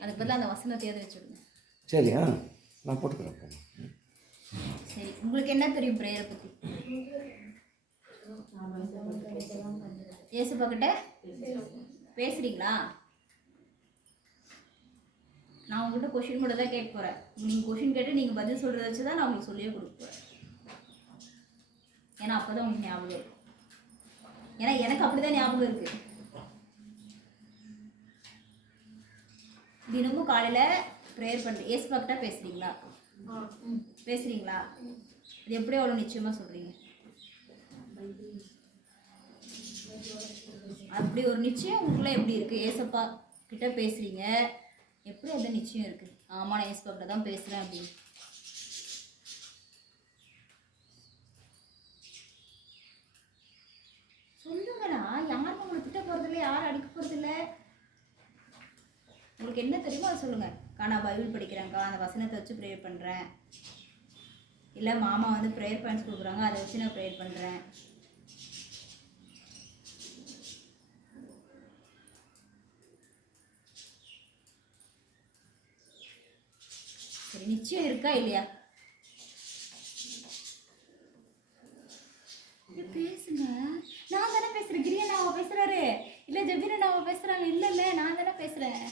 அதுக்கு பதிலாக அந்த வசனத்தை எழுதி வச்சுடுங்க. சரி, நான் போட்டுக்கிறேன். சரி, உங்களுக்கு என்ன தெரியும் ப்ரேயரை பற்றி? ஏசப்பா கிட்ட பேசுறீங்களா? நான் உங்கள்கிட்ட கொஷின் மட்டும் தான் கேட்க போகிறேன். நீங்கள் கொஷின் கேட்டு நீங்கள் பதில் சொல்கிறத வச்சு தான் நான் உங்களுக்கு சொல்லியே கொடுக்க போகிறேன். ஏன்னா அப்போ தான் உங்களுக்கு ஞாபகம் இருக்கும். ஏன்னா எனக்கு அப்படி தான் ஞாபகம் இருக்குது. தினமும் காலையில் ப்ரேயர் பண்ணுறேன். ஏசப்பா கிட்ட பேசுகிறீங்களா? பேசுகிறீங்களா? இது எப்படி அவ்வளோ நிச்சயமாக சொல்கிறீங்க? அப்படி ஒரு நிச்சயம் உங்களுக்குள்ள எப்படி இருக்குது? ஏசப்பா கிட்ட பேசுகிறீங்க, எப்படி அந்த நிச்சயம் இருக்குது? ஆமாம், நான் ஏசப்பா கிட்ட தான் பேசுகிறேன் அப்படின்னு. சொல்லுங்கடா, யாரும் உங்களை திட்ட போகிறதில்ல, யாரும் அடிக்க போகிறதில்ல. உங்களுக்கு என்ன தெரியுமோ அதை சொல்லுங்கள். நான் பைபிள் படிக்கிறேன்க்கா, அந்த வசனத்தை வச்சு ப்ரேயர் பண்ணுறேன். இல்லை மாமா வந்து ப்ரேயர் பாயிண்ட்ஸ் கொடுக்குறாங்க, அதை வச்சு நான் ப்ரேயர் பண்ணுறேன். சரி, நிச்சயம் இருக்கா இல்லையா? பேசுங்க. நான் தானே பேசுகிறேன். கிரியன் அவ பேசுகிறாரு, இல்லை ஜெபிரன் அவ பேசுகிறாங்க. இல்லை இல்லை, நான் தானே பேசுகிறேன்.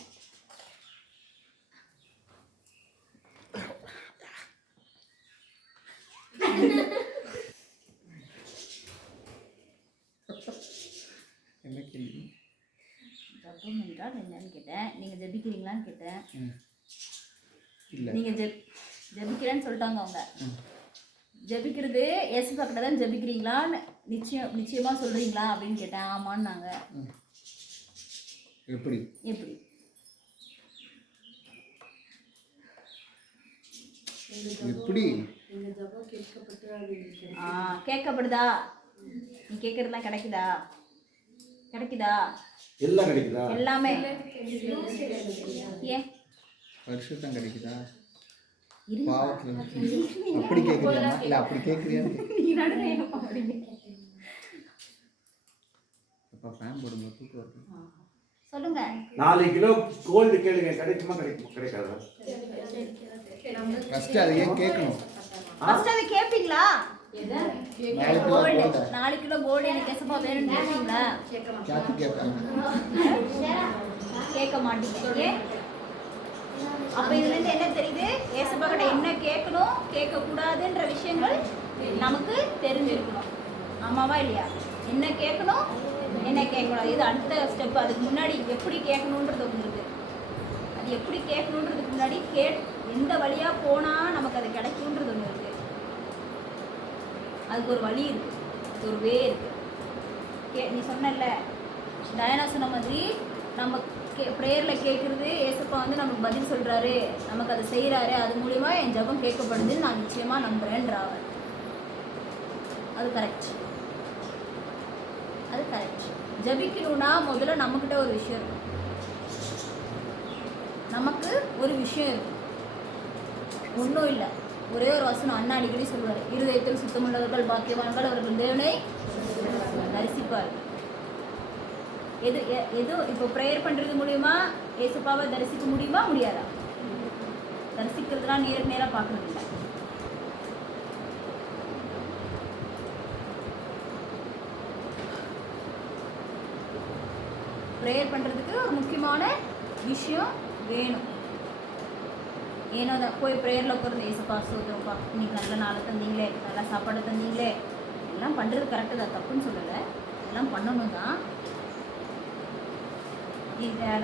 என்ன கேள்வி? ஜபம் என்றால் என்னன்னு கேட்டேன். நீங்கள் ஜெபிக்கிறீங்களான்னு கேட்டேன். இல்லை, நீங்கள் ஜெபிக்கிறேன்னு சொல்லிட்டாங்க அவங்க. ஜெபிக்கிறது ஏசப்பா கிட்ட தான் ஜெபிக்கிறீங்களான்னு நிச்சயமாக சொல்கிறீங்களா அப்படின்னு கேட்டேன். ஆமான்னு நாங்கள். எப்படி எப்படி எப்படி கேட்கப்படுதா? நீ கேட்கறதுலாம் கிடைக்குதா? கிடைக்குதா? எல்லாம் கிடைக்குதா? எல்லாமே. ஏன் வருஷத்தான் கிடைக்குதா? இருங்க. பாவத்தில் அப்படி கேட்குறியா? இல்லை அப்படி கேட்குறியா? அப்போ ஃபேன் போடும்போது தூக்கம் வருது. சொல்லுங்க. 4 கிலோ கோல்டு கேளுங்க, கிடைக்குமா கிடைக்காதா? ஃபர்ஸ்ட் அதை ஏன் கேட்கணும்? ஃபர்ஸ்ட் அதை கேட்பீங்களா? 4 kilo gold, gold 4 kilo gold எனக்கு ஏசப்பா வேணும்னு கேட்பீங்களா? கேட்பாங்க. கேட்க மாட்டீங்க. ஏன்? அப்போ இதுலேருந்து என்ன தெரியுது? ஏசப்பா கிட்ட என்ன கேட்கணும், கேட்கக்கூடாதுன்ற விஷயங்கள் நமக்கு தெரிஞ்சிருக்கணும். ஆமாவா இல்லையா? என்ன கேட்கணும், என்ன கேட்கக்கூடாது, இது அடுத்த ஸ்டெப். அதுக்கு முன்னாடி எப்படி கேட்கணுன்றது ஒன்று இருக்குது. அது எப்படி கேட்கணுன்றதுக்கு முன்னாடி எந்த வழியாக போனால் நமக்கு அது கிடைக்குன்றது ஒன்று இருக்குது. அதுக்கு ஒரு வழி இருக்குது, ஒரு வே இருக்குது. நீ சொன்னல, டயனா சொன்ன மாதிரி நம்ம ப்ரேயரில் கேட்குறது, ஏசப்பா வந்து நமக்கு பதில் சொல்கிறாரு, நமக்கு அதை செய்கிறாரு, அது மூலிமா என் ஜபம் கேட்கப்படுதுன்னு நான் நிச்சயமாக நம்புகிறேன்றாங்க. அது கரெக்ட், அது கரெக்ட். ஜபிக்கணும்னா முதல்ல நம்மக்கிட்ட ஒரு விஷயம் இருக்கும். நமக்கு ஒரு விஷயம் இருக்கும். ஒன்றும் இல்லை, ஒரே ஒரு வசனம் அண்ணா அடிக்கடி சொல்லுவார், இருதயத்தில் சுத்தமுள்ளவர்கள் பாக்கியவான்கள், அவர்கள் தேவனை தரிசிப்பார். எது இப்போ ப்ரேயர் பண்ணுறது மூலிமா ஏசப்பாவை தரிசிக்க முடியுமா முடியாதா? தரிசிக்கிறதுலாம் நேருக்கு நேராக பார்க்கறது இல்லை. ப்ரேயர் பண்ணுறதுக்கு ஒரு முக்கியமான விஷயம் வேணும். ஏனோ தான் போய் ப்ரேயரில் உட்காந்து ஏசப்பா சோதரப்பா, இன்னைக்கு நல்ல நாளை தந்தீங்களே, நல்லா சாப்பாடு தந்தீங்களே, எல்லாம் பண்ணுறது கரெக்டு தான், தப்புன்னு சொல்லலை, எல்லாம் பண்ணணும் தான்.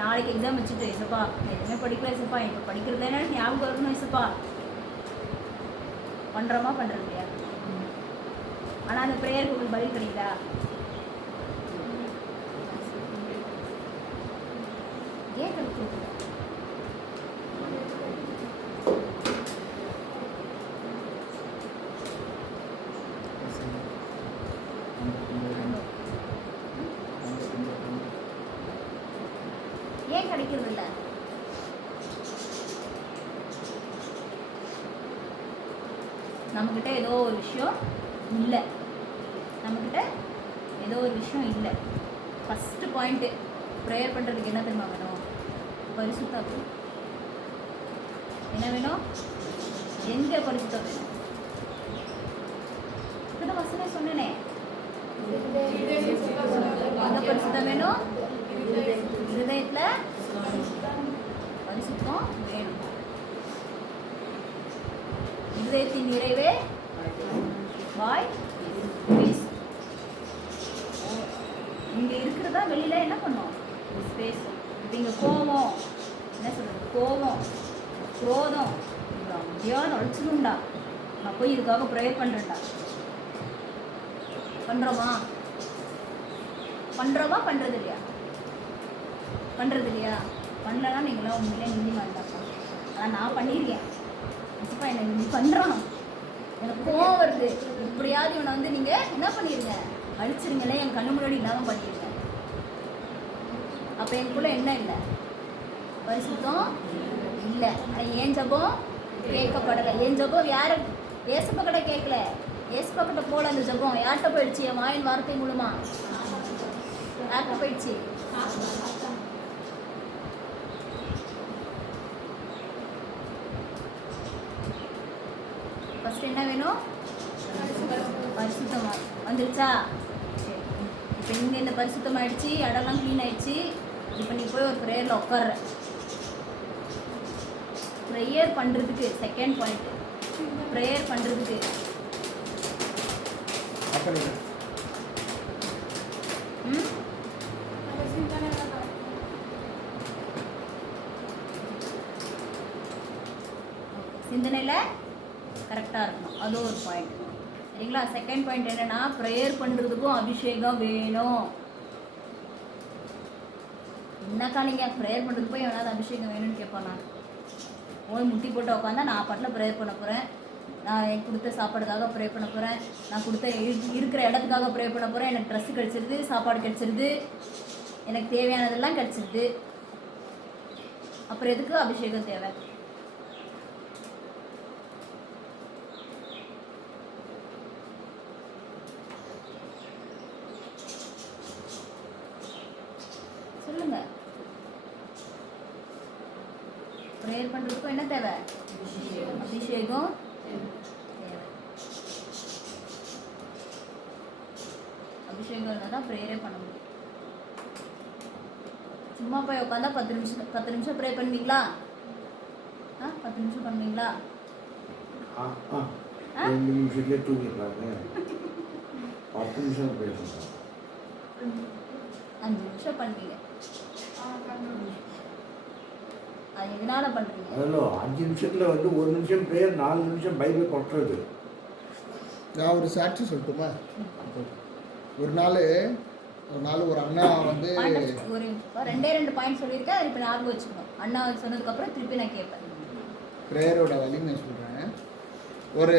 நாளைக்கு எக்ஸாம் வச்சுட்டு ஏசப்பா எதுவுமே படிக்கல ஏசப்பா, இப்போ படிக்கிறது என்ன ஞாபகம் இருக்கணும் ஏசப்பா, பண்ணுறோமா பண்ணுறது இல்லையா? ஆனால் அந்த ப்ரேயருக்கு உங்களுக்கு பதில் கிடைக்குதா? ஏன் கிடைக்கிறது? ஏன் கிடைக்கிறது இல்லை? நம்மக்கிட்ட ஏதோ ஒரு விஷயம் இல்லை. நம்மக்கிட்ட ஏதோ ஒரு விஷயம் இல்லை. ஃபஸ்ட்டு பாயிண்ட்டு ப்ரேயர் பண்ணுறதுக்கு என்ன தெரியுமா வேணும்? பரிசுத்தாவி. என்ன வேணும்? எங்க பரிசுத்தம் வேணும்? இப்ப வசனம் சொன்னேனே, எங்க பரிசுத்தம் வேணும்? இருதயத்துல பரிசுத்தம் வேணும். இருதயத்தின் நிறைவே வாய் பேசு. இங்க இருக்கிறதா வெளியில என்ன பண்ணும்? பேசும். இப்போ இங்க கோபம், என்ன சொல்றது, கோபம், குரோதம், அப்படியாவது அழிச்சிடும்டா, நான் போய் இதுக்காக ப்ரேயர் பண்ணுறேன்டா. பண்ணுறோமா? பண்ணுறது இல்லையா? பண்ணலன்னா நீங்களாம் உண்மையிலே நீதிமான்டாப்பா. ஆனால் நான் பண்ணியிருக்கேன். அப்பா என்னை இப்படி பண்ணுறான், எனக்கு கோவம் வருது, இப்படியாவது இவனை வந்து நீங்கள் என்ன பண்ணிடுங்க, அழிச்சிருங்களே, என் கண்ணு முன்னாடி இல்லாமல் பண்ணிடுங்க. அப்போ எனக்குள்ள என்ன இல்லை? பரிசுத்தம் இல்லை. ஆனால் ஏன் ஜபம் கேட்கப்படலை. என் ஜபம் யார்? ஏசப்பா கிட்ட கேட்கல, ஏசப்பா கிட்ட போல. அந்த ஜபம் யார்கிட்ட போயிடுச்சு? என் வாயின் வார்த்தை மூலமா யார்கிட்ட போயிடுச்சு? ஃபர்ஸ்ட் என்ன வேணும்? பரிசுத்தமா வந்துருச்சா? சரி, இப்போ இங்கே இந்த பரிசுத்தமாயிடுச்சு, இடம்லாம் க்ளீன் ஆயிடுச்சு. இப்போ நீ போய் ஒரு ப்ரேயரில் உட்கார்ற. ப்ரேயர் பண்ணுறதுக்கு செகண்ட் பாயிண்ட், ப்ரேயர் பண்ணுறதுக்கு சிந்தனையில் கரெக்டாக இருக்கணும். அது ஒரு பாயிண்ட். சரிங்களா? செகண்ட் பாயிண்ட் என்னென்னா, ப்ரேயர் பண்ணுறதுக்கும் அபிஷேகம் வேணும். என்னக்கா நீங்கள் ப்ரேயர் பண்ணுறதுக்கு போய் எவனாவது அபிஷேகம் வேணும்னு கேட்பானா? போய் முட்டி போட்டு உட்காந்தா நான் பாட்டில் ப்ரேயர் பண்ண போகிறேன், நான் கொடுத்த சாப்பாடுக்காக ப்ரே பண்ண போகிறேன், நான் கொடுத்த இருக்கிற இடத்துக்காக ப்ரே பண்ண போகிறேன், எனக்கு ட்ரெஸ்ஸு கிடச்சிருது, சாப்பாடு கிடச்சிருது, எனக்கு தேவையானதெல்லாம் கிடச்சிருது. அப்புறம் எதுக்கு அபிஷேகம் தேவை? சொல்லுங்க. ப்ரேயர் பண்ணுறதுக்கும் என்ன தேவை? அபிஷேகம் தேவை. அபிஷேகம் இருந்தால் தான் ப்ரேயரே பண்ண முடியும். சும்மா போய் உட்காந்தா 10 நிமிஷம் ப்ரே பண்ணுவீங்களா? 10 நிமிஷம் பண்ணுவீங்களா? 2 நிமிஷத்துலேயே தூங்கிடுறாங்க. 10 நிமிஷம் ப்ரே பண்ணுறாங்க. 5 நிமிஷம் பண்ணுவீங்க. அது எதனால பண்ணுறீங்க? அதில் 5 நிமிஷத்தில் வந்து 1 நிமிஷம் ப்ரேயர், 4 நிமிஷம் பைபிள் கொட்டுறது. நான் ஒரு சாட்சி சொல்லட்டுமா? ஒரு நாள் ஒரு அண்ணா வந்து ஒரு 2 பாயிண்ட் சொல்லியிருக்கேன். அது இப்போ ஞாபகம் வச்சுக்கணும். அண்ணா சொன்னதுக்கப்புறம் திருப்பி நான் கேட்பேன். ப்ரேயரோட வலிமை சொல்கிறேன். ஒரு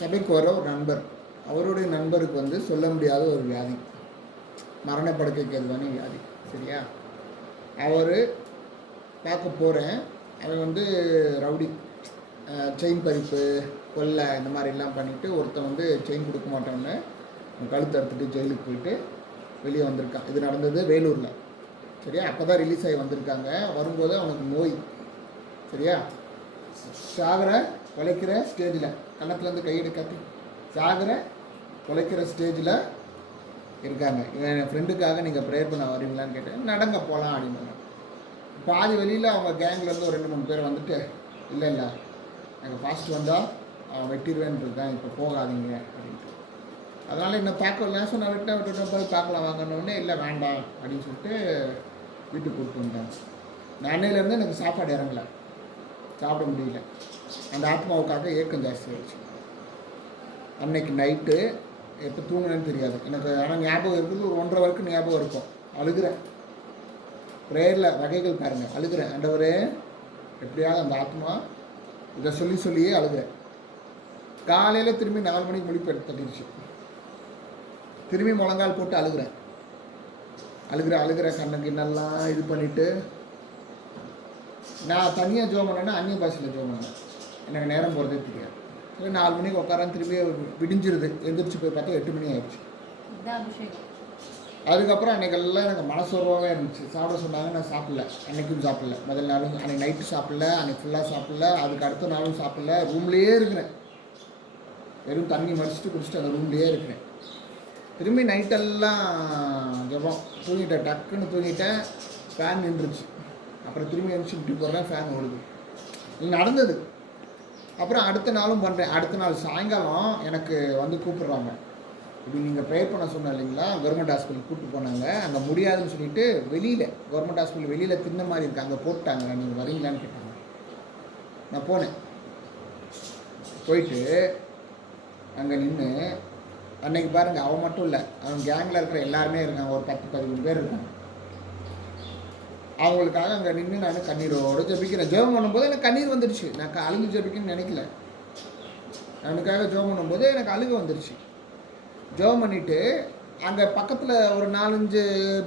சபைக்கு வர ஒரு நண்பர், அவருடைய நண்பருக்கு வந்து சொல்ல முடியாத ஒரு வியாதி, மரணப்படுக்கைக்கு எதுவான வியாதி. சரியா? அவர் பார்க்க போகிறேன். அவன் வந்து ரவுடி, செயின் பறிப்பு, கொள்ளை, இந்த மாதிரிலாம் பண்ணிவிட்டு ஒருத்தன் வந்து செயின் கொடுக்க மாட்டோன்னு கழுத்து அறுத்துட்டு ஜெயிலுக்கு போயிட்டு வெளியே வந்திருக்கான். இது நடந்தது வேலூரில். சரியா? அப்போ தான் ரிலீஸ் ஆகி வந்திருக்காங்க. வரும்போது அவனுக்கு நோய். சரியா? சாகிற கொலைக்கிற ஸ்டேஜில், கன்னத்துலேருந்து கையெடு காட்டி சாகிற கொலைக்கிற ஸ்டேஜில் இருக்காங்க. இவன் என் ஃப்ரெண்டுக்காக நீங்கள் ப்ரேயர் பண்ண வரீங்களான்னு கேட்டேன். நடங்க போகலாம் அப்படின்னு. பாதி வெளியில் அவங்க கேங்லேருந்து ஒரு 2-3 பேர் வந்துட்டு, இல்லை நாங்கள் ஃபாஸ்ட் வந்தால் அவன் வெட்டிடுவேன் இருக்கேன், இப்போ போகாதீங்க அப்படின்ட்டு. அதனால் என்ன பார்க்கல சொன்ன விட்டு போய் பார்க்கலாம் வாங்கன்னொடனே, இல்லை வேண்டாம் அப்படின்னு சொல்லிட்டு வீட்டுக்கு கூப்பிட்டு வந்தேன். நான் அன்னையிலேருந்து எனக்கு சாப்பாடு இறங்கலை, சாப்பிட முடியல. அந்த ஆத்மாவுக்காக ஏக்கம் ஜாஸ்தி ஆயிடுச்சு. அன்னைக்கு நைட்டு எப்போ தூங்கினேன்னு தெரியாது எனக்கு. ஆனால் ஞாபகம் இருக்குது, ஒரு 1.5 வரைக்கும் ஞாபகம் இருக்கும். அழுகிறேன். ப்ரேயரில் வகைகள் பாருங்கள். அழுகிறேன், ஆண்டவரே எப்படியாவது அந்த ஆத்மா, இதை சொல்லியே அழுகிறேன். காலையில் திரும்பி 4 மணிக்கு முழிப்பு தட்டிடுச்சு. திரும்பி முழங்கால் போட்டு அழுகிறேன். கண்ணுக்கு நல்லா இது பண்ணிவிட்டு நான் தனியாக ஜோம் பண்ணேன்னா அந்நிய பாஷையில் ஜோம் பண்ணேன். எனக்கு நேரம் போகிறதே தெரியாது. 4 மணிக்கு உட்காரன், திரும்பி விடிஞ்சிருது. எந்திரிச்சு போய் பார்த்தா 8 மணி ஆயிடுச்சு. அதுக்கப்புறம் அன்றைக்கெல்லாம் எனக்கு மனசோர்வாகவே இருந்துச்சு. சாப்பிட சொன்னாங்க, நான் சாப்பிடல. அன்றைக்கும் சாப்பிடல. முதல் நாளும் அன்றைக்கி நைட்டு சாப்பிடல, அன்றைக்கி ஃபுல்லாக சாப்பிடல, அதுக்கு அடுத்த நாளும் சாப்பிடல. ரூம்லேயே இருக்கிறேன். வெறும் தண்ணி மடிச்சுட்டு குடிச்சிட்டு அந்த ரூம்லேயே இருக்கிறேன். திரும்பி நைட்டெல்லாம் ஜபம். தூங்கிட்டேன், டக்குன்னு தூங்கிட்டேன். ஃபேன் நின்றுச்சு. அப்புறம் திரும்பி எழுந்துச்சு இப்படி போடுறேன், ஃபேன் ஓடுது. இது நடந்தது. அப்புறம் அடுத்த நாளும் பண்ணுறேன். அடுத்த நாள் சாயங்காலம் எனக்கு வந்து கூப்பிட்றாங்க. இப்படி நீங்கள் ப்ரேயர் பண்ண சொன்னோம் இல்லைங்களா, கவர்மெண்ட் ஹாஸ்பிட்டல் கூப்பிட்டு போனாங்க. அங்கே முடியாதுன்னு சொல்லிட்டு வெளியில் கவர்மெண்ட் ஹாஸ்பிட்டல் வெளியில் தின்ன மாதிரி இருக்குது, அங்கே போட்டாங்க. நீங்கள் வரீங்களான்னு கேட்டாங்க. நான் போனேன். போயிட்டு அங்கே நின்று அன்னைக்கு பாருங்கள், அவன் மட்டும் இல்லை, அவன் கேங்கில் இருக்கிற எல்லாருமே இருக்காங்க. ஒரு 10-13 பேர் இருக்காங்க. அவங்களுக்காக அங்கே நின்று நான் கண்ணீரோடு ஜெபிக்கிறேன். ஜெபம் பண்ணும்போது எனக்கு கண்ணீர் வந்துடுச்சு. நான் அழுகு ஜெபிக்கணும்னு நினைக்கல. அவனுக்காக ஜெபம் பண்ணும்போது எனக்கு அழுகு வந்துடுச்சு. ஜெபம் பண்ணிவிட்டு அங்கே பக்கத்தில் ஒரு 4-5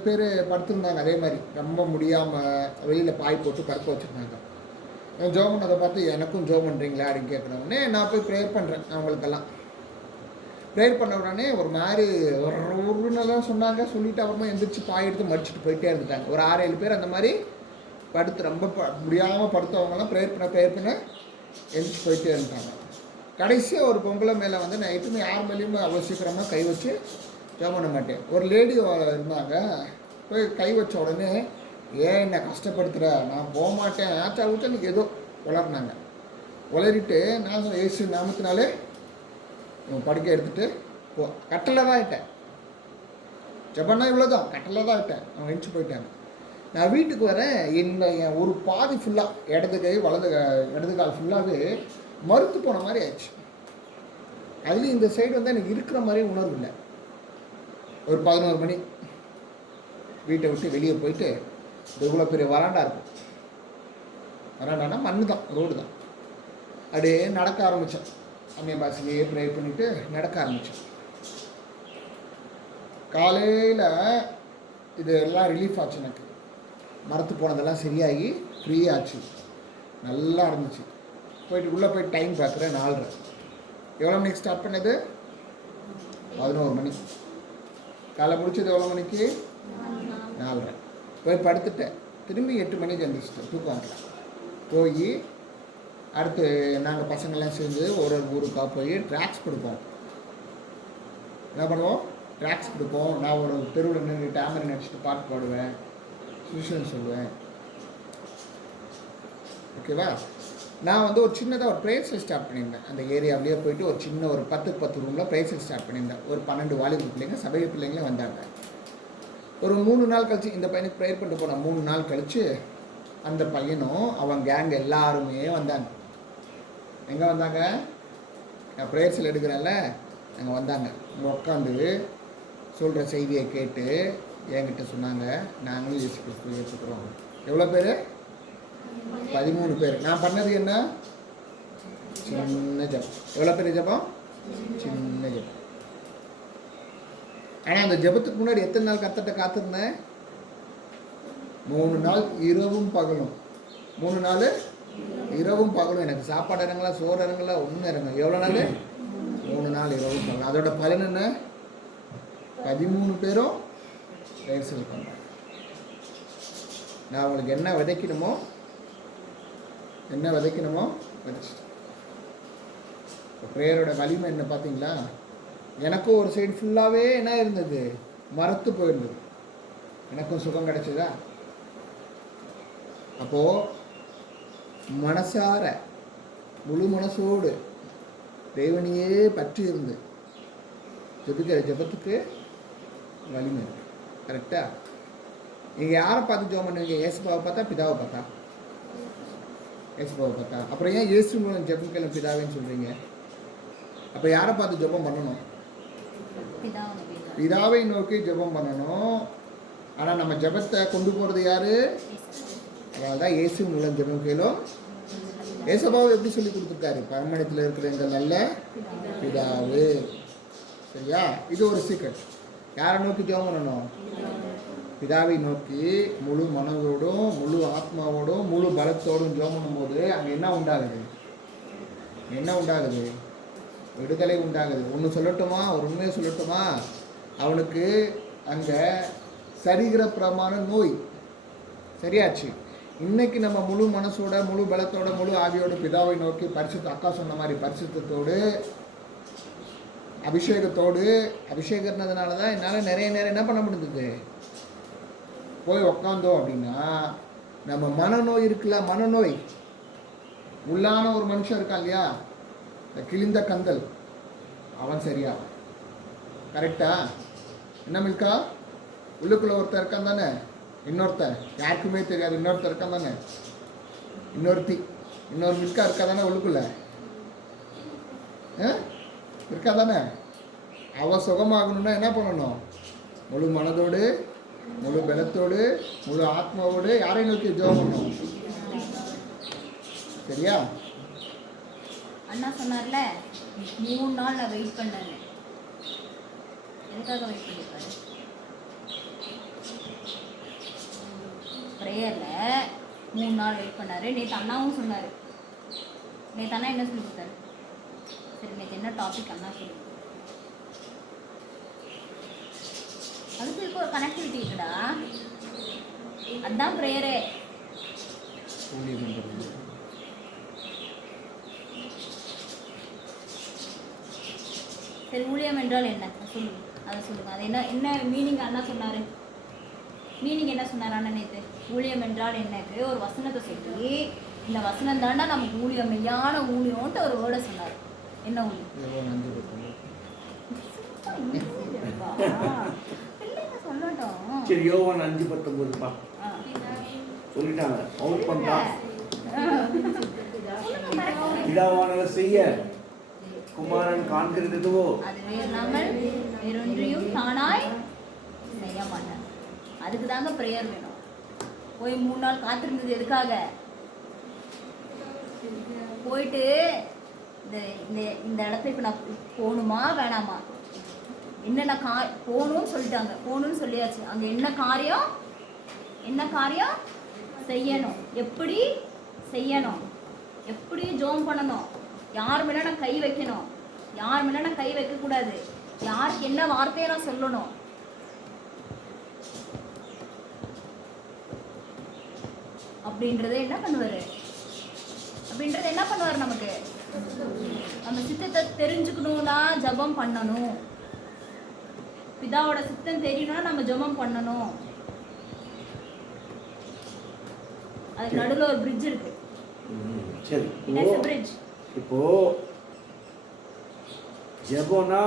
பேர் படுத்துருந்தாங்க. அதே மாதிரி ரொம்ப முடியாமல் வெளியில் பாய் போட்டு படுக்க வச்சுருந்தாங்க. ஜெபம் பண்ணதை பார்த்து எனக்கும் ஜெபம் பண்ணுறீங்களா அப்படின்னு கேட்குறவுடனே நான் போய் ப்ரேயர் பண்ணுறேன். அவங்களுக்கெல்லாம் ப்ரேயர் பண்ண உடனே ஒரு மாதிரி ஒருன்னெல்லாம் சொன்னாங்க. சொல்லிவிட்டு அப்புறமா எந்திரிச்சு பாய் எடுத்து மடிச்சுட்டு போயிட்டே இருந்துட்டாங்க. ஒரு 6-7 பேர் அந்த மாதிரி படுத்து ரொம்ப முடியாமல் படுத்தவங்கலாம் ப்ரேயர் பண்ண எந்திரிச்சு போயிட்டே இருந்தாங்க. கடைசியாக ஒரு பொம்பளை மேலே வந்து நான் எப்பவுமே யார் மேலேயும் அவ்வளோ சீக்கிரமாக கை வச்சு ஜெபம் பண்ண மாட்டேன். ஒரு லேடி இருந்தாங்க. போய் கை வச்ச உடனே, ஏன் என்னை கஷ்டப்படுத்துகிற, நான் போக மாட்டேன் ஆச்சா ஊச்சா ஏதோ உளர்னாங்க. உளறிட்டு நான் ஏசு நாமத்தினாலே படுக்க எடுத்துகிட்டு போ, கட்டளை தான் ஆகிட்டேன். ஜெபம்னா இவ்வளோதான், கட்டளை தான் ஆகிட்டேன். அவங்க எழுச்சி போயிட்டாங்க. நான் வீட்டுக்கு வரேன். என் ஒரு பாதி ஃபுல்லாக இடது கால் ஃபுல்லாகவே மறுத்து போன மாதிரி ஆயிடுச்சு. அதுலேயும் இந்த சைடு வந்து எனக்கு இருக்கிற மாதிரி உணர்வு இல்லை. ஒரு 11 மணி வீட்டை விட்டு வெளியே போயிட்டு இவ்வளோ பெரிய வராண்டா இருக்கும். வராண்டானா மண்ணு தான், ரோடு தான். அப்படியே நடக்க ஆரம்பித்தேன். அம்மைய பாசிலேயே ப்ரே பண்ணிவிட்டு நடக்க ஆரம்பித்தேன். காலையில் இது எல்லாம் ரிலீஃப் ஆச்சு. எனக்கு மரத்து போனதெல்லாம் சரியாகி ஃப்ரீ ஆச்சு. நல்லா இருந்துச்சு. போயிட்டு உள்ளே போய் டைம் பார்க்குறேன் 4:30. எவ்வளோ மணிக்கு ஸ்டார்ட் பண்ணது? 11 மணி. காலை முடிச்சது எவ்வளோ மணிக்கு? 4:30. போய் படுத்துட்டேன். திரும்பி 8 மணிக்கு எழுந்திரிச்சிட்டேன். தூக்கம் வரல. போய் அடுத்து நாங்கள் பசங்கள்லாம் சேர்ந்து ஒரு ஊருக்காக போய் ட்ராக்ஸ் கொடுப்போம். என்ன பண்ணுவோம்? ட்ராக்ஸ் கொடுப்போம். நான் ஒரு தெருவில் நின்று டேமரை நினச்சிட்டு பாட்டு பாடுவேன், சுவிஷன் சொல்லுவேன். ஓகேவா? நான் வந்து ஒரு சின்னதாக ஒரு ப்ரேயர்ஸில் ஸ்டார்ட் பண்ணியிருந்தேன். அந்த ஏரியாவிலேயே போயிட்டு ஒரு சின்ன ஒரு 10 ரூமில் ப்ரேயர்ஸில் ஸ்டார்ட் பண்ணியிருந்தேன். ஒரு 12 வாலிபு பிள்ளைங்க, சபை பிள்ளைங்களும் வந்தாங்க. ஒரு 3 நாள் கழிச்சு இந்த பையனுக்கு ப்ரேயர் பண்ணிட்டு போனேன். 3 நாள் கழித்து அந்த பையனும் அவன் கேங் எல்லாருமே வந்தாங்க. எங்கே வந்தாங்க? நான் ப்ரேயர்ஸில் எடுக்கிறேன்ல, அங்கே வந்தாங்க. இங்கே உட்காந்து சொல்கிற செய்தியை கேட்டு என்கிட்ட சொன்னாங்க, நாங்களும் இயேசு கிறிஸ்துவை ஏற்றுக்கிறோம். எவ்வளோ பேர்? 13 பேர். நான் பண்ணது என்ன? சின்ன ஜபம். எவ்வளோ பெரிய ஜபம்? சின்ன ஜபம். ஆனால் அந்த ஜபத்துக்கு முன்னாடி எத்தனை நாள் கர்த்தர்ட்ட காத்திருந்தேன்? 3 நாள் இரவும் பகலும். 3 நாள் இரவும் பகலும். எனக்கு சாப்பாடு இறங்கலாம், சோறு இறங்கலாம், ஒன்றும் இறங்கலாம். எவ்வளோ நாள்? 3 நாள் இரவும் பகலும். அதோட பலன் என்ன? 13 பேரும் ப்ரேயர்ஸில் பண்ணுறேன். நான் அவங்களுக்கு என்ன விதைக்கணுமோ விதைச்சிட்டேன். ப்ரேயரோட வலிமை என்ன பார்த்தீங்களா? எனக்கும் ஒரு சைடு ஃபுல்லாகவே என்ன இருந்தது? மரத்து போயிருந்தது. எனக்கும் சுகம் கிடைச்சதா? அப்போது மனசார முழு மனசோடு தேவனையே பற்றி இருந்து ஜெபிக்கிற ஜெபத்துக்கு வலிமை இருக்கு. கரெக்டா? நீங்கள் யாரை பார்த்து ஜெபம் பண்ணுவீங்க? இயேசுபாவை பார்த்தா, பிதாவை பார்த்தா? இயேசுபாவை பார்த்தா. அப்புறம் ஏன் இயேசு மூலம் ஜெபிக்கலாம் பிதாவேன்னு சொல்கிறீங்க? அப்போ யாரை பார்த்து ஜெபம் பண்ணணும்? பிதாவை நோக்கி ஜெபம் பண்ணணும். ஆனால் நம்ம ஜெபத்தை கொண்டு போகிறது யார்? அதனால தான் இயேசு மூலம் ஜெபம் கேளும். இயேசுபாவை எப்படி சொல்லி கொடுத்துருக்காரு? பரமணத்தில் இருக்கிற எங்கள் நல்ல பிதாவு. சரியா? இது ஒரு சீக்ரெட். யாரை நோக்கி ஜெபம் பண்ணணும்? பிதாவை நோக்கி முழு மனதோடும், முழு ஆத்மாவோடும், முழு பலத்தோடும் ஜெபம் பண்ணும்போது அங்கே என்ன உண்டாகுது? விடுதலை உண்டாகுது. ஒன்று சொல்லட்டுமா? ஒரு உண்மையை சொல்லட்டுமா? அவனுக்கு அங்கே சரிகிற பிரமாண நோய் சரியாச்சு. இன்னைக்கு நம்ம முழு மனசோட முழு பலத்தோட முழு ஆவியோட பிதாவை நோக்கி பரிசுத்த அக்கா சொன்ன மாதிரி பரிசுத்தோடு அபிஷேகத்தினால தான் என்னால் நிறைய நேரம் என்ன பண்ண முடிஞ்சது, போய் உக்காந்தோம் அப்படின்னா நம்ம மனநோய் இருக்குல்ல, மனநோய் உள்ளான ஒரு மனுஷன் இருக்கான் இல்லையா, இந்த கிழிந்த கந்தல், அவன் சரியா கரெக்டா? என்ன மில்கா, உள்ளுக்குள்ள ஒருத்தர் இருக்கான் தானே, இன்னொருத்தர் யாருக்குமே தெரியாது இன்னொருத்தர் இருக்கான் தானே, இன்னொரு மில்கா இருக்கா தானே உள்ளுக்குள்ள இருக்கா தானே. அவன் சுகமாகணும்னா என்ன பண்ணணும், முழு மனதோடு முழு பலத்தோடு முழு ஆத்மாவோடு யாரை நோக்கி ஜெபம் பண்ணணும், சரியா? அண்ணா சொன்னார்ல 3 நாள் நான் வெயிட் பண்ணேன். எதுக்காக வெயிட் பண்ணிருப்பாரு? ப்ரேயரில் 3 நாள் வெயிட் பண்ணார். நேற்று அண்ணாவும் சொன்னார். நேற்று அண்ணா என்ன சொல்லி கொடுத்தாரு? சரி, நேற்று என்ன டாபிக் அண்ணா சொல்லி கொடுத்தாரு? அதுக்கு இப்போ ஒரு கனெக்டிவிட்டி இருக்குடா, அதுதான் ப்ரேயரே. சரி, ஊழியம் என்றால் என்ன சொல்லுங்க, அதை சொல்லுங்கள். அது என்ன மீனிங் அண்ணா சொன்னார்? மீனிங் என்ன சொன்னார் அண்ணா நேற்று? ஊழியம் என்றால் என்னக்கு ஒரு வசனத்தை சொல்லி, இந்த வசனம் தாண்டா நமக்கு ஊழியம், மெய்யான ஊழியம்ன்ட்டு ஒரு வேர்டை சொன்னார். என்ன ஊழியம்? சொல்லட்டும். சரி, யோவான் 5:19 சொல்லிட்டாங்க, அவுட் பண்ணா. பிதாவானவர் செய்ய குமாரன் காண்கிறது எதுவோ அதுவே இல்லாமல் வேறொன்றையும் தானாய் செய்ய மாட்டார். அதுக்கு தாங்க ப்ரேயர் வேணும். போய் 3 நாள் காத்திருந்தது எதுக்காக? போயிட்டு இந்த இடத்துக்கு இப்போ நான் போகணுமா வேணாமா, என்னென்ன போகணும்னு சொல்லிட்டாங்க, போகணும்னு சொல்லியாச்சு. அங்கே என்ன காரியம் செய்யணும், எப்படி செய்யணும், எப்படி ஜோம் பண்ணணும், யார் மேலே நான் கை வைக்கணும், யார் மேலே நான் கை வைக்கக்கூடாது, யாருக்கு என்ன வார்த்தையை நான் சொல்லணும், அப்படின்றத என்ன பண்ணுவார் நமக்கு? நம்ம சித்தத்தை தெரிஞ்சுக்கணும்னா ஜபம் பண்ணணும். பிதாவோட சித்தம் தெரியணும்னா நம்ம ஜபம் பண்ணணும். அதுக்கு நடுவில் ஒரு பிரிட்ஜ் இருக்கு. சரி, பிரிட்ஜ். இப்போ ஜெபம்னா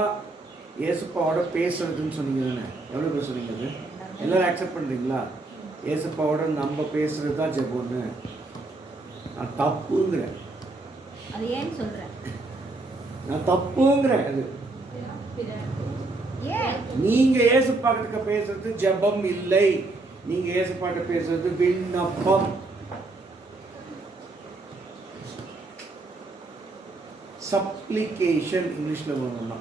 ஏசப்பாவோட பேசுறதுன்னு சொன்னீங்க தானே? எவ்வளோ பேர் சொன்னீங்க? அது எல்லாரும் அக்செப்ட் பண்ணுறீங்களா? ஏசப்பாவோட நம்ம பேசுறது தான் ஜெபம்னு. நான் தப்புங்கிறேன். அது ஏன்னு சொல்கிறேன்? நான் தப்புங்கிறேன். அது நீங்க ஏசப்பாக்கிட்ட பேசுறது ஜெபம் இல்லை, நீங்க ஏசப்பாட்ட பேசுறது விண்ணப்பம். சப்ளிகேஷன் இங்கிலீஷ்ல சொல்லணும்னா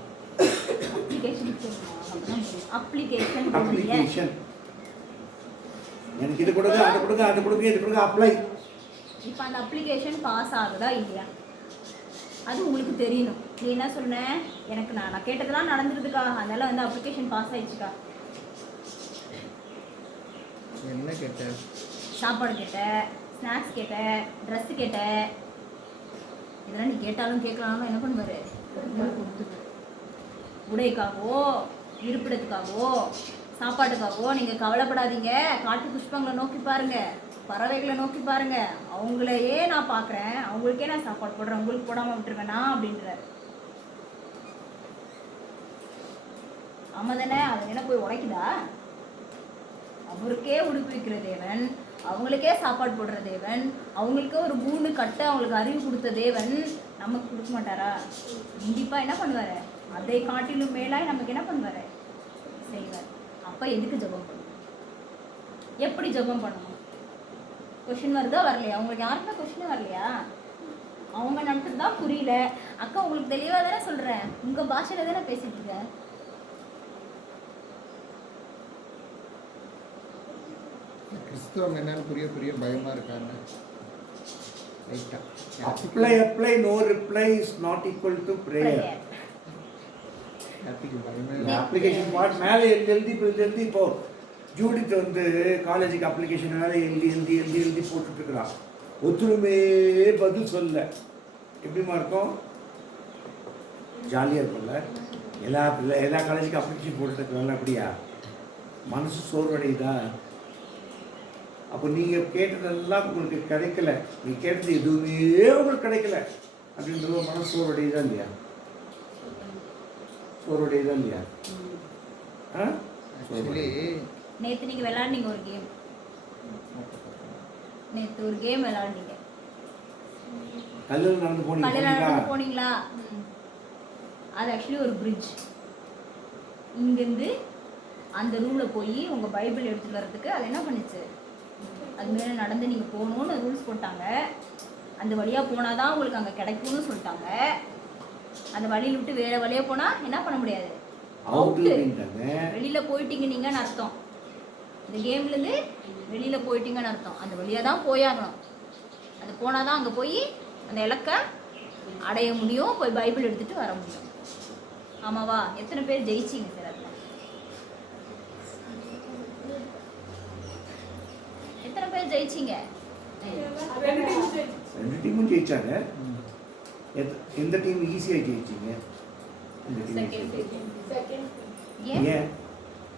அப்ளிகேஷன். எனக்கு இது கொடுங்க, அது கொடுங்க, அது கொடுங்க, இது கொடுங்க, அப்ளை. இப்போ அந்த அப்ளிகேஷன் பாஸ் ஆகுதா இல்லையா அது உங்களுக்கு தெரியணும். நீ என்ன சொன்ன, எனக்கு நான் கேட்டதெல்லாம் நடந்துருதுக்கா, அதனால வந்து அப்ளிகேஷன் பாஸ் ஆயிடுச்சுக்கா. என்ன கேட்ட? சாப்பாடு கேட்ட, ஸ்நாக்ஸ் கேட்ட, ட்ரெஸ்ஸு கேட்ட. இதெல்லாம் நீ கேட்டாலும் கேட்கலாலும் என்ன பண்ணுவார்? உடைக்காகவோ இருப்பிடத்துக்காகவோ சாப்பாட்டுக்காகவோ நீங்கள் கவலைப்படாதீங்க. காட்டு புஷ்பங்களை நோக்கி பாருங்க, பறவைகளை நோக்கி பாருங்க, அவங்களையே நான் பார்க்குறேன், அவங்களுக்கே நான் சாப்பாடு போடுறேன், உங்களுக்கு போடாமல் விட்டுருவேனா அப்படின்றார். ஆமாம் தானே? அது என்ன போய் உடைக்குதா? அவருக்கே உடுப்பிக்கிற தேவன், அவங்களுக்கே சாப்பாடு போடுற தேவன், அவங்களுக்கே ஒரு 3 கட்டை அவங்களுக்கு அறிவு கொடுத்த தேவன் நமக்கு கொடுக்க மாட்டாரா? கண்டிப்பாக என்ன பண்ணுவார்? அதை காட்டிலும் மேலாய் நமக்கு என்ன பண்ணுவார்? செய்வார். அப்போ எதுக்கு ஜெபம் பண்ணணும்? எப்படி ஜெபம் பண்ணணும்? கொஷின் வருதா வரலையா? உங்களுக்கு யாருக்குமே கொஷின் வரலையா? அவங்க நடத்துறது தான் புரியல. அக்கா உங்களுக்கு தெளிவாக தானே சொல்கிறேன், உங்கள் பாஷையில் தானே பேசிட்டு இருக்கேன். கிறிஸ்தவம் என்னன்னு புரிய பயமாக இருக்காங்க. Apply, no reply is not equal to prayer. ஹாப்பிக்கு பயமே இந்த அப்ளிகேஷன் பார்ட் மேலே எழுதி இப்போ ஜூடித் வந்து காலேஜுக்கு அப்ளிகேஷன் மேலே எழுதி போட்டுட்ருக்குறான். ஒத்துருமே பதில் சொல்ல எப்படிமா இருக்கும்? ஜாலியாக இருக்கும்ல. எல்லா காலேஜுக்கும் அப்ளிகேஷன் போட்டுருக்குறாங்க. அப்படியா? மனசு சோர்வடையுதா? அப்போ நீங்கள் கேட்டதெல்லாம் உங்களுக்கு கிடைக்கல, நீ கேட்டது எதுவுமே உங்களுக்கு கிடைக்கல அப்படின்றது மனசு சோர்வடையுதா இல்லையா? சோர்வடையுதா இல்லையா? நேற்று நீங்கள் விளையாடுனீங்க ஒரு கேம். நேற்று ஒரு கேம் விளையாடுனீங்க. கல்லில் நடந்து போனீங்களா? அது ஆக்சுவலி ஒரு பிரிட்ஜ். இங்கேருந்து அந்த ரூமில் போய் உங்கள் பைபிள் எடுத்துகிட்டு வர்றதுக்கு அது என்ன பண்ணுச்சு? அது மேலே நடந்து நீங்கள் போகணுன்னு ரூல்ஸ் போட்டாங்க. அந்த வழியாக போனால் தான் உங்களுக்கு அங்கே கிடைக்கும்னு சொல்லிட்டாங்க. அந்த வழியில் விட்டு வேறு வழியாக போனால் என்ன பண்ண முடியாது, அவுட்டு. வெளியில் போயிட்டீங்க நீங்கன்னு அர்த்தம். இந்த கேம்லேருந்து வெளியில் போயிட்டீங்கன்னு அர்த்தம். அந்த வழியாக தான் போயாகணும். அது போனால் தான் அங்கே போய் அந்த இலக்கை அடைய முடியும், போய் பைபிள் எடுத்துகிட்டு வர முடியும். ஆமாவா? எத்தனை பேர் ஜெயிச்சிங்க சார்? அதில் எத்தனை பேர் ஜெயிச்சிங்க? ரெண்டு டீமும் ஜெயிச்சாங்க. எந்த டீம் ஈஸியாக ஜெயிச்சிங்க? ஏன்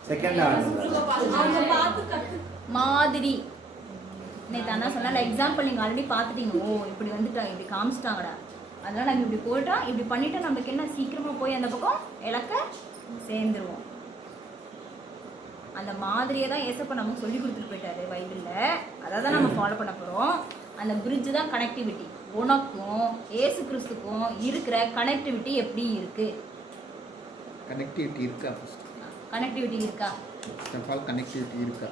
செகண்ட் மாதிரி நேற்று அண்ணா சொன்னால் எக்ஸாம்பிள் நீங்கள் ஆல்ரெடி பார்த்துட்டீங்க. ஓ இப்படி வந்துட்டா, இப்படி காமிச்சிட்டாங்கடா, அதனால் நம்ம இப்படி போயிட்டோம், இப்படி பண்ணிட்டா நம்மளுக்கு என்ன சீக்கிரமாக போய் அந்த பக்கம் இலக்க சேர்ந்துருவோம். அந்த மாதிரியே தான் ஏசப்பா நமக்கு சொல்லி கொடுத்துட்டு போயிட்டாரு பைபிளில். அதை தான் நம்ம ஃபாலோ பண்ண போகிறோம். அந்த பிரிட்ஜு தான் கனெக்டிவிட்டி. உனக்கும் ஏசு கிறிஸ்துக்கும் இருக்கிற கனெக்டிவிட்டி எப்படி இருக்கு? கனெக்டிவிட்டி இருக்கா? கனெக்டிவிட்டி இருக்கா? கனெக்டிவிட்டி இருக்கா?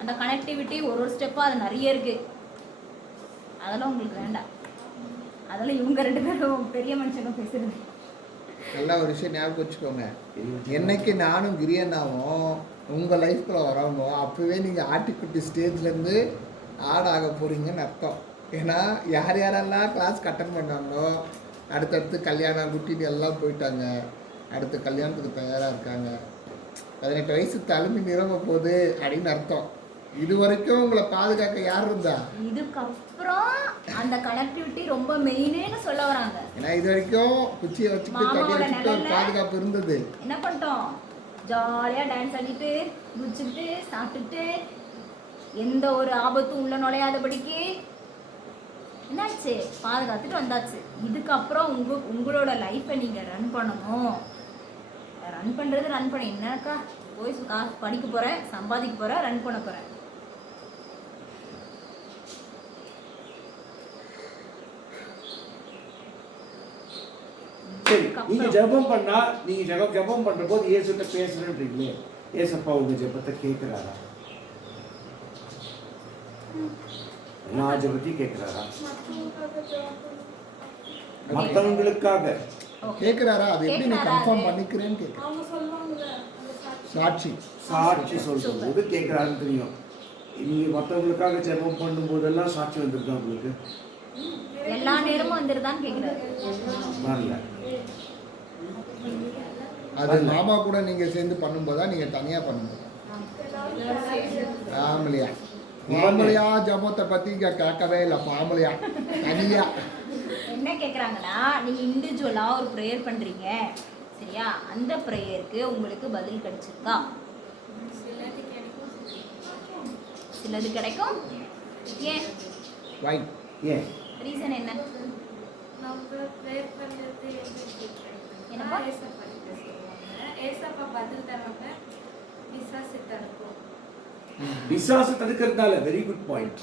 அந்த கனெக்டிவிட்டி ஒரு ஸ்டெப்பாக அது நிறைய இருக்குது. அதெல்லாம் உங்களுக்கு வேண்டாம். அதெல்லாம் இவங்க ரெண்டு பேரும் பெரிய மனுஷங்க பேசுறது. நல்லா ஒரு விஷயம் ஞாபகம் வச்சுக்கோங்க. என்னைக்கு நானும் கிரியனாவும் உங்கள் லைஃப்பில் வரவோ அப்போவே நீங்கள் ஆட்டிக்குட்டி ஸ்டேஜ்லேருந்து ஆக போகிறீங்கன்னு அர்த்தம். ஏன்னா யார் யாரெல்லாம் கிளாஸ் அட்டெண்ட் பண்ணாங்களோ அடுத்தடுத்து கல்யாணம் குட்டிட்டு எல்லாம் போயிட்டாங்க. அடுத்த கல்யாணத்துக்கு தயாராக இருக்காங்க. 18 வயசு தலைமை நிரம்ப போகுது அப்படின்னு அர்த்தம். இது வரைக்கும் உங்களை பாதுகாக்க யார் இருந்தா? இதுக்கப்புறம் அந்த கனெக்டிவிட்டி ரொம்ப மெயினேன்னு சொல்ல வராங்க. ஏன்னா இது வரைக்கும் குச்சியை வச்சுக்கிட்டு பாதுகாப்பு இருந்தது. என்ன பண்ணிட்டோம்? ஜாலியாக டான்ஸ் ஆடிட்டு குடிச்சுட்டு சாப்பிட்டுட்டு எந்த ஒரு ஆபத்தும் உள்ள நுழையாதபடிக்கு என்னாச்சு பாதுகாத்துட்டு வந்தாச்சு. இதுக்கப்புறம் உங்களோட லைஃப்பை நீங்கள் ரன் பண்ணணும். ரன் பண்ணுறது ரன் பண்ண என்னக்கா போய் படிக்க போகிறேன், சம்பாதிக்க போகிறேன், ரன் பண்ண போகிறேன். சரி, நீங்க ஜெபம் பண்ணா, நீங்க ஜெபம் பண்ற போது இயேசுகிட்ட பேசுறீங்களே, இயேசப்பா உங்க ஜெபத்தை கேட்கிறாரா? எல்லா ஜெபத்தையும் கேட்கிறாரா? மற்றவங்களுக்காக கேட்கிறாரா? அது எப்படி நீ கன்ஃபார்ம் பண்ணிக்கிறேன்னு கேட்குறேன். சாட்சி சொல்லும்போது கேட்கிறாருன்னு தெரியும். நீங்க மற்றவங்களுக்காக ஜெபம் பண்ணும்போதெல்லாம் சாட்சி வந்துருக்கா உங்களுக்கு? எல்லா நேரமும் வந்துருதான்னு கேட்குறாரு. வரல. அது மாமா கூட நீங்க சேர்ந்து பண்ணும்போதா நீங்க தனியா பண்ணும்போது? ஃபேமிலியா ஜபத்தை பத்தி கேட்கவே இல்லை. ஃபேமிலியா தனியா என்ன கேட்குறாங்கன்னா, நீங்க இண்டிவிஜுவலா ஒரு ப்ரேயர் பண்றீங்க சரியா? அந்த ப்ரேயருக்கு உங்களுக்கு பதில் கிடைச்சிருக்கா? சிலது கிடைக்கும். ஏன்? வை ஏன்? ரீசன் என்ன? நம்ம ப்ரேயர் பண்றது என்னப்பா? ஏசப்பா பதில் தராங்க, பிசாசு தடுக்கும். பிசாசு தடுக்கிறதால very good point.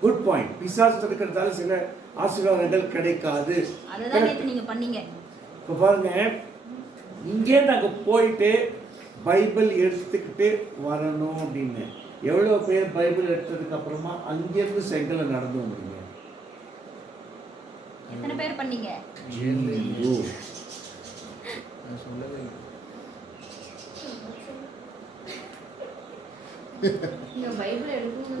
Good point. பிசாசு தடுக்கிறதால சில ஆசீர்வாதங்கள் கிடைக்காது. அதுதான் நேத்து நீங்க பண்ணீங்க. இப்போ பாருங்க, இங்கே நாங்க போயிட்டு பைபிள் எடுத்துக்கிட்டு வரணும் அப்படின்னு எவ்வளோ பேர் பைபிள் எடுத்ததுக்கு அப்புறமா அங்கேருந்து செங்கலை நடந்து வந்தீங்க? எத்தனை பேர் பண்ணீங்க? சொல்லவே இல்லை.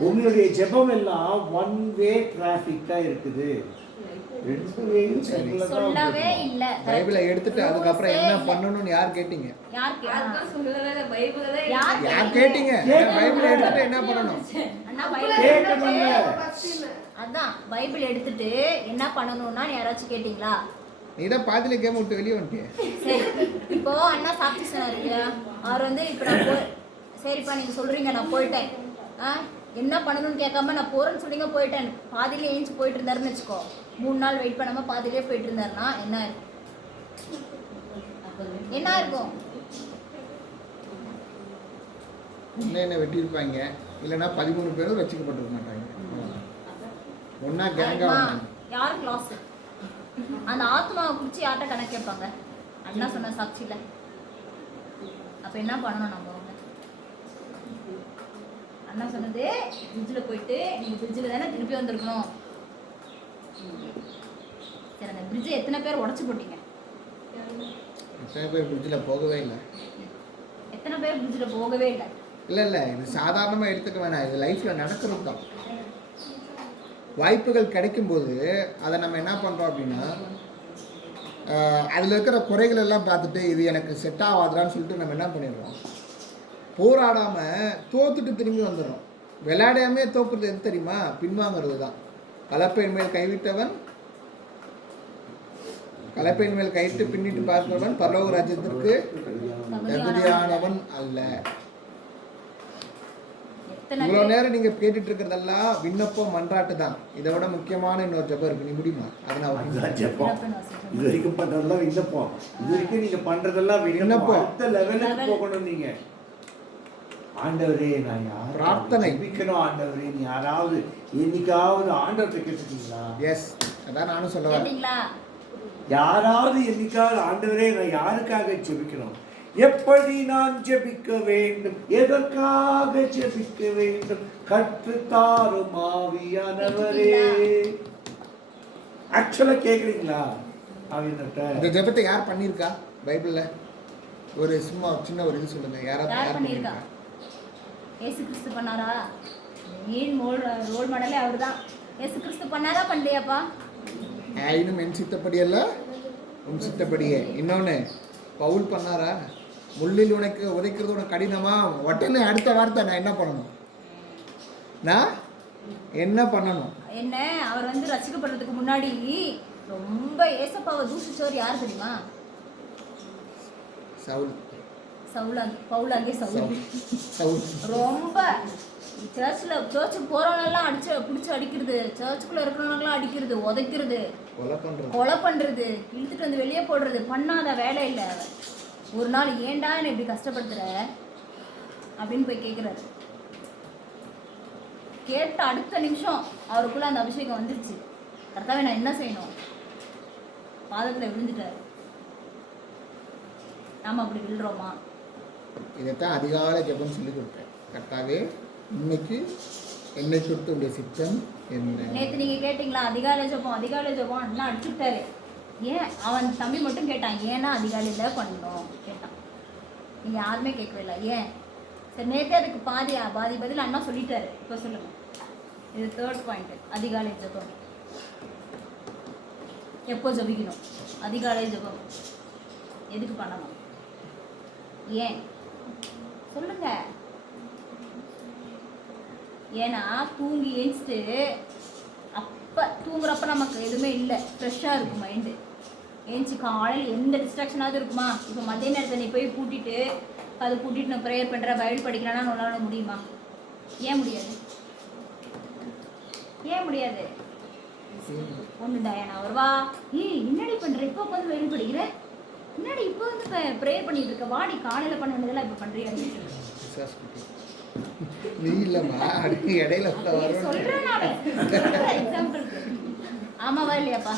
உங்களுடைய ஜெபம் எல்லாம் ஒன் வே டிராஃபிக்கா இருக்குது. ரெண்டுவேயும் சிம்பிளா தான் சொல்லவே இல்ல. பைபிளை எடுத்துட்டு அதுக்கப்புறம் என்ன பண்ணணும்னு யார் கேட்டீங்க? யாருக்கும் சொல்லவே இல்லை. பைபிளை தான் யார் யார் கேட்டீங்க? பைபிளை எடுத்துட்டு என்ன பண்ணணும்? அண்ணா பைபிள் கேட்கணும்ல. அதான் பைபிள் எடுத்துட்டு என்ன பண்ணணும்னா யாராச்சும் கேட்டீங்களா? நீ தான் பாதியில கேம் விட்டு வெளியே வந்துட்டிய. சரி, இப்போ அண்ணா சாப்பிட்டு சொன்னாரு இல்லையா, அவர் வந்து இப்போ நான் சரிப்பா நீங்க சொல்றீங்க நான் போயிட்டேன், என்ன பண்ணணும்னு கேட்காம நான் போறேன்னு சொல்லிங்க போயிட்டேன், பாதியிலே ஏஞ்சி போயிட்டு இருந்தாருன்னு வச்சுக்கோ, 3 நாள் வெயிட் பண்ணாம பாதியிலே போயிட்டு இருந்தாருன்னா என்ன என்ன இருக்கும்? என்ன வெட்டியிருப்பாங்க, இல்லைன்னா 13 பேரும் ரசிக்கப்பட்டிருக்க மாட்டாங்க. ஒன்னா கேங்கா யாருக்கு லாஸ்? அந்த ஆத்மாவை குறிச்சு யார்கிட்ட கணக்கு கேட்பாங்க? அண்ணா சொன்ன சாட்சியில. அப்ப என்ன பண்ணணும் நம்ம? அண்ணா சொன்னது ஃப்ரிட்ஜில் போயிட்டு நீங்க ஃப்ரிட்ஜில் தானே திருப்பி வந்திருக்கணும். சரி, அந்த ஃப்ரிட்ஜை எத்தனை பேர் உடச்சு போட்டீங்க? எத்தனை பேர் ஃப்ரிட்ஜில் போகவே இல்லை? எத்தனை பேர் ஃப்ரிட்ஜில் போகவே இல்லை? இல்லை இது சாதாரணமாக எடுத்துக்க வேணாம், இது லைஃப்பில் நடக்கிறது தான். வாய்ப்புகள் கிடைக்கும்போது அதை நம்ம என்ன பண்ணுறோம் அப்படின்னா, அதில் இருக்கிற குறைகள் எல்லாம் பார்த்துட்டு இது எனக்கு செட் ஆகாதான்னு சொல்லிட்டு நம்ம என்ன பண்ணிடுறோம், போராடாமல் தோத்துட்டு திரும்பி வந்துடுறோம். விளையாடாமே தோக்குறது எது தெரியுமா? பின்வாங்கிறது தான். கலப்பையின் மேல் கைவிட்டவன், கலப்பையின் மேல் கைவிட்டு பின்னிட்டு பார்க்கிறவன் பரலோக ராஜ்யத்திற்கு தகுதியானவன் அல்ல. இவ்வளோ நேரம் நீங்கள் கேட்டுட்டு இருக்கிறதெல்லாம் விண்ணப்பம் மன்றாட்டு தான். இதை விட முக்கியமான இன்னொரு ஜெபம் இருக்கு, நீ முடியுமா? அதுதான் ஜெபம். இது வரைக்கும் பண்றதெல்லாம் விண்ணப்பம். இது வரைக்கும் நீங்க பண்றதெல்லாம் விண்ணப்பம். அடுத்த லெவலுக்கு போகணும். நீங்க ஆண்டவரே நான் யார் பிரார்த்தனை ஜெபிக்கணும். ஆண்டவரே நீ யாராவது என்னைக்காவது ஆண்டவர்கிட்ட கேட்டுட்டீங்களா? எஸ், அதான் நானும் சொல்ல வரேன். யாராவது என்னைக்காவது ஆண்டவரே நான் யாருக்காக ஜெபிக்கணும், எப்படி நான் ஜெபிக்க வேண்டும், எதற்காக ஜெபிக்க வேண்டும், கற்றுத்தாரும் ஆவியானவரே. ஆக்சுவலா கேக்குறீங்களா? இந்த ஜெபத்தை யார் பண்ணியிருக்கா பைபிள்ல? ஒரு சும்மா சின்ன ஒரு இது சொல்லுங்க, யாராவது பண்ணியிருக்கா? ஏசு கிறிஸ்து பண்ணாரா? மெயின் ரோல் மாடலே அவர் தான். ஏசு கிறிஸ்து பண்ணாரா பண்ணலையாப்பா? இன்னும் என் சித்தப்படி அல்ல உன் சித்தப்படியே. இன்னொன்று பவுல் பண்ணாரா? முள்ளில் உனக்கு உதைக்கிறது உனக்கு கடினமா? உடனே அடுத்த வார்த்தை நான் என்ன பண்ணணும், நான் என்ன பண்ணணும்? என்ன அவர் வந்து ரசிக்கப்படுறதுக்கு முன்னாடி ரொம்ப ஏசப்பாவை தூஷிச்சவர் யார் தெரியுமா? சவுல். பவுலாகி சவுல். ரொம்ப சர்ச்சுக்கு போறவனெல்லாம் பிடிச்சி அடிக்கிறது, சர்ச்சுக்குள்ள இருக்கிறவங்களாம் அடிக்கிறது, உதைக்கிறது, கொலை பண்றது, இழுத்துட்டு வந்து வெளியே போடுறது, பண்ணாத வேலை இல்லை. ஒரு நாள் ஏன்டா என்னை இப்படி கஷ்டப்படுத்துற அப்படின்னு போய் கேட்குறாரு. கேட்ட அடுத்த நிமிஷம் அவருக்குள்ள அந்த அபிஷேகம் வந்துருச்சு. கரெக்டாகவே நான் என்ன செய்யணும், பாதத்தில் விழுந்துட்டாரு. நாம அப்படி விழுறோமா? இதைத்தான் அதிகாலை ஜெபம் சொல்லி கொடுத்தேன். கரெக்டாகவே இன்னைக்கு என்னை குறித்து உடைய சித்தம் என்ன? நேற்று நீங்கள் கேட்டிங்களா அதிகாலை ஜெபம் அண்ணா அடிச்சுட்டாரு. ஏன் அவன் தம்பி மட்டும் கேட்டான், ஏன்னா அதிகாலையில் பண்ணணும் கேட்டான். நீங்கள் யாருமே கேட்கவே இல்லை. ஏன்? சரி, நேற்றே அதுக்கு பாதி பதில் அண்ணா சொல்லிட்டாரு. இப்போ சொல்லுங்கள், இது 3rd பாயிண்ட். அதிகாலை ஜெபம் எப்போ ஜெபிக்கணும்? அதிகாலை ஜெபம் எதுக்கு பண்ணணும்? ஏன் சொல்லுங்க. ஏன்னா தூங்கி ஏஞ்சிட்டு அப்போ தூங்குறப்ப நமக்கு எதுவுமே இல்லை, ஃப்ரெஷ்ஷாக இருக்கும் மைண்டு. ஏஞ்சி காலையில் எந்த டிஸ்ட்ராக்ஷனாவது இருக்குமா? இப்போ மதிய நேரத்தை நீ போய் கூட்டிகிட்டு நான் ப்ரேயர் பண்ணுறேன், பைபிள் படிக்கிறேன்னா உன்னால முடியுமா? ஏன் முடியாது? ஒன்று டயானா வருவா, என்னடி பண்ணுற, இப்போ உட்காந்து பைபிள் படிக்கிறேன், என்னடி இப்போ வந்து ப்ரேயர் பண்ணிட்டு இருக்க, வாடி காலையில் பண்ண வேண்டியதெல்லாம் இப்போ பண்ணுறியா? நீ இல்லைம்மா, அடுத்து இடையில சொல்கிறேன் நான் எக்ஸாம்பிளுக்கு. ஆமாவா இல்லையாப்பா?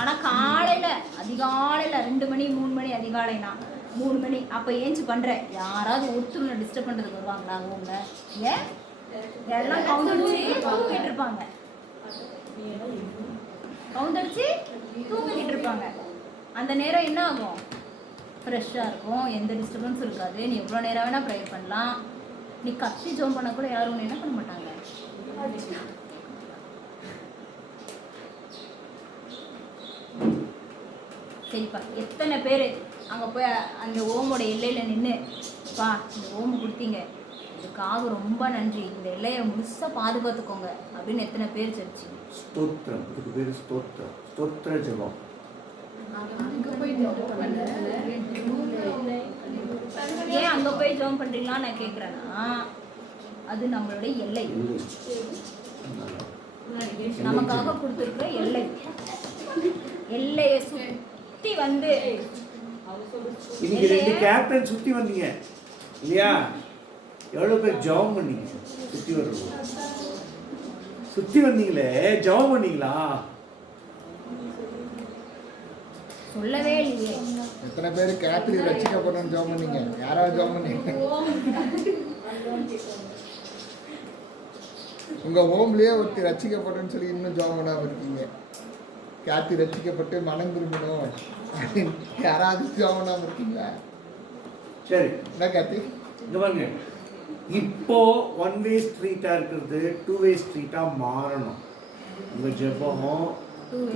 ஆனால் காலையில் அதிகாலையில் 2 மணி 3 மணி, அதிகாலைனா 3 மணி அப்போ ஏஞ்சி பண்ணுறேன். யாராவது ஒருத்தர் டிஸ்டர்ப் பண்ணுறதுக்கு வருவாங்களா? அவங்க ஏன் எல்லாம் கவுந்தடிச்சு தூங்கிட்டு இருப்பாங்க, அந்த நேரம் என்ன ஆகும்? ஃப்ரெஷ்ஷாக இருக்கும், எந்த டிஸ்டர்பன்ஸும் இருக்காது. நீ எவ்வளோ நேரம் வேணால் ப்ரேயர் பண்ணலாம். நீ கத்தி ஜோம் பண்ண கூட யாரும் ஒன்று என்ன பண்ண மாட்டாங்க. சரிப்பா, எத்தனை பேர் அங்கே போய் அந்த ஓமோட எல்லையில் நின்று பா இந்த ஓமு கொடுத்தீங்க, இதுக்காக ரொம்ப நன்றி, இந்த எல்லையை முழுசாக பாதுகாத்துக்கோங்க அப்படின்னு எத்தனை பேர் சொல்லிச்சிங்க? ஸ்தோத்திரம், இதுக்கு பேர் ஸ்தோத்திரம், ஸ்தோத்திர ஜெபம். ஏன் அங்கே போய் ஜெபம் பண்ணுறீங்களான்னு நான் கேட்குறேன்னா, அது நம்மளுடைய எல்லை, நமக்காக கொடுத்துருக்குற எல்லை. எல்லையை சுற்றி வந்து இன்னைக்கு 2 கேப்டன் சுற்றி வந்தீங்க இல்லையா? எவ்வளோ பேர் ஜெபம் பண்ணீங்க? சுற்றி வர்றது சுற்றி வந்தீங்களே, ஜெபம் பண்ணீங்களா? சொல்லவே இல்லையே. எத்தனை பேர் கேத்ரி ரசிக்கப்படணும்னு ஜெபம் பண்ணீங்க? யாராவது ஜெபம் பண்ணீங்க? உங்கள் ஹோம்லேயே ஒருத்தர் ரசிக்கப்படணும்னு சொல்லி இன்னும் ஜெபம் பண்ணாமல் இருக்கீங்க. கேத்தி ரசிக்கப்பட்டு மனம் திரும்பணும் அப்படின்னு யாராவது ஜெபம் பண்ணாமல் இருக்கீங்களா? சரி, என்ன கேத்தி? இங்க பாருங்க, இப்போ 1 வே ஸ்ட்ரீட்டாக இருக்கிறது 2 வே ஸ்ட்ரீட்டாக மாறணும். உங்கள் ஜெபம்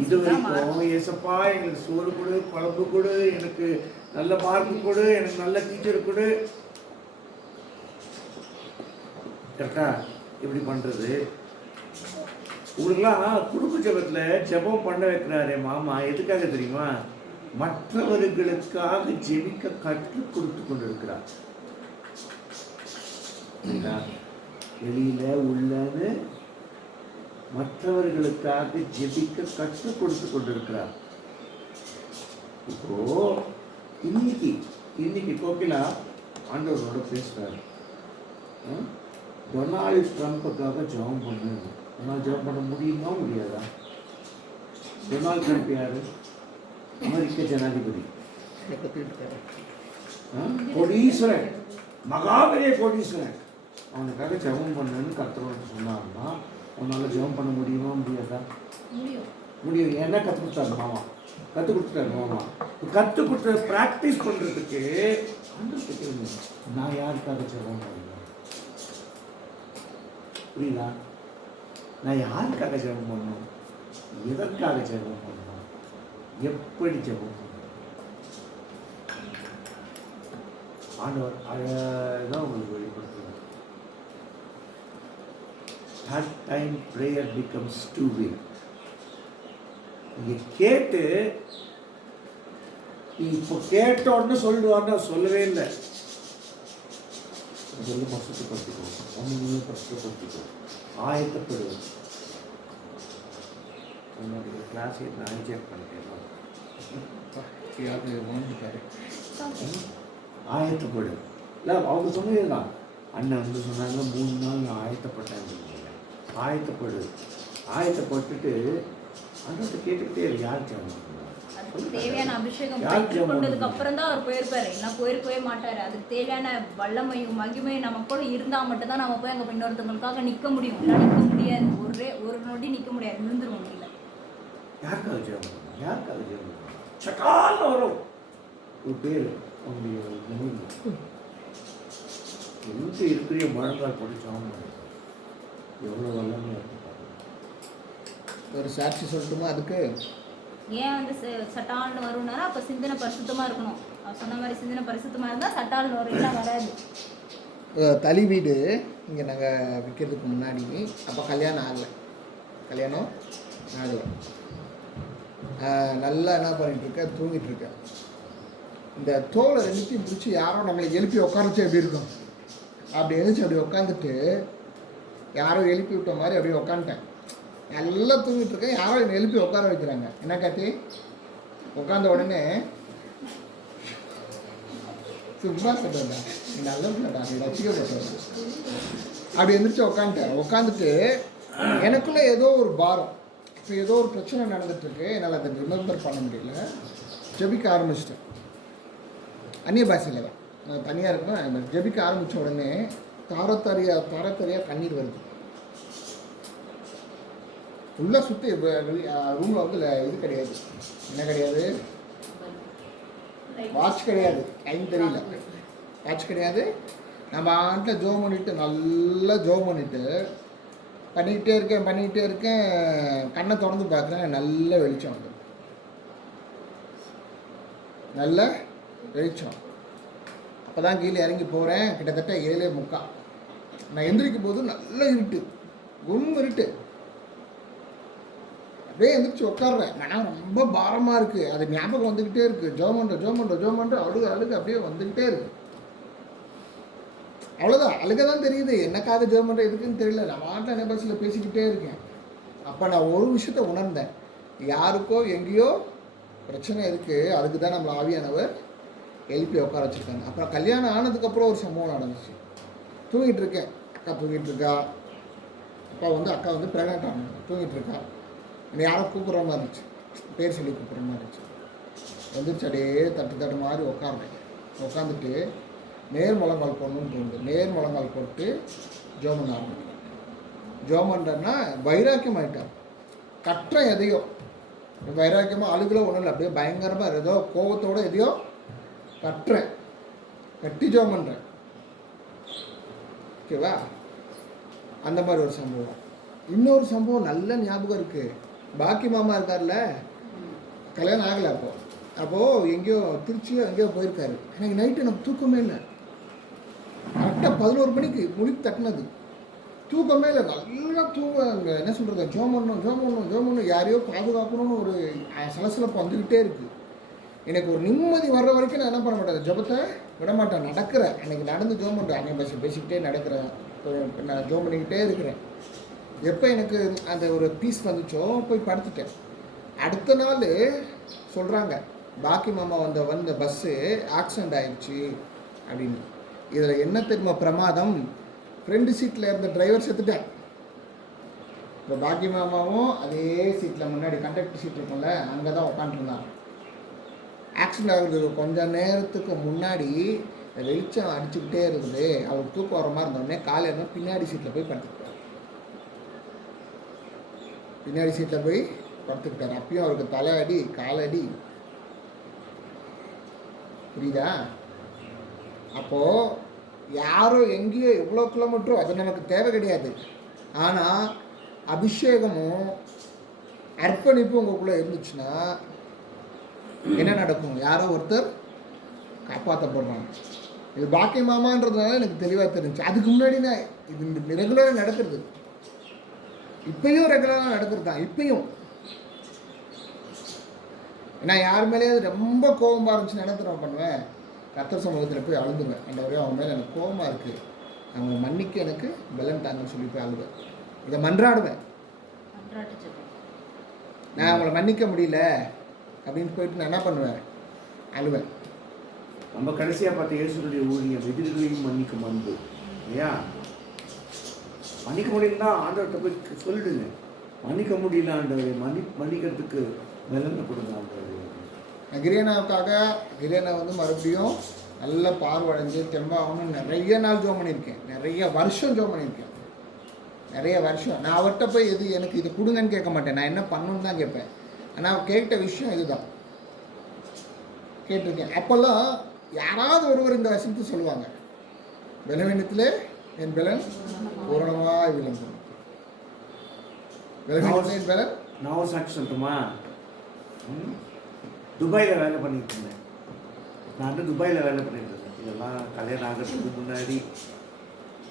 இது வரைக்கும் ஏசப்பா எங்களுக்கு சோறு கொடு, குழம்பு கொடு, எனக்கு நல்ல மார்க்கு கொடு, எனக்கு நல்ல டீச்சர் கொடு, கரெக்டா இப்படி பண்ணுறது. உங்களுக்குலாம் குடும்ப ஜெபத்தில் ஜெபம் பண்ண வைக்கிறாரே மாமா, எதுக்காக தெரியுமா? மற்றவர்களுக்காக ஜெபிக்க கற்றுக் கொடுத்து கொண்டு இருக்கிறார். வெளியில உள்ளன்னு மற்றவர்களுக்காக ஜெபிக்க கற்றுக் கொடுத்து கொண்டிருக்கிறார். இப்போ இன்னைக்கு கோகிலா ஆண்டவரோட பேசுறாரு. டொனால்டு ட்ரம்ப்புக்காக ஜெபம் பண்ணு. உன்னால் ஜெபம் பண்ண முடியுமா முடியாதா? டொனால்டு ட்ரம்ப் யாரு? அமெரிக்க ஜனாதிபதி, கோடீஸ்வரன், மகாபெரிய கோடீஸ்வரன். அவனுக்காக ஜெபம் பண்ணுன்னு கர்த்தர் சொன்னாருன்னா உன்னால் ஜெபம் பண்ண முடியுமா முடியாதா? முடியும். ஏன்னா கற்றுக் கொடுத்தாரு மாமா, கற்றுக் கொடுத்துட்டாரு மாமா. கற்றுக் கொடுத்த ப்ராக்டிஸ் பண்ணுறதுக்கு நான் யாருக்காக ஜெபம் பண்ணுவேன்? புரியுதா? நான் யாருக்காக ஜெபம் பண்ணணும்? எதற்காக ஜெபம் பண்ணணும்? எப்படி ஜெபம் பண்ணணும்? ஆண்டவர் அழகாக உங்களுக்கு வெளிப்படுத்துவார். That time prayer becomes 2 way. நீங்க கேட்டு நீ இப்போ கேட்ட உடனே சொல்லுவான்னு சொல்லவே இல்லை. சொல்லு, பசுத்தப்படுத்திக்கோ, ஒன்று பசுத்தப்படுத்திக்கோ, ஆயத்தப்படுவது. உன்னுடைய கிளாஸை நான் செக் பண்ணிட்டேன். ஆயத்தப்படு. இல்லை, அவங்க சொன்னது தான். அண்ணன் வந்து சொன்னாங்க 3 நாள் நான் ஆயத்தப்பட்டேன். ஆயத்தப்படு. ஆயத்தப்பட்டுட்டு அண்ணன் கேட்டுக்கிட்டே யார் ஜெபம் அதுக்கு தேவையான அபிஷேகம் பெற்றுக்கொண்டதுக்கு அப்புறம் தான் அவர் போயிருப்பாரு. இல்லை போயிருக்கவே மாட்டார். அதுக்கு தேவையான வல்லமையும் மகிமையும் நம்ம கூட இருந்தால் மட்டும்தான் நம்ம போய் அங்கே இன்னொருத்தவங்களுக்காக நிற்க முடியும். இல்லை நிற்க முடியாது. ஒரு நொடி நிற்க முடியாது, விழுந்துருவோம் முடியல. யாருக்காக ஜெபம்? யாருக்காக ஜெபம்? சட்டால்னு வரும் ஒரு பேர் அவங்களுடைய நினைவு. எங்கே இருக்கிற முழங்கால் படித்தோம், எவ்வளோ வல்லமையாக இருக்கு. ஒரு சாட்சி சொல்லட்டுமா அதுக்கு? ஏன் வந்து சட்டால்னு வரும்னா, அப்போ சிந்தனை பரிசுத்தமாக இருக்கணும். அவர் சொன்ன மாதிரி சிந்தனை பரிசுத்தமாக இருந்தால் சட்டால்னு வரும், இல்லை வராது. தளி வீடு இங்கே நாங்கள் விற்கிறதுக்கு முன்னாடி அப்போ கல்யாணம் ஆகலை. நல்லா என்ன பண்ணிகிட்ருக்கேன், தூங்கிட்டுருக்கேன். இந்த தோலை 2த்தையும் பிடிச்சி யாரோ நம்மளை எழுப்பி உட்காந்துச்சு எப்படி இருக்கும், அப்படி எழுந்துச்சு அப்படி உட்காந்துட்டு யாரோ எழுப்பி விட்ட மாதிரி அப்படியே உட்காந்துட்டேன். நல்லா தூங்கிட்டுருக்கேன், யாரோ என்னை எழுப்பி உட்கார வைக்கிறாங்க. என்ன காட்டி உட்காந்த உடனே சும்மா சொல்கிறேன், நீ நல்ல பிள்ளைடா, நீ ரசிக்கப்பட்டது. அப்படி எழுந்திரிச்சு உட்காந்துட்டு எனக்குள்ளே ஏதோ ஒரு பாரம், இப்போ ஏதோ ஒரு பிரச்சனை நடந்துகிட்ருக்கு, என்னால் அதை ரிமெம்பர் பண்ண முடியல. ஜெபிக்க ஆரம்பிச்சிட்டேன். அந்நிய பாஷையில் தான், நான் தனியாக இருக்கேன். ஜெபிக்க ஆரம்பித்த உடனே தாரத்தறியாக கண்ணீர் வருது. ஃபுல்லாக சுற்றி ரூமில் வந்து இது கிடையாது, என்ன கிடையாது, வாட்ச் கிடையாது, டைம் தெரியல, வாட்ச் கிடையாது. நம்ம ஆண்டில் ஜோம் பண்ணிவிட்டு நல்லா ஜோம் பண்ணிக்கிட்டே இருக்கேன். கண்ணை திறந்து பார்க்குறேன், நல்ல வெளிச்சம் வந்து நல்ல வெளிச்சம். அப்போ தான் கீழே இறங்கி போகிறேன், கிட்டத்தட்ட 7:45. நான் எந்திரிக்கும் போது நல்ல இருட்டு, இருட்டு. அப்படியே எந்திரிச்சு உட்காடுறேன். மனம் ரொம்ப பாரமாக இருக்குது, அது ஞாபகம் வந்துக்கிட்டே இருக்குது. ஜோமன்ற அழுக அப்படியே வந்துக்கிட்டே இருக்குது. அவ்வளோதான், அழுக தான் தெரியுது. என்னக்காக ஜோமன்ற இருக்குன்னு தெரியல. நான் வாட்டில் என்ன பஸ்ஸில் பேசிக்கிட்டே இருக்கேன். அப்போ நான் ஒரு விஷயத்த உணர்ந்தேன், யாருக்கோ எங்கேயோ பிரச்சனை இருக்குது, அதுக்கு தான் நம்மளை ஆவியானவர் எழுப்பி உட்கார வச்சுருக்காங்க. அப்புறம் கல்யாணம் ஆனதுக்கப்புறம் ஒரு சம்பவம் நடந்துச்சு. தூங்கிட்டு இருக்கேன், அக்கா தூங்கிட்டு இருக்கா. அக்கா வந்து ப்ரெக்னென்ட் ஆனாங்க, தூங்கிட்டு இருக்கா. என்னை யாரோ கூப்பிட்ற மாதிரி இருந்துச்சு, பேர் சொல்லி கூப்பிட்ற மாதிரி இருந்துச்சு. வந்துருச்சு, அப்படியே தட்டு மாதிரி உட்காருறேன். உட்காந்துட்டு நேர் முழங்கால் போடணும்னு தோணுது. நேர் முழங்கால் போட்டு ஜோமன் ஆரம்பிக்கிறேன். ஜோமன்றன்னா வைராக்கியம் ஆகிட்டார். கட்டுறேன் எதையோ, வைராக்கியமாக அழுகல ஒன்றும் இல்லை, அப்படியே பயங்கரமாக ஏதோ கோபத்தோடு எதையோ கட்டுறேன், கட்டி ஜோம் பண்ணுறேன். ஓகேவா? அந்த மாதிரி ஒரு சம்பவம். இன்னொரு சம்பவம் நல்ல ஞாபகம் இருக்குது. பாக்கி மாமா இருக்கார்ல, கல்யாணம் ஆகலை அப்போது எங்கேயோ திருச்சியோ எங்கேயோ போயிருக்காரு. எனக்கு நைட்டு எனக்கு தூக்கமே இல்லை. கரெக்டாக 11 மணிக்கு முடிப்பு தட்டினது, தூக்கமே இல்லை. நல்லா தூங்க, என்ன சொல்கிறது, ஜோம் பண்ணணும், யாரையோ பாதுகாக்கணும்னு ஒரு சலசலப்பு வந்துக்கிட்டே இருக்குது. எனக்கு ஒரு நிம்மதி வர்ற வரைக்கும் நான் என்ன பண்ண மாட்டேன், ஜபத்தை விட மாட்டேன். நடக்கிறேன், அன்றைக்கி நடந்து ஜோம் பண்ணுறேன், அன்னைக்கு பேசிக்கிட்டே நடக்கிறேன், நான் ஜோம் பண்ணிக்கிட்டே இருக்கிறேன். எப்போ எனக்கு அந்த ஒரு பீஸ் வந்துச்சோ போய் படுத்துட்டேன். அடுத்த நாள் சொல்கிறாங்க, பாக்கி மாமா வந்த பஸ்ஸு ஆக்சிடெண்ட் ஆயிடுச்சு அப்படின்னு. இதில் என்ன தெரியுமா பிரமாதம், ஃப்ரெண்டு சீட்டில் இருந்த டிரைவர் செத்துட்டேன். இப்போ பாக்கி மாமாவும் அதே சீட்டில் முன்னாடி கண்டக்டர் சீட் இருக்கும்ல, அங்கே தான் உட்காந்துருந்தான். ஆக்சிடெண்ட் ஆகுறதுக்கு கொஞ்சம் நேரத்துக்கு முன்னாடி வெளிச்சம் அடிச்சுக்கிட்டே இருக்குது. அவர் தூக்கம் வர மாதிரி இருந்தோடனே காலையில் பின்னாடி சீட்டில் போய் படுத்துக்கிட்டார். அப்பயும் அவருக்கு தலையடி காலடி. புரியுதா? அப்போது யாரோ எங்கேயோ எவ்வளோ கிலோமீட்டரோ அது நமக்கு தேவை கிடையாது. ஆனால் அபிஷேகமும் அர்ப்பணிப்பும் உங்களுக்குள்ளே இருந்துச்சுன்னா என்ன நடக்கும்? யாரோ ஒருத்தர் காப்பாற்றப்படுறாங்க. இது பாக்கி மாமான்றதுனால எனக்கு தெளிவாக தெரிஞ்சு. அதுக்கு முன்னாடி நான் இது ரெகுலராக நடக்கிறது, இப்பயும் ரெகுலராக நடக்கிறது தான். இப்பயும் நான் யார் மேலேயே அது ரொம்ப கோபமாக இருந்துச்சுன்னு என்ன நான் பண்ணுவேன், கர்த்தர் சமூகத்தில் போய் அழுதுவேன். ஆண்டவரே, அவன் மேலே எனக்கு கோபமாக இருக்குது, அவங்க மன்னிக்க எனக்கு பலன் தாங்கன்னு சொல்லி போய் அழுவேன். இதை மன்றாடுவேன். நான் அவங்கள மன்னிக்க முடியல அப்படின்னு போயிட்டு நான் என்ன பண்ணுவேன், அழுவேன். நம்ம கடைசியாக பார்த்த இயேசுடைய ஊழியம் எதிரிகளையும் மன்னிக்கும் அன்பு இல்லையா? மன்னிக்க முடியலன்னா ஆண்டவர்கிட்ட போய் சொல்லிடுங்க, மன்னிக்க முடியல ஆண்டவரே, மன்னிக்கிறதுக்கு விலங்க கொடுங்க ஆண்டவரே. கிரியனாவுக்காக கிரியனை வந்து மறுபடியும் நல்ல பார்வடைஞ்சு தெம்பாகணும் நிறைய நாள் ஜோம் பண்ணியிருக்கேன், நிறைய வருஷம் ஜோம் பண்ணியிருக்கேன், நிறைய வருஷம். நான் அவர்கிட்ட போய் எனக்கு இது கொடுங்கன்னு கேட்க மாட்டேன், நான் என்ன பண்ணணுன்னு தான் கேட்பேன். ஆனால் கேட்ட விஷயம் இதுதான் கேட்டிருக்கேன். அப்போல்லாம் யாராவது ஒருவர் இந்த வசனத்தை சொல்லுவாங்க, பலவீனத்திலே என் பலன் பூரணமாக விளங்கும். பலவீனத்திலே என் பலன். நான் ஒரு சாட்சி சொல்லட்டுமா? துபாயில் வேலை பண்ணிட்டு இருந்தேன். நான் வந்து துபாயில் வேலை பண்ணிட்டு இருந்தேன். இதெல்லாம் கல்யாணம் ஆகிறதுக்கு முன்னாடி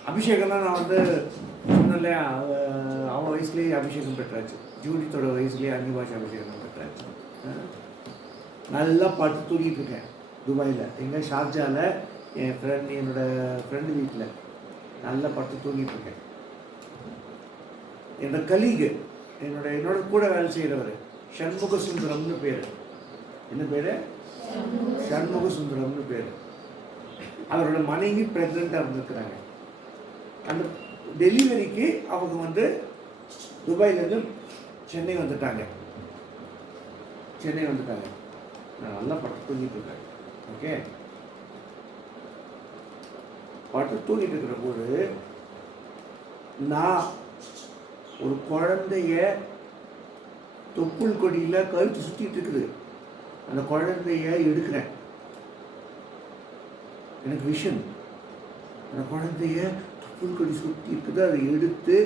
அபிஷேகம்லாம் நான் வந்து சொன்னல, அவன் வயசுலேயே அபிஷேகம் பெற்றாச்சு. ஜூடித்தோட வயசுலேயே அன்னிபாஷ அபிஷேகம் பெற்றாச்சு. நல்லா படுத்து தூங்கிட்டு இருக்கேன் துபாயில், எங்கள் ஷார்ஜாவில் என்னோடய ஃப்ரெண்டு வீட்டில் நல்லா படுத்து தூங்கிட்டு இருக்கேன். என்னோட கலீகு, என்னோட கூட வேலை செய்கிறவர் ஷண்முக சுந்தரம்னு பேர். என்ன பேர்? ஷண்முக சுந்தரம்னு பேர். அவரோட மனைவி ப்ரெக்னெண்ட்டாக இருந்திருக்கிறாங்க. அந்த டெலிவரிக்கு அவங்க வந்து துபாயிலேருந்து சென்னை வந்துட்டாங்க. நான் நல்லா படுத்து தூங்கிட்டு இருக்கேன். ஓகே, படுத்து தூங்கிட்டு இருக்கிற போது நான் ஒரு குழந்தைய தொப்புள் கொடியில் கழுத்து சுற்றிட்டு இருக்குது, அந்த குழந்தைய எடுக்கிறேன். எனக்கு விஷன், அந்த குழந்தைய தொப்புள் கொடி சுற்றி இருக்குது, அதை எடுத்து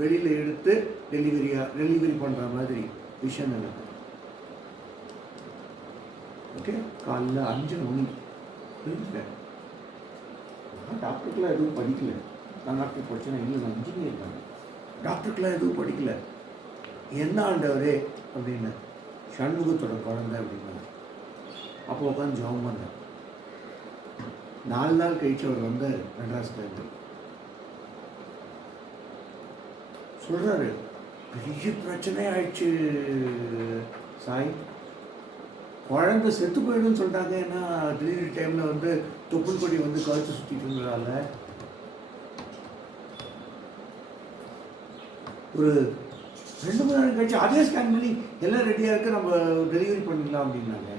வெளியில் எடுத்து டெலிவரி பண்ணுற மாதிரி விஷன் எனக்கு. ஓகே, காலைல 5 மணி எழுந்துட்டேன். நான் டாக்டருக்குலாம் எதுவும் படிக்கல. நான் டாக்டர் படித்தேன், இல்லை நான் இன்ஜினியர் தான். டாக்டருக்குலாம் எதுவும் படிக்கல. என்ன ஆண்டவரே அப்படின்னு, சண்முகத்தோட குழந்தை அப்படின்னா. அப்போ உட்காந்து ஜெபம் பண்ணேன். 4 நாள் கழிச்சு அவர் வந்தார் மெட்ராஸ்லேருந்து. சொல்கிறாரு, பெரிய பிரச்சனை ஆயிடுச்சு சாய், குழந்தை செத்து போயிடுன்னு சொல்லிட்டாங்க. ஏன்னா டெலிவரி டைமில் வந்து தொப்புள் கொடி வந்து கழுத்து சுற்றிட்டு இருந்ததால. ஒரு 2 மணி நேரம் கழிச்சு அதே ஸ்கேன் பண்ணி எல்லாம் ரெடியாக இருக்கு, நம்ம டெலிவரி பண்ணிடலாம் அப்படின்னாங்க.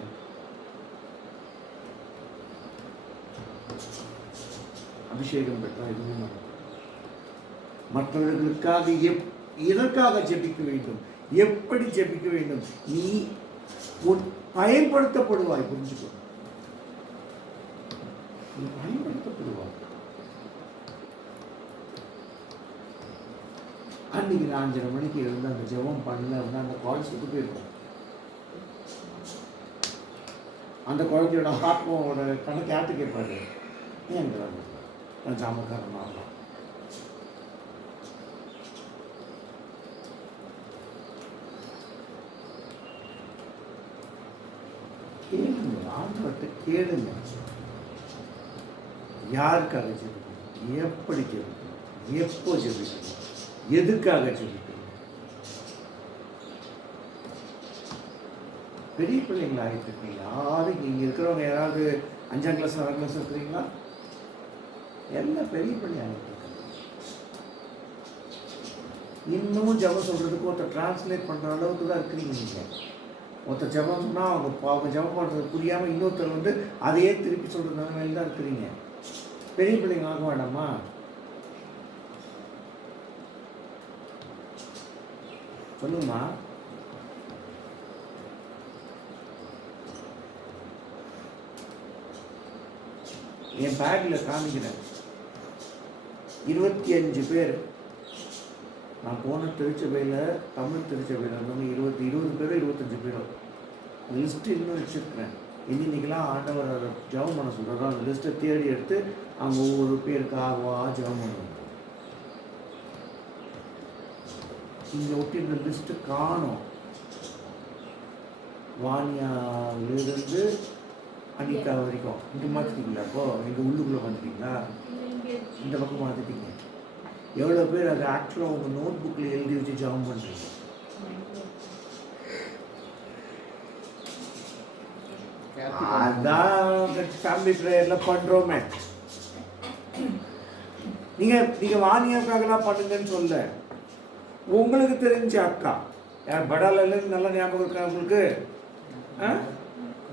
அபிஷேகம் பெற்றா எதுவுமே நடக்கும். மற்றவர்களுக்காக எதற்காக ஜெபிக்க வேண்டும், எப்படி ஜெபிக்க வேண்டும், நீ பயன்படுத்தப்படுவாய். புரிஞ்சுக்கோ, நீ பயன்படுத்தப்படுவாய். அன்னைக்கு நான் 5:30 மணிக்கு இருந்து அந்த ஜெபம் பண்ணல அப்படின்னா அந்த குழந்தை சுட்டு போயிருக்கோம். அந்த குழந்தையோட ஆத்மாவோட கணக்கு யார்ட்டு கேட்பாரு, ஏன் நான் ஜாமக்காரன் ஆகலாம். கேளுங்க, ஆண்டவர்கிட்ட கேளுங்க. யாருக்காக ஜெபிக்கணும், எப்படி ஜெபிக்கணும், எப்போ ஜெபிக்கணும், எதுக்காக ஜெபிக்கணும். பெரிய பிள்ளைங்களா ஆகிட்டு இருக்கீங்க. யாரும் இங்கே இருக்கிறவங்க யாராவது 5ஆம் கிளாஸ் 6ஆம் கிளாஸ் இருக்கிறீங்களா? எல்லாம் பெரிய பிள்ளை ஆகிட்டு இருக்காங்க. இன்னமும் ஜெபம் சொல்றதுக்கு ஒருத்தர் டிரான்ஸ்லேட் பண்ற அளவுக்கு தான் இருக்கிறீங்க. நீங்கள் ஒருத்தர் ஜெபம் சொன்னால் அவங்க ஜெபம் பண்ணுறது புரியாமல் இன்னொருத்தர் வந்து அதையே திருப்பி சொல்கிற நிலைமையில் தான் இருக்கிறீங்க. பெரிய பிள்ளைங்க ஆக வேண்டாமா? சொல்லுங்கம்மா. என் பேக்கில் காமிக்கிறேன், 25 பேர். நான் போன திருச்சபையில், தமிழ் திருச்சபையில் இருந்தவங்க 20 பேரோ 25 பேரோ லிஸ்ட்டு இன்னும் வச்சுருக்கிறேன். இன்னைக்கெல்லாம் ஆண்டவர் ஜெபம் பண்ண சொல்கிறதோ அந்த லிஸ்ட்டை தேடி எடுத்து அவங்க ஒவ்வொரு பேருக்காகவா ஜெபம் பண்ணுவாங்க. இங்கே ஒட்டி இந்த லிஸ்ட்டு காணும். வாணியாவிலிருந்து அனிதா வரைக்கும் இங்கே மாற்றிட்டீங்களா? அப்போ எங்கள் உள்ளுக்குள்ளே வந்துட்டீங்களா? இந்த பக்கம் மாற்றிட்டீங்க. எவ்வளோ பேர் அதை ஆக்சுவலாக உங்கள் நோட் புக்கில் எழுதி வச்சு ஜெபம் பண்ணுறீங்க? அதான் ஃபேமிலி ப்ரேயரில் பண்ணுறோமே. நீங்கள் வாணியாக்காகலாம் பண்ணுங்கன்னு சொல்ல, உங்களுக்கு தெரிஞ்ச அக்கா யார் படாலேருந்து நல்லா ஞாபகம் இருக்கா உங்களுக்கு?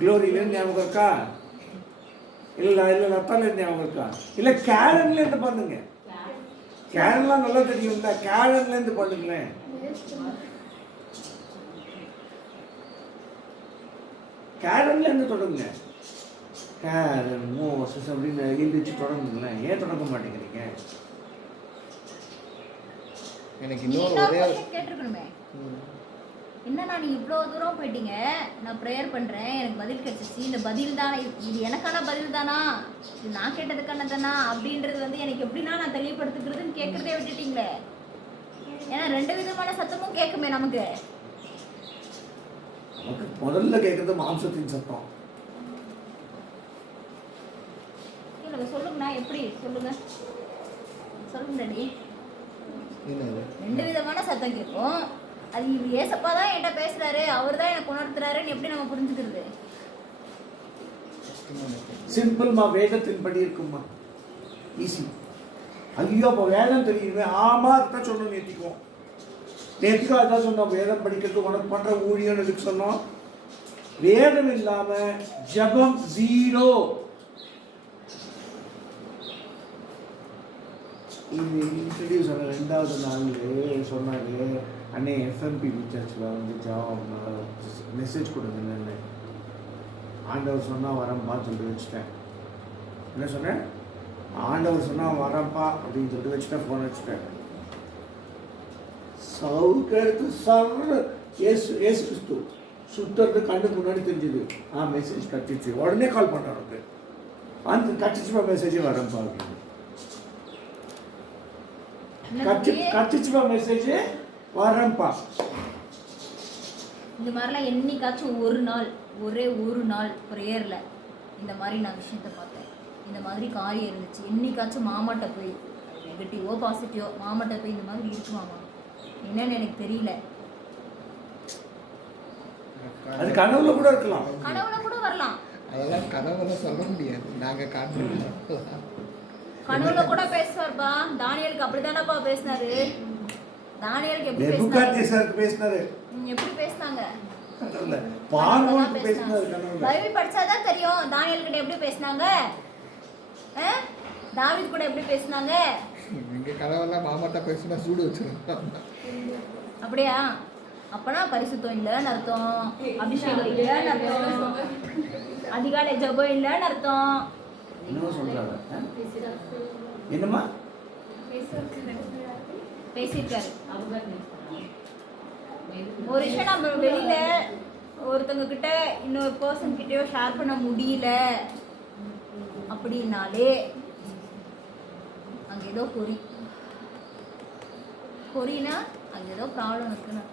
க்ளோரியிலேருந்து ஞாபகம் இருக்கா? இல்லை லத்தாலேருந்து ஞாபகம் இருக்கா? இல்லை கேரன்லேருந்து பண்ணுங்க. கேரன்லாம் நல்லா தெரியும்ல, கேரன்லேருந்து பண்ணுங்களேன். கேரன்லேருந்து தொடங்குங்க. கேரன் மோசஸ் அப்படின்னு எழுதிச்சு தொடங்குங்களேன். ஏன் தொடங்க மாட்டேங்கிறீங்க? எனக்கு இன்னொரு ஒரே கேட்டிருக்கணுமே, என்னன்னா நீ இவ்வளோ தூரம் போயிட்டீங்க, நான் ப்ரேயர் பண்ணுறேன், எனக்கு பதில் கிடைச்சிச்சு, இந்த பதில் தானே, இது எனக்கான பதில் தானா, இது நான் கேட்டதுக்கான தானா அப்படின்றது வந்து எனக்கு எப்படின்னா நான் தெளிவுபடுத்துக்கிறதுன்னு கேட்குறதே விட்டுட்டீங்களே. ஏன்னா 2 விதமான சத்தமும் கேட்குமே நமக்கு. முதல்ல கேட்கறது மாம்சத்தின் சத்தம். இல்லை சொல்லுங்கண்ணா, எப்படி சொல்லுங்க டாடி. 2 விதமான சத்தம் கேட்கும். அது ஏசப்பா தான் என்கிட்ட பேசுறாரு, அவர் தான் எனக்கு உணர்த்துறாருன்னு எப்படி நம்ம புரிஞ்சுக்கிறது? சிம்பிள்மா, வேதத்தின் படி இருக்குமா, ஈஸி. ஐயோ அப்போ வேதம் தெரியுமே, ஆமா அதுதான் சொன்னோம். நேத்திக்கும் அதுதான் சொன்னோம். வேதம் படிக்கிறது உனக்கு பண்ற ஊழியன்னு எதுக்கு சொன்னோம்? வேதம் இல்லாம ஜபம் 0. இது இன்ட்ரடியூஸ் ஆன 2வது நாள் சொன்னாரு, அண்ணே எஃப்எம்பி சர்ச்சில் வந்து மெசேஜ் கொடுங்கன்னு. ஆண்டவர் சொன்னால் வரம்பா சொல்லிட்டு வச்சுட்டேன். என்ன சொன்னேன்? ஆண்டவர் சொன்னால் வரம்பா அப்படின்னு சொல்லிட்டு வச்சுட்டேன். ஃபோன் வச்சுட்டேன். சவுக்கு எடுத்து ஏசு கிறிஸ்து சுத்துறது கண்ணுக்கு முன்னாடி தெரிஞ்சுது. மெசேஜ் கட்டிச்சு. உடனே கால் பண்ணுறான் அவனுக்கு. அந்த கட்டிச்சுப்பா மெசேஜே வரேன் பாருங்க. கட்டிச்சுப்பா மெசேஜே வரேன்ப்பா. இந்த மாதிரிலாம் என்னைக்காச்சும் ஒரே ஒரு நாள் ப்ரேயரில் இந்த மாதிரி நான் விஷயத்த பார்த்தேன். இந்த மாதிரி காரியம் இருந்துச்சு. என்னைக்காச்சும் மாமாட்ட போய் நெகட்டிவோ பாசிட்டிவோ மாமாட்ட போய் இந்த மாதிரி இருக்குமாமா என்னன்னு எனக்கு தெரியல. அது கனவுல கூட இருக்கலாம். கனவுல கூட வரலாம். அதெல்லாம் கனவுல சொல்ல முடியாது. நாங்க காட்டுறோம். கனவுல கூட பேசுவார்ப்பா. தானியலுக்கு அப்படிதானப்பா பேசினாரு. தானியலுக்கு எப்படி பேசினாரு? எப்படி பேசினாங்க? கனவுல பார்வோனுக்கு பேசினாரு. கனவுல பைபிள் படிச்சாதான் தெரியும் தானியல் கிட்ட எப்படி பேசினாங்க, தாவீது கூட எப்படி பேசினாங்க. இங்க கனவெல்லாம் மாமாட்டா பேசினா சூடு வச்சிருக்கோம். அப்படியா? அப்பனா பரிசுத்தம் இல்லைன்னு அர்த்தம், அபிஷேகம் இல்லைன்னு அர்த்தம், அதிகாலை ஜபம் இல்லைன்னு அர்த்தம். என்னமா சொல்றாரு? என்னமா பேசியிருக்காரு. ஒரு விஷயம் நம்ம வெளியில ஒருத்தவங்க கிட்ட இன்னொரு பர்சன் கிட்டயோ ஷேர் பண்ண முடியல அப்படின்னாலே அங்க ஏதோ பொறினா அங்க ஏதோ ப்ராப்ளம் இருக்குன்னு.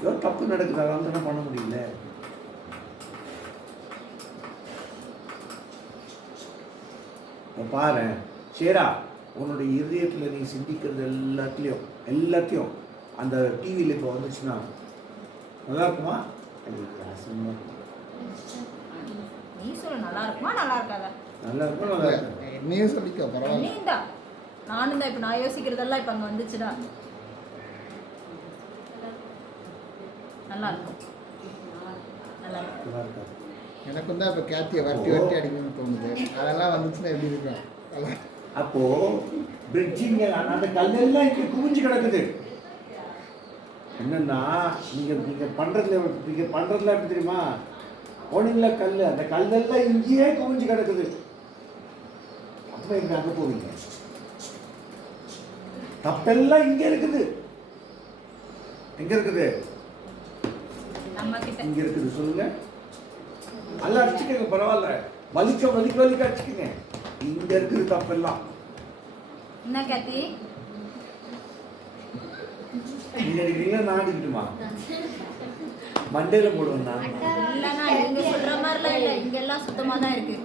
ஏதோ தப்பு நடக்குது, அதான் தானே பண்ண முடியல. பாரு சேரா, உன்னுடைய இதயத்தில் நீ சிந்திக்கிறது எல்லாத்தையும் அந்த டிவியில் இப்போ வந்துச்சுன்னா நல்லா இருக்குமா? நீ சொல்ல நல்லா இருக்குமா நல்லா இருக்காதா? நல்லா இருக்கும். நல்லா இருக்கும். என்னையே சொல்லிக்க பரவாயில்ல. நீந்தா நானும் தான். இப்போ நான் யோசிக்கிறதெல்லாம் இப்போ அங்கே வந்துச்சுடா. நல்லா இருக்கும். நல்லா இருக்கும். நல்லா இருக்காது. எனக்கும் தான் இப்போ கேத்தியை வட்டி அடிக்கணும்னு தோணுது. அதெல்லாம் வந்துச்சுன்னா எப்படி இருக்கும்? அப்போ பிரிட்ஜிங்க அந்த கல்லெல்லாம் இங்கே குவிஞ்சு கிடக்குது. என்னன்னா நீங்க பண்றதுல எப்படி தெரியுமா? போனீங்களா கல், அந்த கல்லெல்லாம் இங்கேயே குவிஞ்சு கிடக்குது. அப்போ எங்க அங்கே போவீங்க? தப்பெல்லாம் இங்க இருக்குது. எங்க இருக்குது? நம்ம கிட்ட இங்க இருக்குது. சொல்லுங்க. நல்லா அடிச்சுக்கங்க, பரவாயில்ல. வலிக்க அடிச்சுக்கங்க. இங்க இருக்குது தப்பெல்லாம். என்ன கேத்தி? நீங்க அடிக்கிறீங்களா நான் அடிக்கட்டுமா? மண்டையில போடுவேன் நான். இல்லைண்ணா நீங்க சொல்ற மாதிரிலாம் இல்லை, இங்கெல்லாம் சுத்தமாக தான் இருக்கு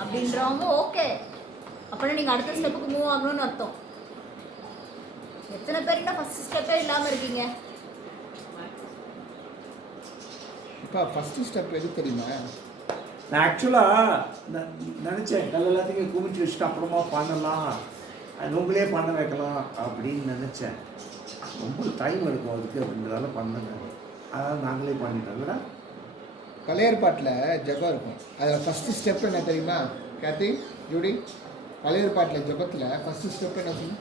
அப்படின்றவங்க ஓகே. அப்படின்னா நீங்க அடுத்த ஸ்டெப்புக்கு மூவ் ஆகணும்னு அர்த்தம். எத்தனை பேருன்னா ஃபர்ஸ்ட் ஸ்டெப்பே இல்லாமல் இருக்கீங்க? இப்போ ஃபஸ்ட்டு ஸ்டெப் எது தெரியுமா? நான் ஆக்சுவலாக நினச்சேன் கல் எல்லாத்தையும் குமிச்சு வச்சுட்டு அப்புறமா பண்ணலாம், உங்களே பண்ண வைக்கலாம் அப்படின்னு நினச்சேன். ரொம்ப டைம் எடுக்கும் அதுக்கு அப்படின்றதால பண்ணுங்க. அதாவது நாங்களே பண்ணிட்டோம்ல. பழைய ஏற்பாட்டில் ஜெபம் இருக்கும். அதில் ஃபஸ்ட்டு ஸ்டெப் என்ன தெரியுமா கேத்தி, ஜூடி? பழைய ஏற்பாட்டில் ஜெபத்தில் ஃபஸ்ட்டு ஸ்டெப் என்ன சொல்லு?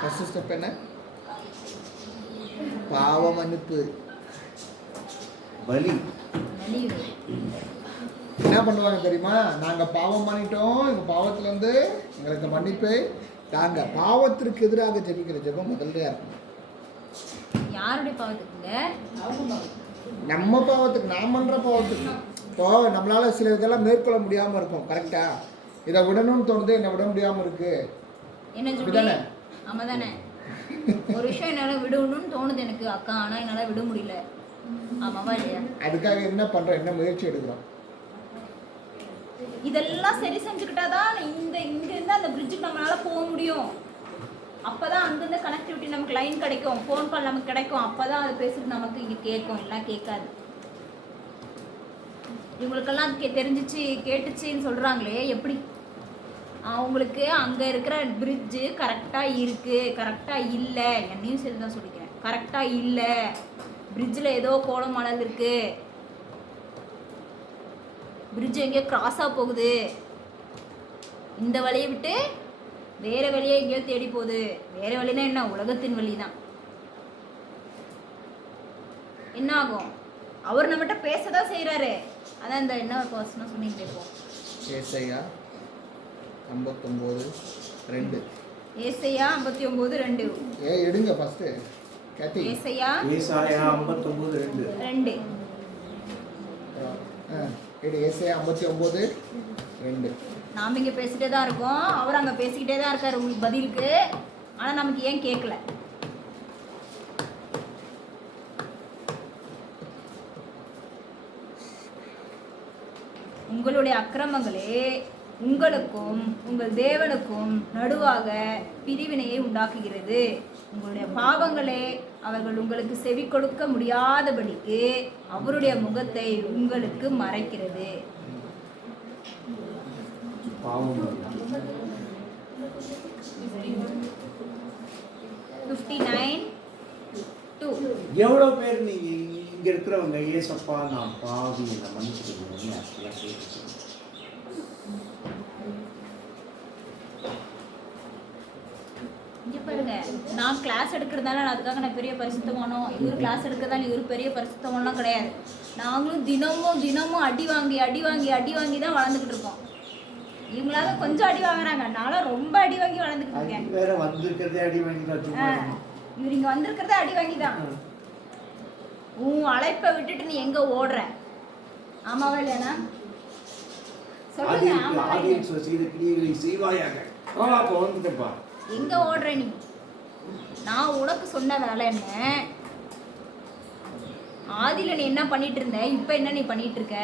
ஃபஸ்ட்டு ஸ்டெப் என்ன? பாவ மன்னிப்பு, பலி. என்ன பண்ணுவாங்க தெரியுமா? நாங்கள் பாவம் பண்ணிட்டோம், எங்கள் பாவத்துலேருந்து எங்களுக்கு மன்னிப்பு தாங்க. பாவத்திற்கு எதிராக ஜெபிக்கிற ஜெபம் முதல்ல இருக்கும். யாருடைய பாவத்துக்குங்க? நம்ம பாவத்துக்கு, நாம் பண்ணுற பாவத்துக்கு. இப்போ நம்மளால் சில இதெல்லாம் மேற்கொள்ள முடியாமல் இருக்கும். கரெக்டாக இதை விடணும்னு தோணுது, என்னை விட முடியாமல் இருக்கு. என்ன சொல்லுதானே? ஆமாம் தானே. ஒரு விஷயம் என்னால் விடணும்னு தோணுது எனக்கு அக்கா, ஆனால் என்னால் விட முடியல. ஆமாவா இல்லையா? அதுக்காக என்ன பண்ணுறோம், என்ன முயற்சி எடுக்கிறோம்? இதெல்லாம் சரி செஞ்சுக்கிட்டாதான் இங்கேருந்து அந்த பிரிட்ஜுக்கு நம்மளால போக முடியும். அப்போதான் அங்கேருந்து கனெக்டிவிட்டி நமக்கு லைன் கிடைக்கும், ஃபோன் கால் நமக்கு கிடைக்கும். அப்போதான் அது பேசிட்டு நமக்கு இங்கே கேட்கும், எல்லாம் கேட்காது. இவங்களுக்கெல்லாம் தெரிஞ்சிச்சு கேட்டுச்சுன்னு சொல்கிறாங்களே எப்படி? அவங்களுக்கு அங்கே இருக்கிற பிரிட்ஜு கரெக்டாக இருக்குது, கரெக்டாக இல்லை. என்னையும் சரி தான் சொல்லிக்கிறேன், கரெக்டாக இல்லை. பிரிட்ஜில் ஏதோ கோலம் மணல் இருக்குது, பிரிட்ஜ் எங்கேயோ கிராஸாக போகுது, இந்த வழியை விட்டு வேறு வழியே எங்கேயோ தேடி போகுது. வேறு வழினா என்ன? உலகத்தின் வழி தான். என்ன ஆகும்? அவர் நம்மகிட்ட பேசதான் செய்கிறாரு. அதான் இந்த என்ன ஒரு பர்சனாக சொன்னீங்களே இப்போ, ஏசாயா 59:2. ஏசாயா 59:2. எடுங்க ஃபஸ்ட்டு. கேத்தி ஏசாயா ஏசாயா 59:2. 2. கேடு ஏசாயா 59:2. நாம் இங்கே பேசிட்டே தான் இருக்கோம், அவர் அங்கே பேசிக்கிட்டே தான் இருக்கார் உங்களுக்கு பதிலுக்கு. ஆனால் நமக்கு ஏன் கேட்கல? உங்களுடைய அக்கிரமங்களே உங்களுக்கும் உங்கள் தேவனுக்கும் நடுவாக பிரிவினையை உண்டாக்குகிறது. உங்களுடைய பாவங்களே அவர்கள் உங்களுக்கு செவி கொடுக்க முடியாதபடிக்கு அவருடைய முகத்தை உங்களுக்கு மறைக்கிறது. பாவம் 59:2. எவ்வளோ பேர் நீங்க இங்க இருக்கிறவங்க ஏசப்பா நான் பாவி என்னை மன்னிச்சுக்கணும் அப்படிலாம் கேட்டு இங்க பாருங்க, நான் கிளாஸ் எடுக்கிறதால அதுக்காக நான் பெரிய பரிசுத்தமானோ, இவர் கிளாஸ் எடுக்கிறதால இவர் பெரிய பரிசுத்தமானலாம் கிடையாது. நாங்களும் தினமும் அடி வாங்கி தான் வளர்ந்துக்கிட்டு இருக்கோம். இவங்களால கொஞ்சம் அடி வாங்குறாங்க, நானும் ரொம்ப அடி வாங்கி வளர்ந்துக்கிட்டு இருக்கேன். வேற வந்திருக்கிறதே அடி வாங்கி தான். இவர் இங்க வந்திருக்கிறதே அடி வாங்கி தான். உன் அழைப்பை விட்டுட்டு நீ எங்க ஓடுற? ஆமாவா இல்லையாண்ணா சொல்லுங்க. ஆமாவா செய்வாயாக வந்துட்டப்பா. எங்க ஓடுற நீ? நான் உனக்கு சொன்ன வேலை என்ன? ஆதியில நீ என்ன பண்ணிட்டு இருந்த, இப்ப என்ன நீ பண்ணிட்டு இருக்க?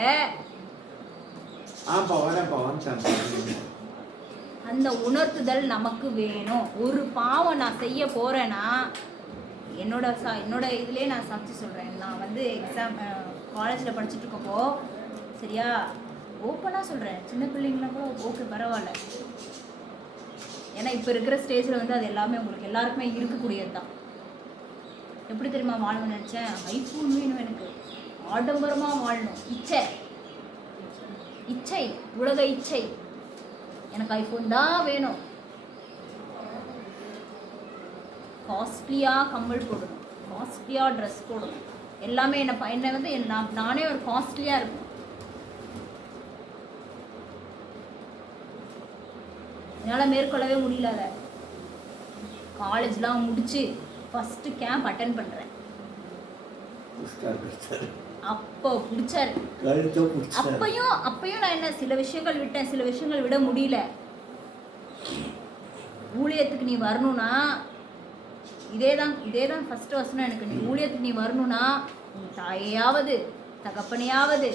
அந்த உணர்த்துதல் நமக்கு வேணும். ஒரு பாவம் நான் செய்ய போறேன்னா என்னோட இதுலேயே நான் சாட்சி சொல்கிறேன். நான் வந்து எக்ஸாம் காலேஜில் படிச்சுட்டு இருக்கப்போ, சரியா, ஓப்பனாக சொல்கிறேன், சின்ன பிள்ளைங்களாம் கூட ஓகே பரவாயில்ல. ஏன்னா இப்போ இருக்கிற ஸ்டேஜில் வந்து அது எல்லாமே உங்களுக்கு எல்லாருக்குமே இருக்கக்கூடியது தான். எப்படி தெரியுமா வாழணும்னு நினச்சேன்? ஐஃபோன் வேணும் எனக்கு, ஆடம்பரமாக வாழணும், இச்சை, உலக இச்சை, எனக்கு ஐஃபோன் தான் வேணும். காஸ்ட்லியாக கம்மல் போடணும், காஸ்ட்லியாக ட்ரெஸ் போடணும், எல்லாமே என்னை வந்து நானே ஒரு காஸ்ட்லியாக இருக்கும். என்னால் மேற்கொள்ளவே முடியல. அதை காலேஜ்லாம் முடிச்சு ஃபஸ்ட்டு கேம்ப் அட்டன் பண்ணுறேன். அப்போ பிடிச்சாரு. அப்பயும் நான் என்ன சில விஷயங்கள் விட்டேன், சில விஷயங்கள் விட முடியல. ஊழியத்துக்கு நீ வரணும்னா இதே தான் ஃபர்ஸ்ட் வசனம் எனக்கு. நீ ஊழியத்துக்கு நீ வரணும்னா தாயையாவது தகப்பனையாவது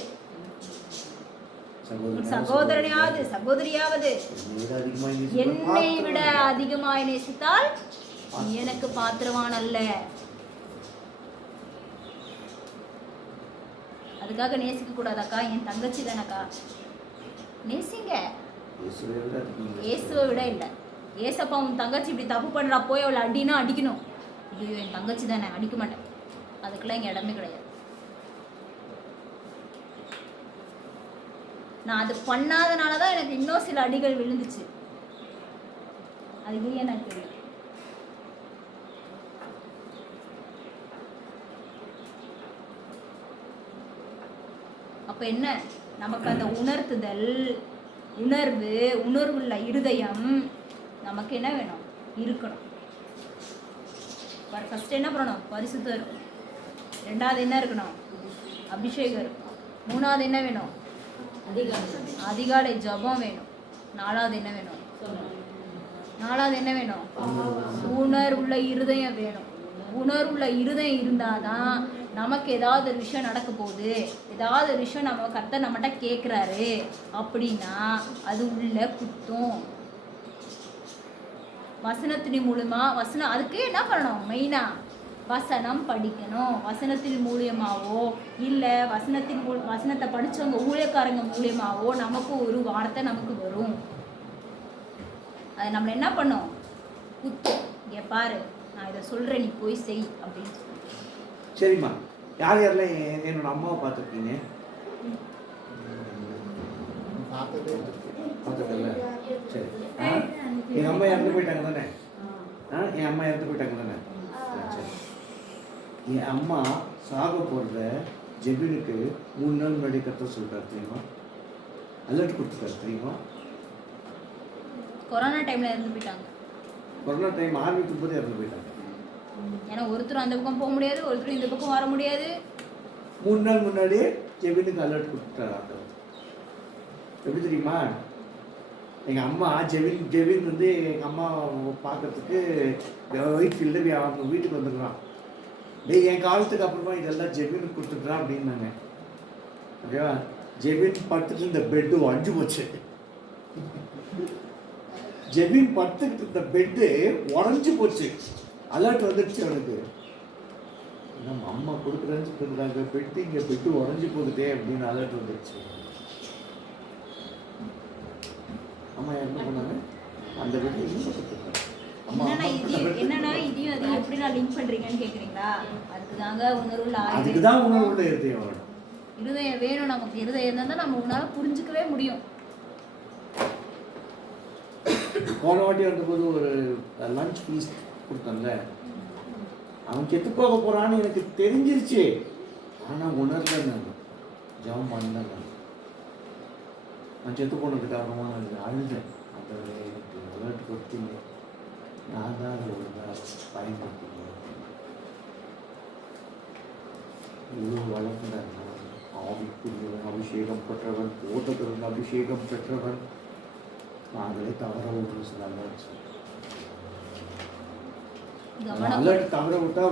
சகோதரனையாவது சகோதரியாவது என்னை விட அதிகமாய் நேசித்தால் நீ எனக்கு பாத்திரவான் அல்ல. அதுக்காக நேசிக்க கூடாதாக்கா? என் தங்கச்சி தானக்கா, நேசிங்க. இயேசுவை விட இல்லை. ஏசப்பா உன் தங்கச்சி இப்படி தப்பு பண்ணுறா, போய் அவளை அடினா அடிக்கணும். ஐயோ என் தங்கச்சி தானே, அடிக்க மாட்டேன். அதுக்கெல்லாம் இங்கே இடமே கிடையாது. நான் அது பண்ணாதனால தான் எனக்கு இன்னும் சில அடிகள் விழுந்துச்சு. அது ஏன் எனக்கு தெரியும். அப்போ என்ன, நமக்கு அந்த உணர்த்துதல், உணர்வுள்ள இருதயம் நமக்கு என்ன வேணும்? இருக்கணும். ஃபர்ஸ்ட் என்ன பண்ணணும்? பரிசுத்தம் இருக்கணும். ரெண்டாவது என்ன இருக்கணும்? அபிஷேகம் இருக்கணும். மூணாவது என்ன வேணும்? அதிகாலை ஜபம் வேணும். நாலாவது என்ன வேணும்? உணர்வுள்ள இருதயம் வேணும். உணர்வுள்ள இருதயம் இருந்தாதான் நமக்கு ஏதாவது ஒரு விஷயம் நடக்க போகுது, ஏதாவது ஒரு விஷயம் நம்ம கர்த்தர் நம்மகிட்ட கேட்குறாரு அப்படின்னா அது உள்ள குத்தும். வசனத்தின் மூலமா அதுக்கு என்ன பண்ணணும்? மெயினாக வசனம் படிக்கணும். வசனத்தின் மூலியமாவோ இல்லை வசனத்தை படித்தவங்க ஊழியக்காரங்க மூலியமாவோ நமக்கு ஒரு வார்த்தை நமக்கு வரும். அது நம்மளை என்ன பண்ணும்? குத்தும். இங்கே பாரு, நான் இதை சொல்கிறேன், நீ போய் செய் அப்படின்னு சொல்லி. சரிம்மா, யாரெல்லாம் என்னோட அம்மாவை பார்த்துருக்கீங்க? பார்த்துக்கல. சரி, என் அம்மா இறந்து போயிட்டாங்க தானே? என் அம்மா இறந்து போயிட்டாங்க தானே? சரி, என் அம்மா சாக போகிறத ஜெபினுக்கு 3 நாள் முன்னாடி கத்த சொல்லிட்டார் தெரியுமா? அலர்ட் கொடுத்துட்டார் தெரியுமா? கொரோனா டைமில் இறந்து போயிட்டாங்க. கொரோனா டைம் ஆரம்பிக்கும் போது இறந்து போயிட்டாங்க. ஏன்னா ஒருத்தரும் அந்த பக்கம் போக முடியாது, ஒருத்தரும் இந்த பக்கம் வர முடியாது. 3 நாள் முன்னாடியே ஜெவினுக்கு அலர்ட் கொடுத்துட்டாரு. எப்படி தெரியுமா, எங்கள் அம்மா ஜெவின் வந்து எங்கள் அம்மா பார்க்கறதுக்கு ஒயிட் ஃபீல்டு அவங்க வீட்டுக்கு வந்துடுறான். டேய் என் காலத்துக்கு அப்புறமா இதெல்லாம் ஜெவினுக்கு கொடுத்துட்றான் அப்படின்னாங்க. ஓகேவா, ஜெவின் படுத்துட்டு இந்த பெட்டு உடஞ்சி போச்சு. ஜெவின் படுத்துக்கிட்டு இருந்த பெட்டு உடஞ்சி போச்சு. அலர்ட் வந்துடுச்சு அவனுக்கு. நம்ம அம்மா கொடுக்குறேன்னு சொல்லிருக்காங்க, பெட்டு இங்கே பெட்டு உடஞ்சி போகுதே அப்படின்னு அலர்ட் வந்துடுச்சு. அம்மா என்ன பண்ணாங்க, அந்த பெட்டு என்னன்னா இதையும் அதையும் எப்படி நான் லிங்க் பண்றீங்கன்னு கேக்குறீங்களா? அதுக்குதாங்க உணர்வுள்ள அதுக்குதான் உணர்வுள்ள இருதயம் வேணும். இருதயம் வேணும் நமக்கு. இருதயம் இருந்தா தான் நம்ம உன்னால புரிஞ்சுக்கவே முடியும். போன வாட்டி வந்தபோது ஒரு லஞ்ச் ஃபீஸ் கொடுத்தேன்ல, அவன் செத்து போக போறான்னு எனக்கு தெரிஞ்சிருச்சு. ஆனால் உணரல, நான் ஜபம் பண்ணல. நான் செத்து போனதுக்கு அப்புறமா நான் அழுதேன். அந்த எனக்கு அலர்ட் கொடுத்தீங்க, நான் தான் அதை ஒழுங்காக பயன்படுத்தினேன். இவ்வளோ வளர்ந்தார். ஆவிக்குரியவன், அபிஷேகம் பெற்றவன், ஓட்டத்திற்கு அபிஷேகம் பெற்றவன், நாங்களே தவற விட்டு சில அலர்ட் தவற விட்டா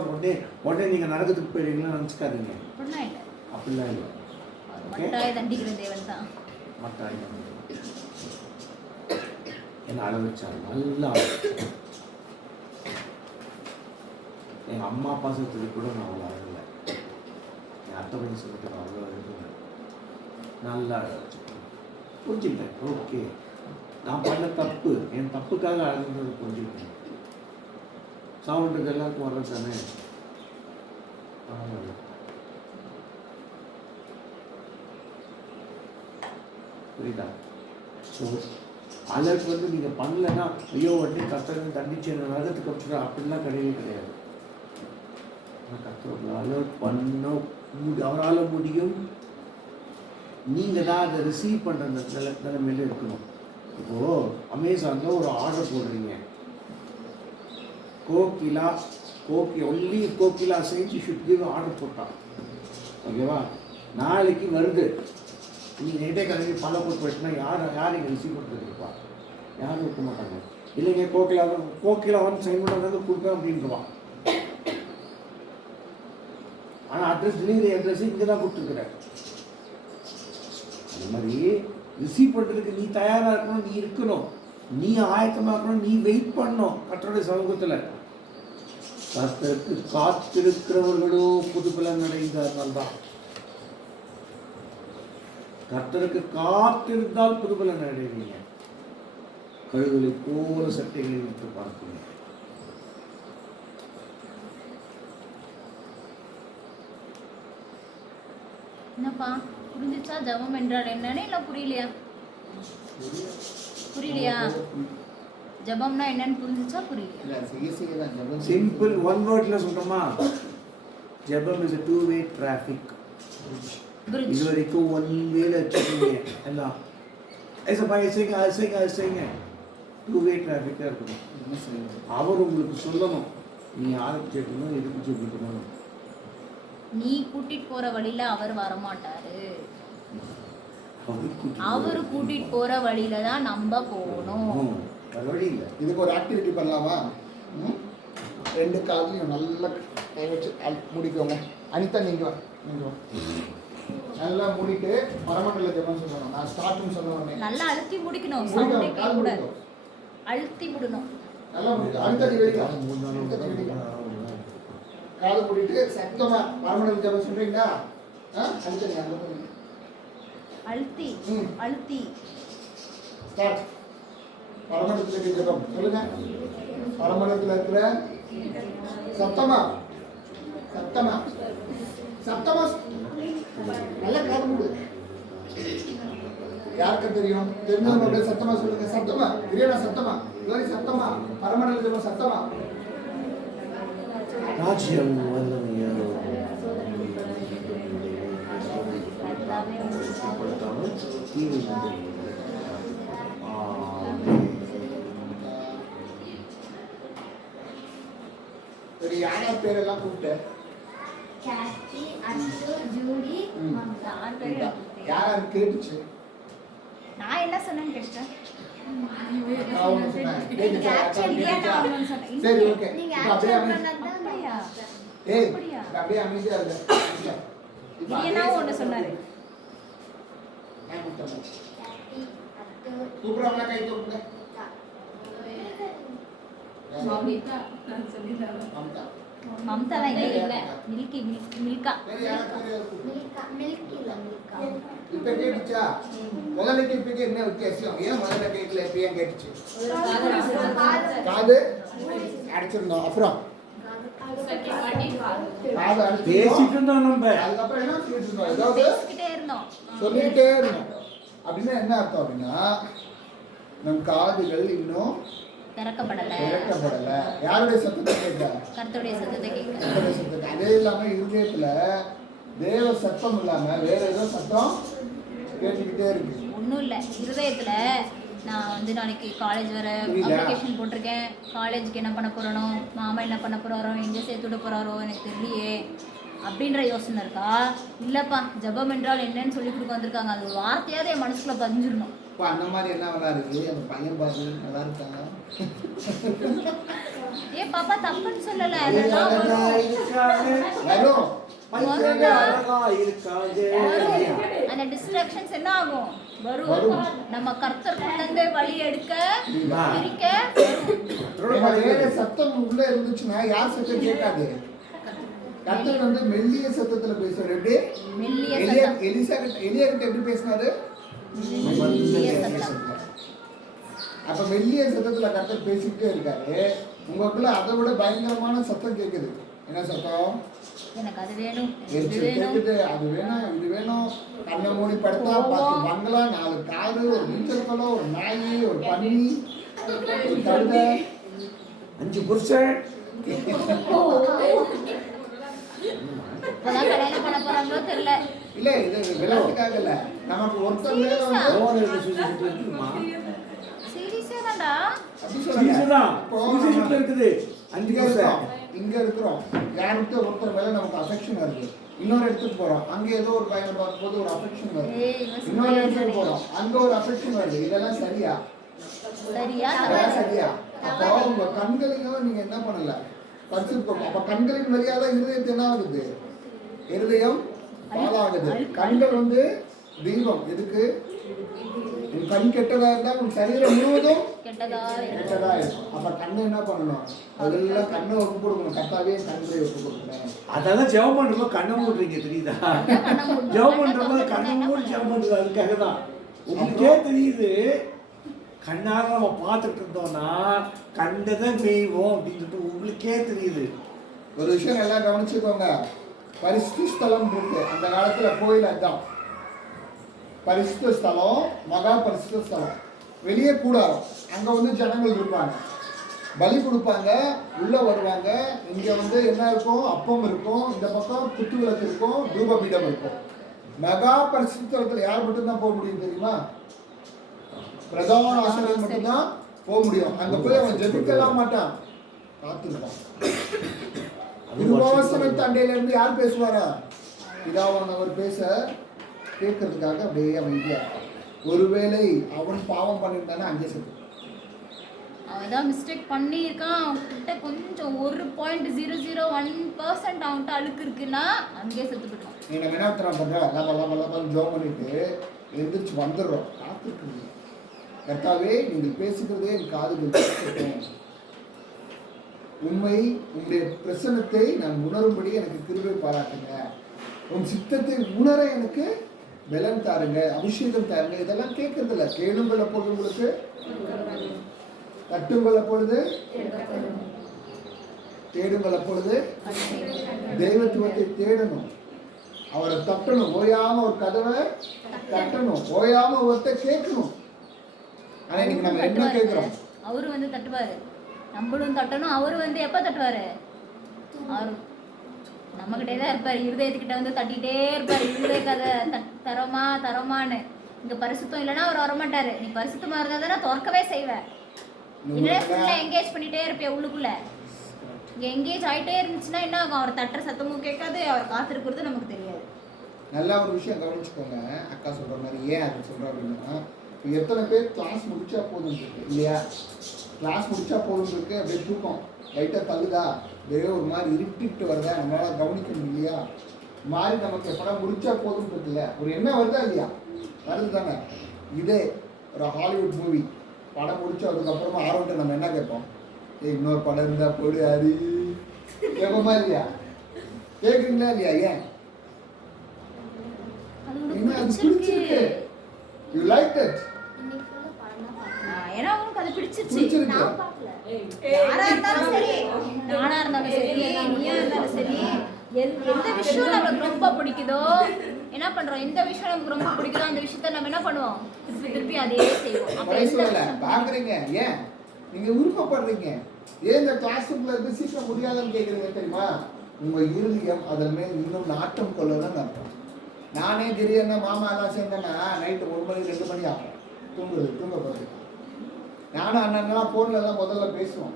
உடனே நீங்கள் நரகத்துக்கு போயிருவீங்களா நினச்சிக்காதீங்க. அப்படிலாம் இல்லை. தண்டிக்கிற தேவன் தான் மட்டாய் என்ன அழ வச்சாங்க, நல்லா எங்கள் அம்மா அப்பா சத்துக்கு கூட நான் அவ்வளோ அழகலை. என் அத்தை பையன் சத்துக்கு அவ்வளோ அழகு நல்லா அழ வச்சுக்கேன். புரிஞ்சுக்கிட்டேன். ஓகே, நான் பண்ண தப்பு, என் தப்புக்காக அழகுன்றது புரிஞ்சுக்கிட்டேன். சாவுன்றது எல்லாருக்கும் வர்றது தானே. புரியுதா? ஸோ அலர்ட் வந்து நீங்கள் பண்ணலைன்னா ஐயோ வண்டி கத்தனை தண்டிச்சு என்ன நரகத்துக்கு வச்சுடும் அப்படிலாம் கிடையவே கிடையாது. கத்தோட அலர்ட் பண்ண அவரால் முடியும். நீங்கள் தான் அதை ரிசீவ் பண்ணுற நிலைமையில இருக்கணும். இப்போது அமேசானில் ஒரு ஆர்டர் போடுறீங்க, ஒன்லி கோகிலா செஞ்சு ஷுட் கிவ் ஆர்டர் போட்டான். ஓகேவா, நாளைக்கு வருது. நீங்கள் நைட்டே கிளம்பி பல போட்டு போயிட்டுனா யார் இங்கே ரிசீவ் பண்ணுறதுப்பா? யாரும் இருக்க மாட்டாங்க. இல்லைங்க கோகிலா வந்து சைன் பண்ணுறது கொடுப்பேன் அப்படின்ட்டுவான். ஆனால் டெலிவரி அட்ரஸ் இங்கே தான் கொடுத்துருக்குறேன். அது மாதிரி ரிசீவ் பண்ணுறதுக்கு நீ தயாராக இருக்கணும், நீ இருக்கணும், நீ ஆயத்தமாக இருக்கணும், நீ வெயிட் பண்ணணும். கர்த்தருடைய சமூகத்தில் கர்த்தருக்கு காத்திருக்கிறவர்களோ புதுபலன் அடைந்தார்கள் தான். கர்த்தருக்கு காத்திருந்தால் புதுபலன் அடைவீங்க. கழுகுகளை போல சட்டைகளை விட்டு பார்ப்பீங்க. என்னப்பா புரிஞ்சிச்சா ஜபம் என்றால் என்னன்னு? இல்லை புரியலையா? புரியலையா? ஜபம்னா என்னன்னு புரிஞ்சிச்சா புரியலையா? சிம்பிள் ஒன் வேர்ட்ல சொல்றோமா, ஜபம் இஸ் a two-way traffic. இது வரைக்கும் ஒன் வேல வச்சுக்கீங்க எல்லாம். ஐசைங்க டூ-வே டிராஃபிக்காக இருக்கணும். அவர் உங்களுக்கு சொல்லணும் நீ யாருக்கு கேட்கணும், எதுக்கு சொல்லிக்கணும். நீ கூட்டிட்டு போற வழியில அவர் வரமாட்டாரு. அவரு கூட்டிட்டு போற வழியில தான் நம்ம போகணும். வழி இல்லை. இதுக்கு ஒரு ஆக்டிவிட்டி பண்ணலாமா? 2 காலையும் நல்லா கை வச்சு முடிக்கோங்க. அனிதா நீங்கள் நல்லா மூடிட்டு பரமண்டல ஜெபம் சொல்லணும். நான் ஸ்டார்ட்னு சொல்லுவேன். நல்லா அழுத்தி முடிக்கணும். சவுண்டே கேட்க கூடாது. அழுத்தி விடணும். நல்லா முடிக்க. அழுத்தி வெடிக்க. காது மூடிட்டு சத்தமா பரமண்டல ஜெபம் சொல்றீங்களா? அழுத்தி அழுத்தி அழுத்தி ஸ்டார்ட். பரமண்டலத்துக்கு ஜெபம் சொல்லுங்க. பரமண்டலத்துல இருக்கிற சத்தமா சத்தமா சத்தமா நல்ல காது மூடு. யாருக்கு தெரியும்? தெரிஞ்சவங்க சத்தமா சொல்லுங்க. சத்தமா இறைவா, சத்தமா இவரி, சத்தமா பரமண்டல ஜெபம், சத்தமா ராஜ்யம் வல்லமையா சரி, யார் பேரெல்லாம் கூப்பிட்டேன்? கேட்டி, அச்சு, ஜூடி, ம். மம்தா. யார் பேரு எனக்கு தெரியாது. யார் கேட்டுச்சு? நான் என்ன சொன்னேன்னு கேட்டேன். நான் ஒண்ணு சொன்னேன். கேட்டுச்சா? Actually, கேட்டுச்சா? நான் ஒண்ணு சொன்னேன். சரி, ஓகே. நீங்க இப்ப அப்படியே ஆக்சுவலா அமைதி- சொன்னது அப்படியா? ஏய், அப்படியா? இப்ப அப்படியே அமைதியா இருங்க. அமைதியா. இப்ப நீ அதே என்ன ஒண்ணு சத்தத்தை சொன்னாரு? நான் முத்தம். கேட்டி, அச்சு, கூப்பிடுறவங்கள கை தூக்குங்க. மம்தா. நான் சொல்லிட்டேன். மம்தா. மம்தா தான் இங்க இல்ல. மில்கா. சரி, யார் பேரு கூப்பிடு. மில்கி இல்ல, மில்கா. இப்ப கேட்டுச்சா? முதல்ல கேட்பீங்க என்ன வித்தியாசம்? ஏன் முதல்ல கேட்கல, இப்ப ஏன் கேட்டுச்சு? காது அடிச்சிருந்தோம். அப்புறம் காது அடிச்சிருந்தோம். பேசிட்டு இருந்தோம் நம்ம. அதுக்கப்புறம் என்ன சொல்லிட்டு இருந்தோம்? ஏதாவது பேசிக்கிட்டே இருந்தோம். சொல்லிட்டே இருந்தோம். அப்படின்னா என்ன அர்த்தம் அப்படின்னா, நம் காதுகள் இன்னும் திறக்கப்படல. திறக்கப்படல. யாருடைய சத்தத்தை கேட்க? கர்த்தருடைய சத்தத்தை கேட்க. கர்த்தருடைய சத்தத்தை. அதே இல்லாம இருதயத்துல தேவ சத்தம் இல்லாம வேற ஏதோ சத்தம் கேட்டுக்கிட்டே இருக்கு. ஒன்றும் இல்லை, இருதயத்தில் நான் வந்து நாளைக்கு காலேஜ் வர புரியுதா? அப்ளிகேஷன் போட்டிருக்கேன். காலேஜுக்கு என்ன பண்ண போகிறனோ, மாமா என்ன பண்ண போகிறாரோ, எங்கே சேர்த்து விட போகிறாரோ எனக்கு தெரியலையே அப்படின்ற யோசனை இருக்கா? இல்லைப்பா, ஜெபம் என்றால் என்னன்னு சொல்லி கொடுக்க வந்திருக்காங்க. அது ஒரு வார்த்தையாவது என் மனசுக்குள்ள பதிஞ்சிடணும். இப்போ அந்த மாதிரி என்ன நல்லா இருக்கு? அந்த பையன் பாரு நல்லா இருக்காங்க. ஏ பாப்பா, தப்புன்னு சொல்லலை. அதெல்லாம் வரும். வரும். அந்த டிஸ்ட்ராக்ஷன்ஸ் என்ன ஆகும்? வரும். வரும். நம்ம கர்த்தருக்குள்ளேருந்து வழி எடுக்க பிரிக்க ஏன்னா வேற சத்தம் உள்ள இருந்துச்சுன்னா யார் சத்தம் கேட்காது? கர்த்தர் வந்து மெல்லிய சத்தத்துல பேசுவார். எப்படி? மெல்லிய எலியா கிட்ட எப்படி பேசினாரு? மெல்லிய சத்தம். அப்ப மெல்லிய சத்தத்துல கர்த்தர் பேசிக்கிட்டே இருக்காரு. உங்களுக்குள்ள அதை விட பயங்கரமான சத்தம் கேட்குது. என்ன சத்தம்? எனக்கு அது வேணும், இது எரிச்சல் வேணும். கேட்குது. அது வேணும், இது வேணும். கண்ணை மூடி படுத்தா 10 பங்களா, 4 காரு, ஒரு நீச்சல் குளம், ஒரு நாய், ஒரு பன்னி, ஒரு கழுதை, 5 புருஷன். இப்பதான் கல்யாணம் பண்ண போறாங்களோ தெரியல. இல்ல இது விளையாட்டுக்காக இல்ல, நமக்கு ஒருத்தர் மேல வந்து ஓனர் இருந்து சுத்திட்டு இருக்குமா? சீரியஸா தான்டா. அப்படி சீரியஸா சொல்லுங்க. தான். இப்போ சுத்திட்டு இருக்குது. 5 இங்க புருஷன். இருக்கிறோம், இங்க இருக்கிறோம். யாருக்கு ஒருத்தர் மேல நமக்கு அஃபெக்ஷன் வருது. இன்னொரு இடத்துக்கு போறோம், அங்க ஏதோ ஒரு பையனை பார்க்கும்போது ஒரு அஃபெக்ஷன் வருது. ஏய், இவன் இன்னொரு சும்மா இடத்துக்கு இருக்கானே. போறோம், அங்க ஒரு அஃபெக்ஷன் வருது. இதெல்லாம் சரியா? சரியா? இதெல்லாம் சரியா? அப்போ உங்க கண்களையும் நீங்க என்ன பண்ணல, பரிசுத்தம். அப்ப கண்களின் வழியாக இருதயத்தை என்ன ஆகுது? இருதயம் பாழாகுது. கண்கள் வந்து தெய்வம். எதுக்கு? உன் கண் கெட்டதா இருந்தா உன் சரீரம் முழுவதும் கெட்டதா இருக்கும். கெட்டதா இருக்கும். அப்ப கண்ணை என்ன பண்ணணும்? அதெல்லாம் கண்ணை ஒப்பு கொடுக்கணும். கத்தாவே கண்களை ஒப்பு கொடுக்குறேன். அதெல்லாம் ஜெபம் பண்றப்போ கண்ணை மூடுறீங்க தெரியுதா? ஜெபம் பண்றப்போ கண்ணை மூடி ஜெபம் பண்றது அதுக்காக தான். உங்களுக்கே தெரியுது, கண்ணால நம்ம பார்த்துட்டு இருந்தோம்னா கண்டதை மெய்வோம் அப்படின்னு சொல்லிட்டு உங்களுக்கே தெரியுது. ஒரு விஷயம் நல்லா கவனிச்சுக்கோங்க. பரிசுத்த ஸ்தலம் இருக்கு. அந்த காலத்துல கோயில் அதுதான் பரிசுத்த ஸ்தலம், மகா பரிசுத்த ஸ்தலம். வெளியே கூடாரம், அங்க வந்து ஜனங்கள் இருப்பாங்க, பலி கொடுப்பாங்க, உள்ள வருவாங்க. இங்க வந்து என்ன இருக்கும்? அப்பம் இருக்கும். இந்த பக்கம் குத்து விளக்கு இருக்கும், தூபபீடம் இருக்கும். மகா பரிசுத்தலத்துல யார் மட்டும்தான் போக முடியும் தெரியுமா? பிரதான ஆசிரியர் மட்டும்தான் போக முடியும். அங்க போய் அவன் ஜெபிக்கலாம் மாட்டான், காத்திருப்பான். திருவாசன தண்டையில இருந்து யார் பேசுவாரா? பிதாவானவர் பேச கேட்கறதுக்காக அப்படியே அமைதியா இருப்பான். ஒருவேளை அவன் பாவம் பண்ணியிருந்தானே அங்கே செத்து. அவன் ஏதாவது மிஸ்டேக் பண்ணியிருக்கான், அவன்கிட்ட கொஞ்சம் 1.001% அவன்கிட்ட அழுக்கு இருக்குன்னா அங்கேயே செத்து போயிடுவான். நீ நம்ம என்ன உத்தரம் பண்ற? லப ஜோம் பண்ணிட்டு எந்திரிச்சு வந்துடுறோம். காத்திருக்கீங்க. கர்த்தாவே, நீங்கள் பேசுகிறதே என் காதுகள் கேட்கட்டும். உண்மை உங்களுடைய பிரசன்னத்தை நான் உணரும்படி எனக்கு கிருபை பாராட்டுங்க. உன் சித்தத்தை உணர எனக்கு பலன் தாருங்க, அபிஷேகம் தாருங்க. இதெல்லாம் கேட்கறதில்ல. கேளுங்கள் அப்பொழுது உங்களுக்கு, தட்டுங்கள் அப்பொழுது, தேடுங்கள் அப்பொழுது. தெய்வத்துவத்தை தேடணும், அவரை தட்டணும். ஓயாம ஒரு கதவை தட்டணும், ஓயாம ஒருத்த கேட்கணும். ஆனா இன்னைக்கு நம்ம என்ன கேட்கிறோம்? அவரு வந்து தட்டுவாரு, நம்மளும் தட்டணும். அவரு வந்து எப்ப தட்டுவாரு? அவரு நம்மகிட்டே தான் இருப்பாரு. இருதயத்துக்கிட்ட வந்து தட்டிகிட்டே இருப்பாரு. இருதய கதை தரமான்னு. இங்க பரிசுத்தம் இல்லைன்னா அவர் வரமாட்டாரு. நீ பரிசுத்தமா இருந்தா தானே திறக்கவே செய்வேன். இல்லைன்னா ஃபுல்லா என்கேஜ் பண்ணிட்டே இருப்பேன் உள்ளுக்குள்ள. இங்கே எங்கேஜ் ஆகிட்டே இருந்துச்சுன்னா என்ன ஆகும்? அவர் தட்டுற சத்தமும் கேட்காது, அவர் காத்திருக்கிறது நமக்கு தெரியாது. நல்லா ஒரு விஷயம் கவனிச்சுக்கோங்க. அக்கா சொல்கிற மாதிரி ஏன் அது சொல்கிறோம் அப்படின்னா, இப்போ எத்தனை பேர் கிளாஸ் முடிச்சா போதும் இருக்கு இல்லையா? கிளாஸ் முடிச்சா போதும் இருக்கு, அப்படியே தூக்கம் லைட்டாக தள்ளுதா, வேற ஒரு மாதிரி இருட்டிட்டு வருதா, நம்மளால கவனிக்கணும் இல்லையா? மாதிரி நமக்கு எப்படா முடிச்சா போதும் இருக்குல்ல, ஒரு எண்ணம் வருதா இல்லையா? வருது தானே? இதே ஒரு ஹாலிவுட் மூவி படம் முடிச்சு அதுக்கப்புறமா ஆர்வத்தை நம்ம என்ன கேட்போம்? இன்னொரு படம் இருந்தா போடு அரி கேட்போமா இல்லையா? கேட்குறீங்களா இல்லையா? ஏன்? அது உனக்கு ஏன்னா அது பிடிச்சிருக்கு. பிடிச்சிருக்கு. You liked it. இன்னைக்கு full ஆ படம் தான் பார்த்தேன். ஏன்னா உங்களுக்கு அது பிடிச்சிருச்சு. பிடிச்சிருக்கு. நான் பார்க்கல. யாரா இருந்தாலும் சரி, நானா இருந்தாலும் சரி, நீயா இருந்தாலும் சரி, எந்த விஷயம் நம்மளுக்கு ரொம்ப பிடிக்குதோ, என்ன பண்றோம்? எந்த விஷயம் நமக்கு ரொம்ப பிடிக்குதோ அந்த விஷயத்த நம்ம என்ன பண்ணுவோம்? திருப்பி திருப்பி அதே செய்வோம். அப்ப குறை எந்த சொல்லல, விஷயம் பாக்குறீங்க. ஏன் நீங்க விருப்பப்படுறீங்க? ஏன் இந்த கிளாஸ் ரூம்ல இருந்து சீக்கிரம் முடியாதுன்னு கேக்குறீங்க தெரியுமா? உங்க இருதயம் அதன் மேல் இன்னும் நாட்டம் கொள்ளதான் அர்த்தம். நானே திடீர்னு மாமா எல்லாம் சேர்ந்தேன்னா நைட்டு 1 மணி 2 மணி ஆகும் தூங்க போகிறது. நானும் அண்ணன்லாம் ஃபோன்ல எல்லாம் முதல்ல பேசுவோம்.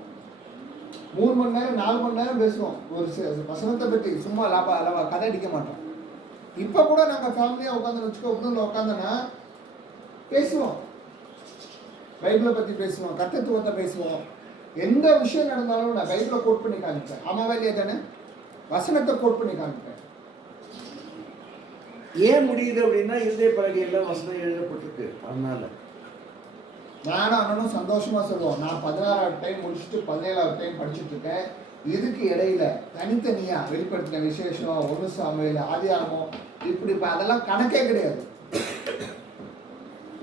3 மணி நேரம் 4 மணி நேரம் பேசுவோம் ஒரு வசனத்தை பற்றி. சும்மா லாபா கதை அடிக்க மாட்டோம். இப்போ கூட நாங்கள் ஃபேமிலியாக உட்காந்து வச்சுக்கோ உட்காந்தோன்னா பேசுவோம். பைபிளை பற்றி பேசுவோம், கர்த்தத்துவத்தை பேசுவோம். எந்த விஷயம் நடந்தாலும் நான் பைபிளை கோட் பண்ணி காமிப்பேன். ஆமாவா இல்லையா தானே? வசனத்தை கோட் பண்ணி காமிப்பேன். ஏன் முடியுது அப்படின்னா இருதய பலகையில் வசனம் எழுதப்பட்டிருக்கு. அதனால நானும் அண்ணனும் சந்தோஷமா சொல்லுவோம். நான் 16வது டைம் முடிச்சுட்டு 17வது டைம் படிச்சுட்டு இருக்கேன். இதுக்கு இடையில தனித்தனியா வெளிப்படுத்தின விசேஷம், 1 சாமுவேல், ஆதியாகமம், இப்படி அதெல்லாம் கணக்கே கிடையாது.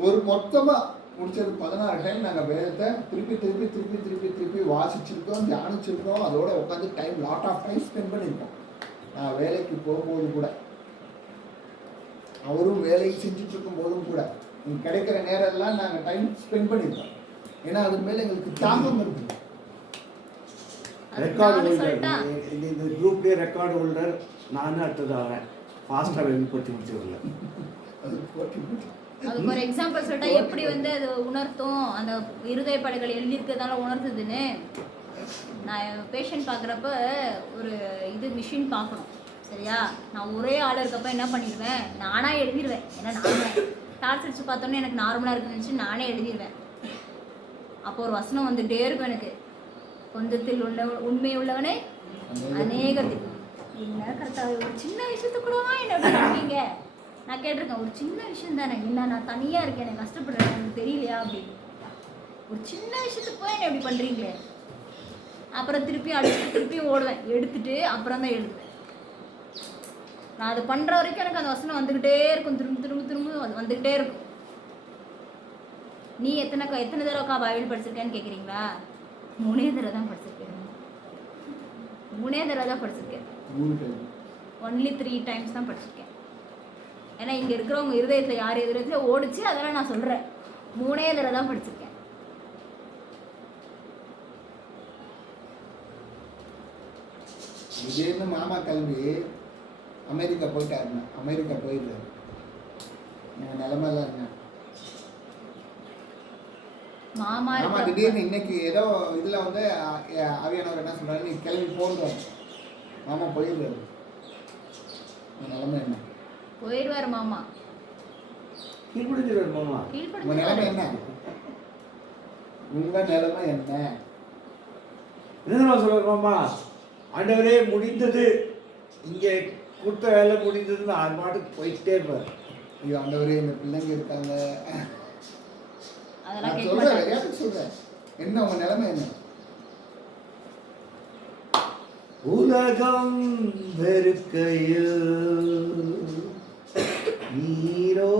ஒரு மொத்தமா முடிச்சது 16 டைம் நாங்கள் வேதத்தை திருப்பி வாசிச்சிருக்கோம், தியானிச்சிருக்கோம். அதோட உட்காந்து time lot of time spend பண்ணியிருக்கோம். நான் வேலைக்கு போகும்போது கூட, அவரும் வேலையை செஞ்சுட்டு இருக்கும் போதும் கூட கிடைக்கிற நேரம் எல்லாம் நாங்கள் டைம் ஸ்பெண்ட் பண்ணியிருக்கோம். ஏன்னா அது மேலே எங்களுக்கு தாக்கம் இருக்குது. ரெக்கார்டு ஹோல்டர் இந்த குரூப்லேயே ரெக்கார்டு ஹோல்டர் நானும் அடுத்தது ஆகிறேன். ஃபாஸ்ட்டாக வெளிப்படுத்தி முடிச்சிடல. அதுக்கு ஒரு எக்ஸாம்பிள் சொல்லிட்டா எப்படி வந்து அது உணர்த்தும், அந்த இருதய படைகள் எழுதியிருக்கிறதால உணர்த்துதுன்னு. நான் பேஷண்ட் பார்க்குறப்ப ஒரு மிஷின் பார்க்கணும், சரியா? நான் ஒரே ஆள் இருக்கப்போ என்ன பண்ணிடுவேன், நானாக எழுதிடுவேன். ஏன்னா நான் டார்ச் அடிச்சு பார்த்தோன்னே எனக்கு நார்மலாக இருக்குன்னு நினச்சி நானே எழுதிடுவேன். அப்போ ஒரு வசனம் வந்துகிட்டே இருக்கும் எனக்கு, கொஞ்சத்தில் உண்மை உள்ளவனே அநேகத்தில். என்ன கரெக்டாக ஒரு சின்ன விஷயத்து கூடவா என்ன எப்படி பண்ணுவீங்க? நான் கேட்டிருக்கேன், ஒரு சின்ன விஷயம் தானே, என்ன நான் தனியாக இருக்கேன், எனக்கு கஷ்டப்படுறேன், எனக்கு தெரியலையா அப்படின்னு. ஒரு சின்ன விஷயத்துக்கு போய் என்ன எப்படி பண்ணுறீங்களே. அப்புறம் திருப்பி அடிச்சுட்டு திருப்பியும் ஓடுவேன், எடுத்துட்டு அப்புறம் தான் எழுதுவேன். நான் அது பண்ணுற வரைக்கும் எனக்கு அந்த வசனம் வந்துக்கிட்டே இருக்கும், திரும்ப வந்துக்கிட்டே இருக்கும். நீ எத்தனை தடவைக்கா பைபிள் படிச்சிருக்கேன்னு கேட்குறீங்களா? 3 தடவை தான் படிச்சிருக்கேன். 3 தடவை தான் படிச்சிருக்கேன். ஒன்லி 3 டைம்ஸ் தான் படிச்சிருக்கேன். ஏன்னா இங்கே இருக்கிறவங்க இருதயத்தில் யார் எதிரத்தில் ஓடிச்சு, அதெல்லாம் நான் சொல்கிறேன். 3 தடவை தான் படிச்சிருக்கேன். திடீர்னு மாமா கிளம்பி அமெரிக்கா போயிட்டாருண்ணா. அமெரிக்கா போயிடுறாரு. என் நிலைமைலாம் என்ன மாமா திடீர்னு இன்னைக்கு ஏதோ இதில் வந்து அவியானவர் என்ன சொல்கிறாரு, நீ கிளம்பி போடுறாரு. மாமா போயிடுறாரு. என் நிலைமை என்ன? போயிடுவார் மாமா, கீழ்படிஞ்சிருவார் மாமா. உங்கள் நிலைமை என்ன? உங்கள் நிலைமை என்ன? என்ன சொல்றாரு மாமா? ஆண்டவரே முடிந்தது, இங்கே கொடுத்த வேலை முடிந்ததுன்னு அது பாட்டுக்கு போயிட்டே இருப்பார். ஐயோ ஆண்டவரே, இந்த பிள்ளைங்க இருக்காங்க. அதெல்லாம் நான் கேட்க சொல்கிறேன், மாட்டாங்க. ஏன் சொல்கிறேன், என்ன உங்கள் நிலைமை என்ன? உலகம் வெறுக்கையில் நீரோ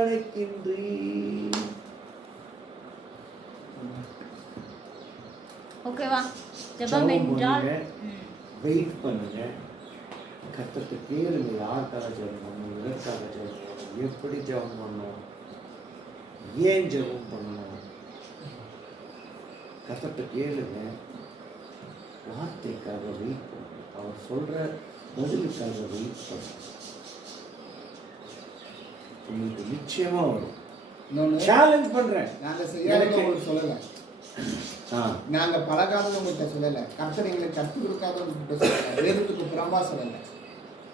அழைக்கின்றீர். ஓகேவா? ஜெபம் என்றால் வெயிட் பண்ணுங்க, கர்த்தத்தை கேளுங்க. யாருக்காக ஜெபம் பண்ணணும், எதற்காக ஜெபம் பண்ணணும், எப்படி ஜெபம் பண்ணணும், ஏன் ஜெபம் பண்ணணும், கர்த்தத்தை கேளுங்க. வார்த்தைக்காக வெயிட் பண்ணுங்க, அவர் சொல்ற பதிலுக்காக வெயிட் பண்ணுங்க. உங்களுக்கு நிச்சயமா வரும். இன்னொன்று சேலஞ்ச் பண்றேன். நாங்கள் செய்யாத உங்களுக்கு சொல்லலை. ஆ நாங்கள் பழகாதவங்ககிட்ட சொல்லலை, கர்த்தர் எங்களுக்கு கற்றுக் கொடுக்காதவங்ககிட்ட சொல்லலை, வேதத்துக்கு புறம்பா சொல்லலை.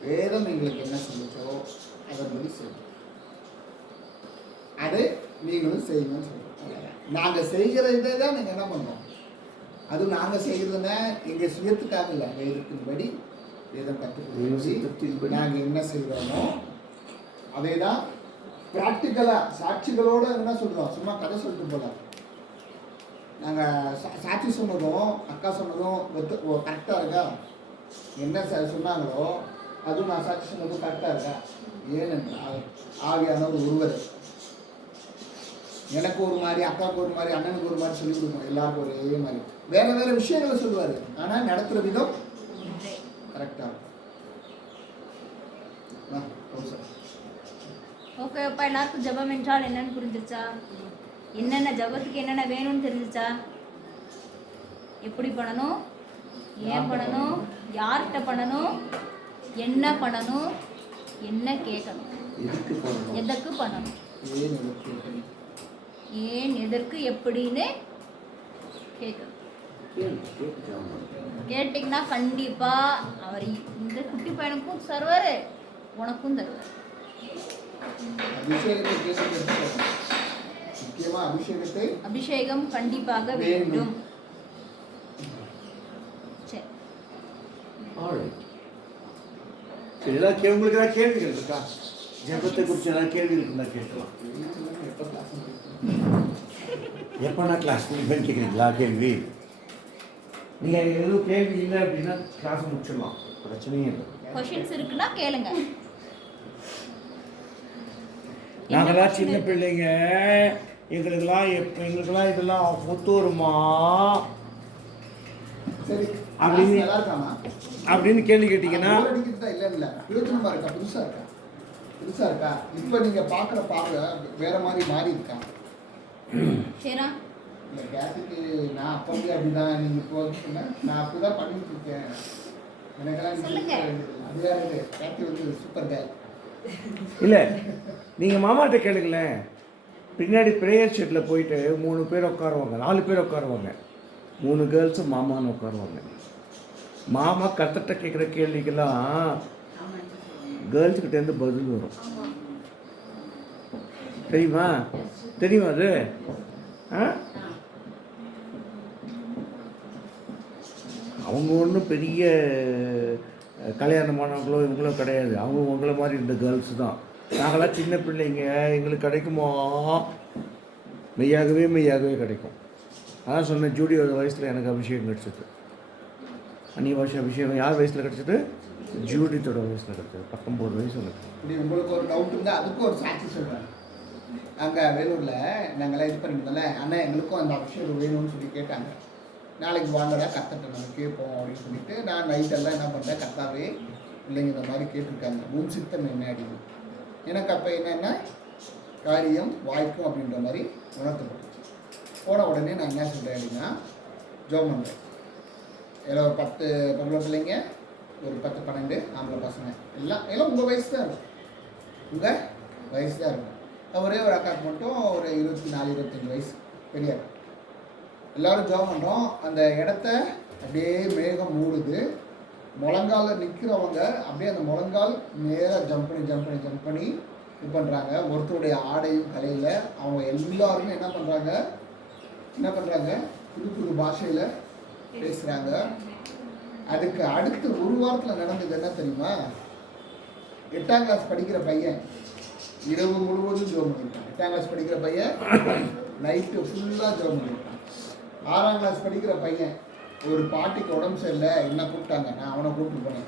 வேதம் எங்களுக்கு என்ன சொல்லுச்சோ அதன்படி செய்யும், அது நீங்களும் செய்யுங்கன்னு சொல்கிறோம். நாங்கள் செய்கிற இதை தான் நீங்கள் என்ன பண்ணுறோம், அதுவும் நாங்கள் செய்கிறதுன்னா எங்கள் சுயத்துக்காக இல்லை, வேதத்தின்படி வேதம் கற்றுக் நாங்கள் என்ன செய்கிறோமோ அதே தான் ப்ராக்டிக்கலாக சாட்சிகளோடு என்ன சொல்கிறோம், சும்மா கதை சொல்லிட்டு போகல. நாங்கள் சாட்சி சொன்னதும் அக்கா சொன்னதும் கரெக்டாக இருக்கா, என்ன சொன்னாங்களோ அதுவும் நான் சாட்சி சொன்னதும் கரெக்டாக இருக்கா. ஏனென்றால் ஆவியானவர் ஒருவர், எனக்கு ஒரு மாதிரி, அக்காவுக்கு ஒரு மாதிரி, அண்ணனுக்கு ஒரு மாதிரி சொல்லிக் கொடுக்கணும், எல்லாருக்கும் ஒரே மாதிரி. வேற வேற விஷயங்களை சொல்லுவார், ஆனால் நடத்துகிற விதம் கரெக்டாக இருக்கும். ஓகே அப்பா, எல்லாருக்கும் ஜெபம் என்றால் என்னன்னு புரிஞ்சிருச்சா? என்னென்ன ஜெபத்துக்கு என்னென்ன வேணும்னு தெரிஞ்சிச்சா? எப்படி பண்ணணும், ஏன் பண்ணணும், யார்கிட்ட பண்ணணும், என்ன பண்ணணும், என்ன கேட்கணும், எதற்கு பண்ணணும், ஏன் எதற்கு எப்படின்னு கேட்கணும். கேட்டிங்கன்னா கண்டிப்பா அவர் இந்த குட்டி பையனுக்கும் தருவார், உனக்கும் தருவார். அபிஷேகம் கண்டிப்பாக வேண்டும். சரி, உங்களுக்கு ஏதாவது கேள்விகள் இருக்கா? ஜெபத்தை குறித்து ஏதாவது கேள்வி இருக்குன்னா கேட்கலாம். எப்போனா கிளாஸ் கேட்குறீங்களா? கேள்வி நீங்கள் எதுவும் கேள்வி இல்லை அப்படின்னா கிளாஸ் முடிச்சிடலாம், பிரச்சனையே இல்லை. கொஷின்ஸ் இருக்குன்னா கேளுங்க. நாங்களாம் சின்ன பிள்ளைங்க, எங்களுக்கெல்லாம் இதெல்லாம் ஒத்து வருமா அப்படின்னு கேள்வி கேட்டீங்கன்னா புதுசா இருக்கா? இப்போ நீங்க பாக்குற பார்வை வேற மாதிரி மாறி இருக்கா? சரிடா, இந்த கேட்டுக்கு நான் அப்பவே அப்படிதான், நீங்க இப்போ நான் அப்படிதான் பண்ணிட்டு இருக்கேன். எனக்கெல்லாம் கேட்டு வந்து சூப்பர் கேள் இல்லை. நீங்கள் மாமாட்ட கேளுங்களேன், பின்னாடி ப்ரேயர் ஷெட்டில் போயிட்டு 3 பேர் உட்காருவாங்க, 4 பேர் உட்காருவாங்க, 3 கேர்ள்ஸும் மாமான்னு உட்காருவாங்க. மாமா கத்தட்ட கேட்குற கேள்விக்கெல்லாம் கேர்ள்ஸுக்கிட்டேருந்து பதில் வரும். தெரியுமா? தெரியுமா அது? அவங்க ஒன்றும் பெரிய கல்யாணமானவங்களோ இவங்களோ கிடையாது, அவங்க உங்களை மாதிரி இந்த கேர்ள்ஸ் தான். நாங்களாம் சின்ன பிள்ளைங்க, எங்களுக்கு கிடைக்குமா? மெய்யாகவே கிடைக்கும். அதான் சொன்னேன், ஜூடியோட வயசில் எனக்கு அபிஷேகம் கிடச்சிது. அன்னி வருஷம் அபிஷேகம் யார் வயசில் கிடச்சிது? ஜூடியோட வயசில் கிடச்சிது, 19 வயசு எனக்கு. இப்படி உங்களுக்கு ஒரு டவுட் இருந்தால் அதுக்கும் ஒரு சாட்சி சொல்கிறேன். அங்கே வேலூரில் நாங்கள்லாம் இது பண்ணியிருந்தோம்ல, ஆனால் எங்களுக்கும் அந்த அபிஷேகம் வேணும்னு சொல்லி கேட்டாங்க. நாளைக்கு வாங்கடா கத்தட்ட நம்ம கேட்போம் அப்படின்னு சொல்லிட்டு நான் நைட்டெல்லாம் என்ன பண்ணுறேன், கத்தாவே இல்லைங்க இந்த மாதிரி கேட்டிருக்காங்க, உன் சித்தம் என்ன அப்படின்னு. எனக்கு அப்போ என்னென்னா காரியம் வாய்க்கும் அப்படின்ற மாதிரி உணர்த்தப்பட்டுச்சு. போன உடனே நான் என்ன சொல்கிறேன் அப்படின்னா, ஜோம் பண்ணுறேன். எல்லாம் ஒரு 10 பொம்பளை பிள்ளைங்க, ஒரு 10-12 ஆம்பளை பசங்க, எல்லாம் உங்கள் வயசு தான் இருக்கும், உங்கள் வயசு தான் இருக்கும். ஒரே ஒரு அக்காவுக்கு மட்டும் ஒரு 24-25 வயசு பெரிய அக்கா. எல்லோரும் ஜோம் பண்ணுறோம். அந்த இடத்த அப்படியே மேகம் மூடுது. முழங்காலில் நிற்கிறவங்க அப்படியே அந்த முழங்கால் நேராக ஜம்ப் பண்ணி இது பண்ணுறாங்க. ஒருத்தருடைய ஆடையும் கலையில் அவங்க எல்லாருமே என்ன பண்ணுறாங்க, புது பாஷையில் பேசுகிறாங்க. அதுக்கு அடுத்து ஒரு வாரத்தில் நடந்தது என்ன தெரியுமா? 8ஆம் கிளாஸ் படிக்கிற பையன் இரவு முழுவதும் ஜோம் பண்ணியிருக்கான். 8ஆம் கிளாஸ் படிக்கிற பையன் நைட்டு ஃபுல்லாக ஜோம் பண்ணியிருக்கான். 6ஆம் கிளாஸ் படிக்கிற பையன் ஒரு பாட்டிக்கு உடம்பு சரியில்லை, என்ன கூப்பிட்டாங்க, நான் அவனை கூப்பிட்டு போனேன்.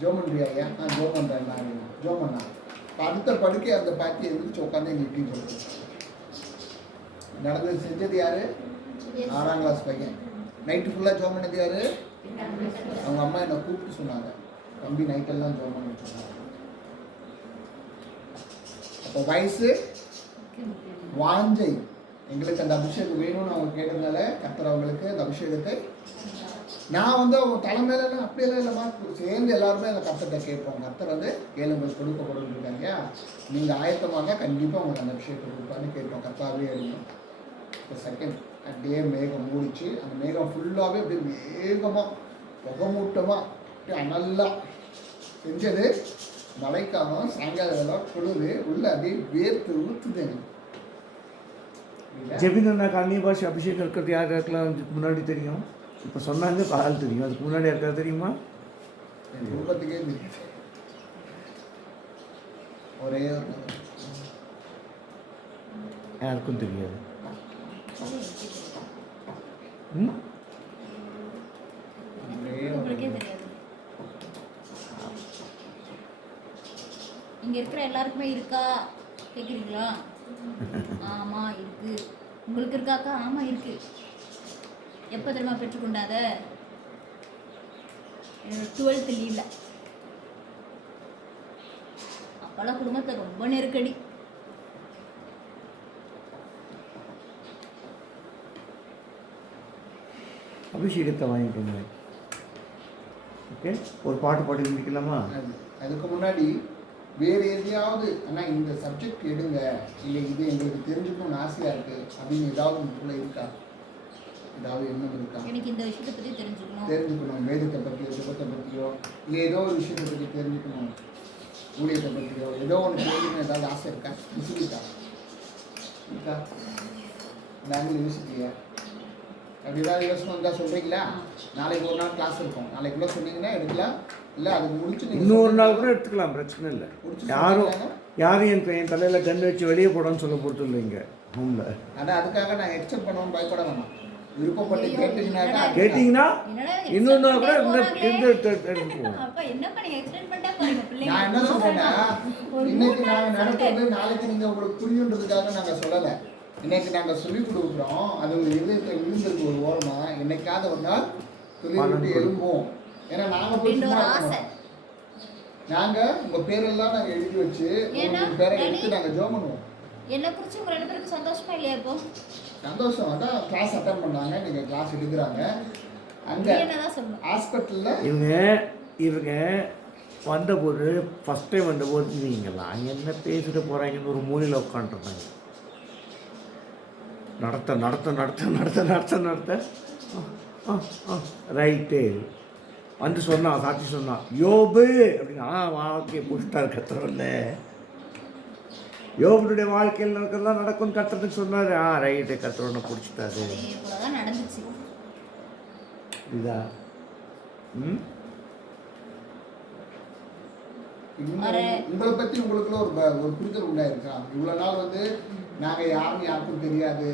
ஜோம் பண்ணுறியா ஐயா? நான் ஜோம் பண்ணுறேன் அப்படின்னு ஜோம் பண்ணான். இப்போ அடுத்த படுக்கை அந்த பாட்டி எழுந்திரிச்சு உட்காந்து எங்கள் டீ கொடுத்து நடந்தது. செஞ்சது யார்? 6ஆம் கிளாஸ் பையன். நைட்டு ஃபுல்லாக ஜோம் பண்ணது யார்? அவங்க அம்மா என்னை கூப்பிட்டு சொன்னாங்க, தம்பி நைட்டெல்லாம் ஜோம் பண்ண சொன்னாங்க. அப்போ வயசு வாஞ்சை, எங்களுக்கு அந்த அபிஷேகம் வேணும்னு அவங்க கேட்டதுனால கர்த்தர் அவங்களுக்கு அந்த அபிஷேகத்தை, நான் வந்து அவங்க தலைமையிலாம் அப்படியெல்லாம் இல்லைம்மா, சேர்ந்து எல்லாருமே அந்த கர்த்தர்கிட்ட கேட்போம். கர்த்தர் வந்து உங்களுக்கு கொடுக்கப்படும் இருக்காங்க, நீங்கள் ஆயத்தமாக கண்டிப்பாக உங்களுக்கு அந்த அபிஷேகத்தை கொடுப்பான்னு கேட்போம். கர்த்தாவே எழுதும். இப்போ செகண்ட் அப்படியே மேகம் மூடிச்சு. அந்த மேகம் ஃபுல்லாகவே அப்படியே வேகமாக புகமூட்டமாக அப்படியே அனலாக செஞ்சது. மழைக்காலம் சாயங்காலம் குளிர் உள்ள அப்படியே வேர்த்து ஊற்றுது எனக்கு. ஜெபினா அந்நிய பாஷை அபிஷேகம் இருக்கிறது யார் யாருக்கெல்லாம் இதுக்கு முன்னாடி தெரியும்? இப்போ சொன்னாங்க கால் தெரியும், அதுக்கு முன்னாடி யாருக்காவது தெரியுமா? என் குடும்பத்துக்கே தெரியுது. ஒரே ஒரு யாருக்கும் தெரியாது. ம் உங்களுக்கே தெரியாது. இங்க இருக்கிற எல்லாருக்குமே இருக்கா கேக்குறீங்களா? ஆமா இருக்கு. உங்களுக்கு இருக்காக்கா? ஆமா இருக்கு. எப்போ தெரியுமா பெற்றுக்கொண்டாத? 12th லீவ்ல. அப்பெல்லாம் குடும்பத்தை ரொம்ப நெருக்கடி. அபிஷேகத்தை வாங்கிக்கோங்க. ஓகே, ஒரு பாட்டு பாடி முடிக்கலாமா? அதுக்கு முன்னாடி வேறு எதையாவது ஆனால் இந்த சப்ஜெக்ட் எடுங்க, இல்லை இது எங்களுக்கு தெரிஞ்சுக்கணும்னு ஆசையாக இருக்குது அப்படின்னு ஏதாவது உங்களுக்குள்ள இருக்கா? ஏதாவது எண்ணம் இருக்கா? எனக்கு இந்த விஷயத்தை பற்றி தெரிஞ்சுக்கணும், வேதத்தை பற்றியோ சுகத்தை பற்றியோ இல்லை ஏதோ ஒரு விஷயத்தை பற்றி தெரிஞ்சுக்கணும், ஊழியத்தை பற்றியோ ஏதோ ஒன்று தெரிஞ்சுக்கணும் ஏதாவது ஆசை இருக்கா? விசிலிக்கா இருக்கா? நாங்கள் யோசிக்கலையா? அப்படி ஏதாவது யோசனை இருந்தால் சொல்கிறீங்களா? நாளைக்கு ஒரு நாள் கிளாஸ் இருக்கும், நாளைக்குள்ளே சொன்னீங்கன்னா எடுக்கலாம். இல்லை அதுக்கு முடிச்சு இன்னொரு நாள் கூட எடுத்துக்கலாம், பிரச்சனை இல்லை. யாரும் என் தலையில் கண் வச்சு வெளியே போடான்னு சொல்ல பொறுத்து இல்லைங்க ஹோமில். ஆனால் அதுக்காக நான் எக்ஸ்பெக்ட் பண்ணவும் பயப்பட வேணாம். விருப்பப்பட்டு கேட்டிங்கன்னா இன்னொரு நாள் கூட நான் என்ன சொல்கிறேன்னா, இன்னைக்கு நாங்கள் நடக்கிறது நாளைக்கு நீங்கள் உங்களுக்கு புரியுன்றதுக்காக நாங்கள் சொல்லலை. இன்னைக்கு நாங்கள் சொல்லிக் கொடுக்குறோம், அது ஒரு இதயத்தை விழுந்திருக்கு ஒரு ஓரமாக. என்னைக்காவது ஒரு நாள் சொல்லி விட்டு எழும்போம். ஏன்னா நாங்கள் உங்கள் பேரெல்லாம் நாங்கள் எழுதி வச்சு உங்கள் பேரை எடுத்து நாங்கள் ஜோம் பண்ணுவோம். என்ன குறித்து உங்கள் 2 பேருக்கு சந்தோஷமா இல்லையா? இப்போ சந்தோஷம். அதான் கிளாஸ் அட்டன் பண்ணாங்க, நீங்கள் கிளாஸ் எடுக்கிறாங்க. அங்கே ஹாஸ்பிட்டலில் இவங்க வந்தபோது ஃபஸ்ட் டைம் வந்தபோது நீங்களாம் என்ன பேசிட்டு போகிறாங்கன்னு ஒரு மூலையில் உட்காந்துருந்தாங்க. நடத்த ரைட்டு வந்து சொன்னான், சாட்சி சொன்னான், யோபு அப்படின்னா வாழ்க்கையை புஷ்டார் கத்துறவல்ல, யோபுடைய வாழ்க்கையில் நடக்கிறதெல்லாம் நடக்கும் கத்துறதுக்கு சொன்னார். ரைட்டு கத்துறவனை பிடிச்சிட்டாரு. நடந்துச்சு இதா உங்களை பற்றி உங்களுக்குள்ள ஒரு புரிதல் உண்டாயிருக்கா? இவ்வளோ நாள் வந்து நாங்கள் யாருக்கும் தெரியாது,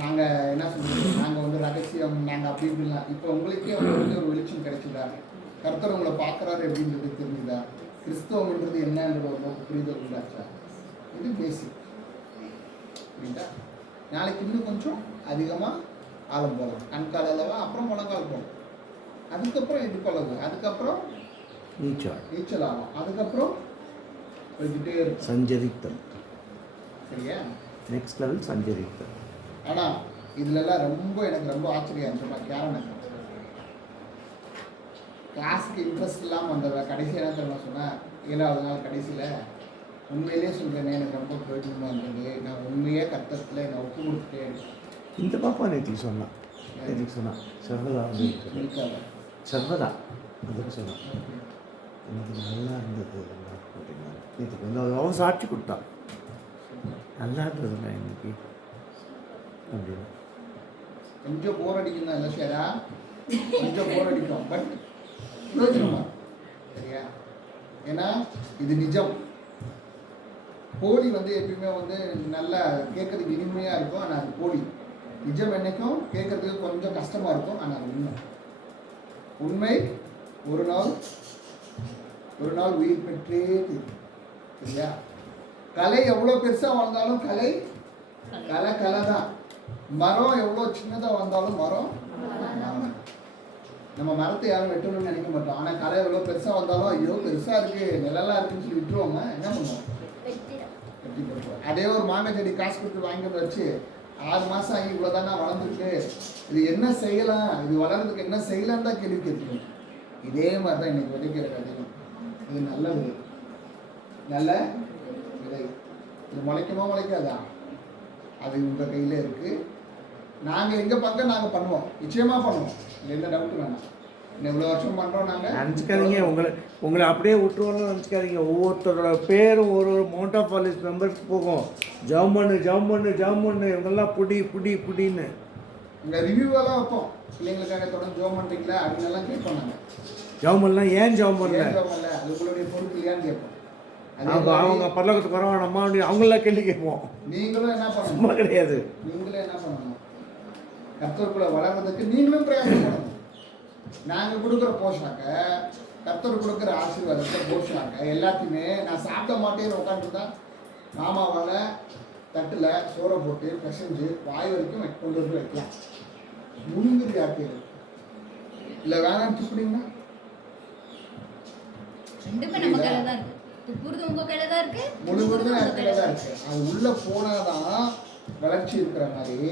நாங்கள் என்ன சொல்கிறது, நாங்கள் ரகசியம், நாங்கள் அப்படி இப்படிலாம். இப்போ உங்களுக்கே வந்து ஒரு வெளிச்சம் கிடைச்சிதா? கர்த்தர் உங்களை பார்க்குறாரு அப்படின்றது தெரிஞ்சுதா? கிறிஸ்தவம்ன்றது என்னன்ற ஒரு புரிதல் உண்டாச்சா? இது பேசிக். புரியுதா? நாளைக்கு இன்னும் கொஞ்சம் அதிகமாக ஆழம் போகலாம். கண்கால் அளவா, அப்புறம் முழங்கால் போகலாம், அதுக்கப்புறம் இடுப்பளவு, அதுக்கப்புறம் நீச்சல் ஆகும், அதுக்கப்புறம் போய்கிட்டே இருக்கும் சஞ்சரித்தல். சரியா? நெக்ஸ்ட் லெவல் சஞ்சரித்தல். ஆனால் இதுலலாம் எனக்கு ரொம்ப ஆச்சரியம் சொன்னா கேரன் கிளாஸுக்கு இன்ட்ரெஸ்ட் இல்லாமல் வந்தவ கடைசி என்ன தெரியுமா சொன்னேன்? 7வது நாள் கடைசியில் உண்மையிலே சொல்கிறேனே, எனக்கு ரொம்ப பிரயோஜனமாக இருந்தது. நான் உண்மையே கர்த்தத்தில் என்னை ஒப்பு கொடுத்துட்டேன். இந்த பாப்பா நேற்று சொன்னான் சர்வதா சர்வதா அதுக்கு சொன்னான். எனக்கு நல்லா இருந்தது நேற்றுக்கு வந்து அவன் சாட்சி கொடுத்தான். நல்லா இருந்ததுண்ணா இன்னைக்கு அப்படின்னு. கொஞ்சம் போர் அடிக்கும் தான், இல்லை சேரா? கொஞ்சம் போர் அடிக்கும், பட் பிரயோஜனமா. சரியா? ஏன்னா இது நிஜம். போலி எப்பயுமே நல்லா கேட்கறதுக்கு இனிமையாக இருக்கும், ஆனால் அது போலி. நிஜம் என்னைக்கும் கேட்கறதுக்கு கொஞ்சம் கஷ்டமாக இருக்கும், ஆனால் அது உண்மை. உண்மை ஒரு நாள் உயிர் பெற்றே தீரும். சரியா? கலை எவ்வளோ பெருசாக வளர்ந்தாலும் கலை தான். மரம் எவ்வளோ சின்னதாக வந்தாலும் மரம். நம்ம மரத்தை யாரும் வெட்டணும்னு நினைக்க மாட்டோம், ஆனால் கலை எவ்வளோ பெருசாக வந்தாலும் ஐயோ பெருசாக இருக்குது, நிழலாக இருக்குன்னு சொல்லி விட்டுருவோங்க. என்ன பண்ணுவோம்? வெட்டி போட்டுருவோம். அதே ஒரு மாங்காய் செடி காசு கொடுத்து வாங்கிட்டு வச்சு 6 மாதம் ஆகி இவ்வளோ தானே வளர்ந்துருக்கு, இது என்ன செய்யலாம், இது வளர்றதுக்கு என்ன செய்யலாம் தான் கேள்வி கேட்கணும். இதே மாதிரி தான் இன்னைக்கு விதைக்கிற கதையும். இது நல்ல விதை, இது முளைக்குமா முளைக்காதா? அது உங்கள் கையில் இருக்குது. நாங்கள் எங்கள் பக்கம் நாங்கள் பண்ணுவோம், நிச்சயமாக பண்ணுவோம், எந்த டவுட்டும் வேணாம். இன்னும் இவ்வளோ வருஷம் பண்ணுறோம் நாங்கள். நினச்சிக்காதீங்க, உங்களை அப்படியே விட்டுருவோம்னு நினச்சிக்காதீங்க. ஒவ்வொருத்தரோட பேரும் ஒரு மவுண்ட் ஆஃப் ஆலிஸ் மெம்பர்ஸ்க்கு போகும். ஜவுமண்ணு இவங்கெல்லாம் புடின்னு இந்த ரிவ்யூவெல்லாம் வைப்போம். பிள்ளைங்களுக்காக தொடர்ந்து ஜோம் பண்ணுறீங்களா அப்படின்னெல்லாம் கேட்போம் நாங்கள். ஜவுமன்லாம் ஏன் ஜவும் பண்ணல, அது உங்களுடைய பொறுப்பு இல்லையான்னு கேட்போம். அவங்க பல்லக்கத்துக்கு வரவானம்மா அப்படின்னு அவங்களாம் கேள்வி கேட்போம். நீங்களும் என்ன பண்ணணும்? சும்மா கிடையாது. நீங்களும் என்ன பண்ணணும்? கர்த்தருக்குள்ள வளர்றதுக்கு நீங்களும் பிரயாசப்படணும். நாங்கள் கொடுக்குற போஷாக்க, கர்த்தர் கொடுக்குற ஆசீர்வாதத்தை போஷாக்க எல்லாத்தையுமே நான் சாப்பிட மாட்டேன்னு உட்காந்துருந்தா மாமாவால் தட்டில் சோறை போட்டு பிசைஞ்சு வாய் வரைக்கும் கொண்டு வந்து வைக்கலாம். முழுங்குது யாத்திரை இல்லை வேணான்னு துப்பினீங்கன்னா ரெண்டுமே நம்ம கையில தான் இருக்கு. துப்புறது உங்க கையில தான் இருக்கு, முழுங்குறதும் யாத்திரை தான் இருக்கு. அது உள்ளே போனாதான் வளர்ச்சி இருக்கிற மாதிரி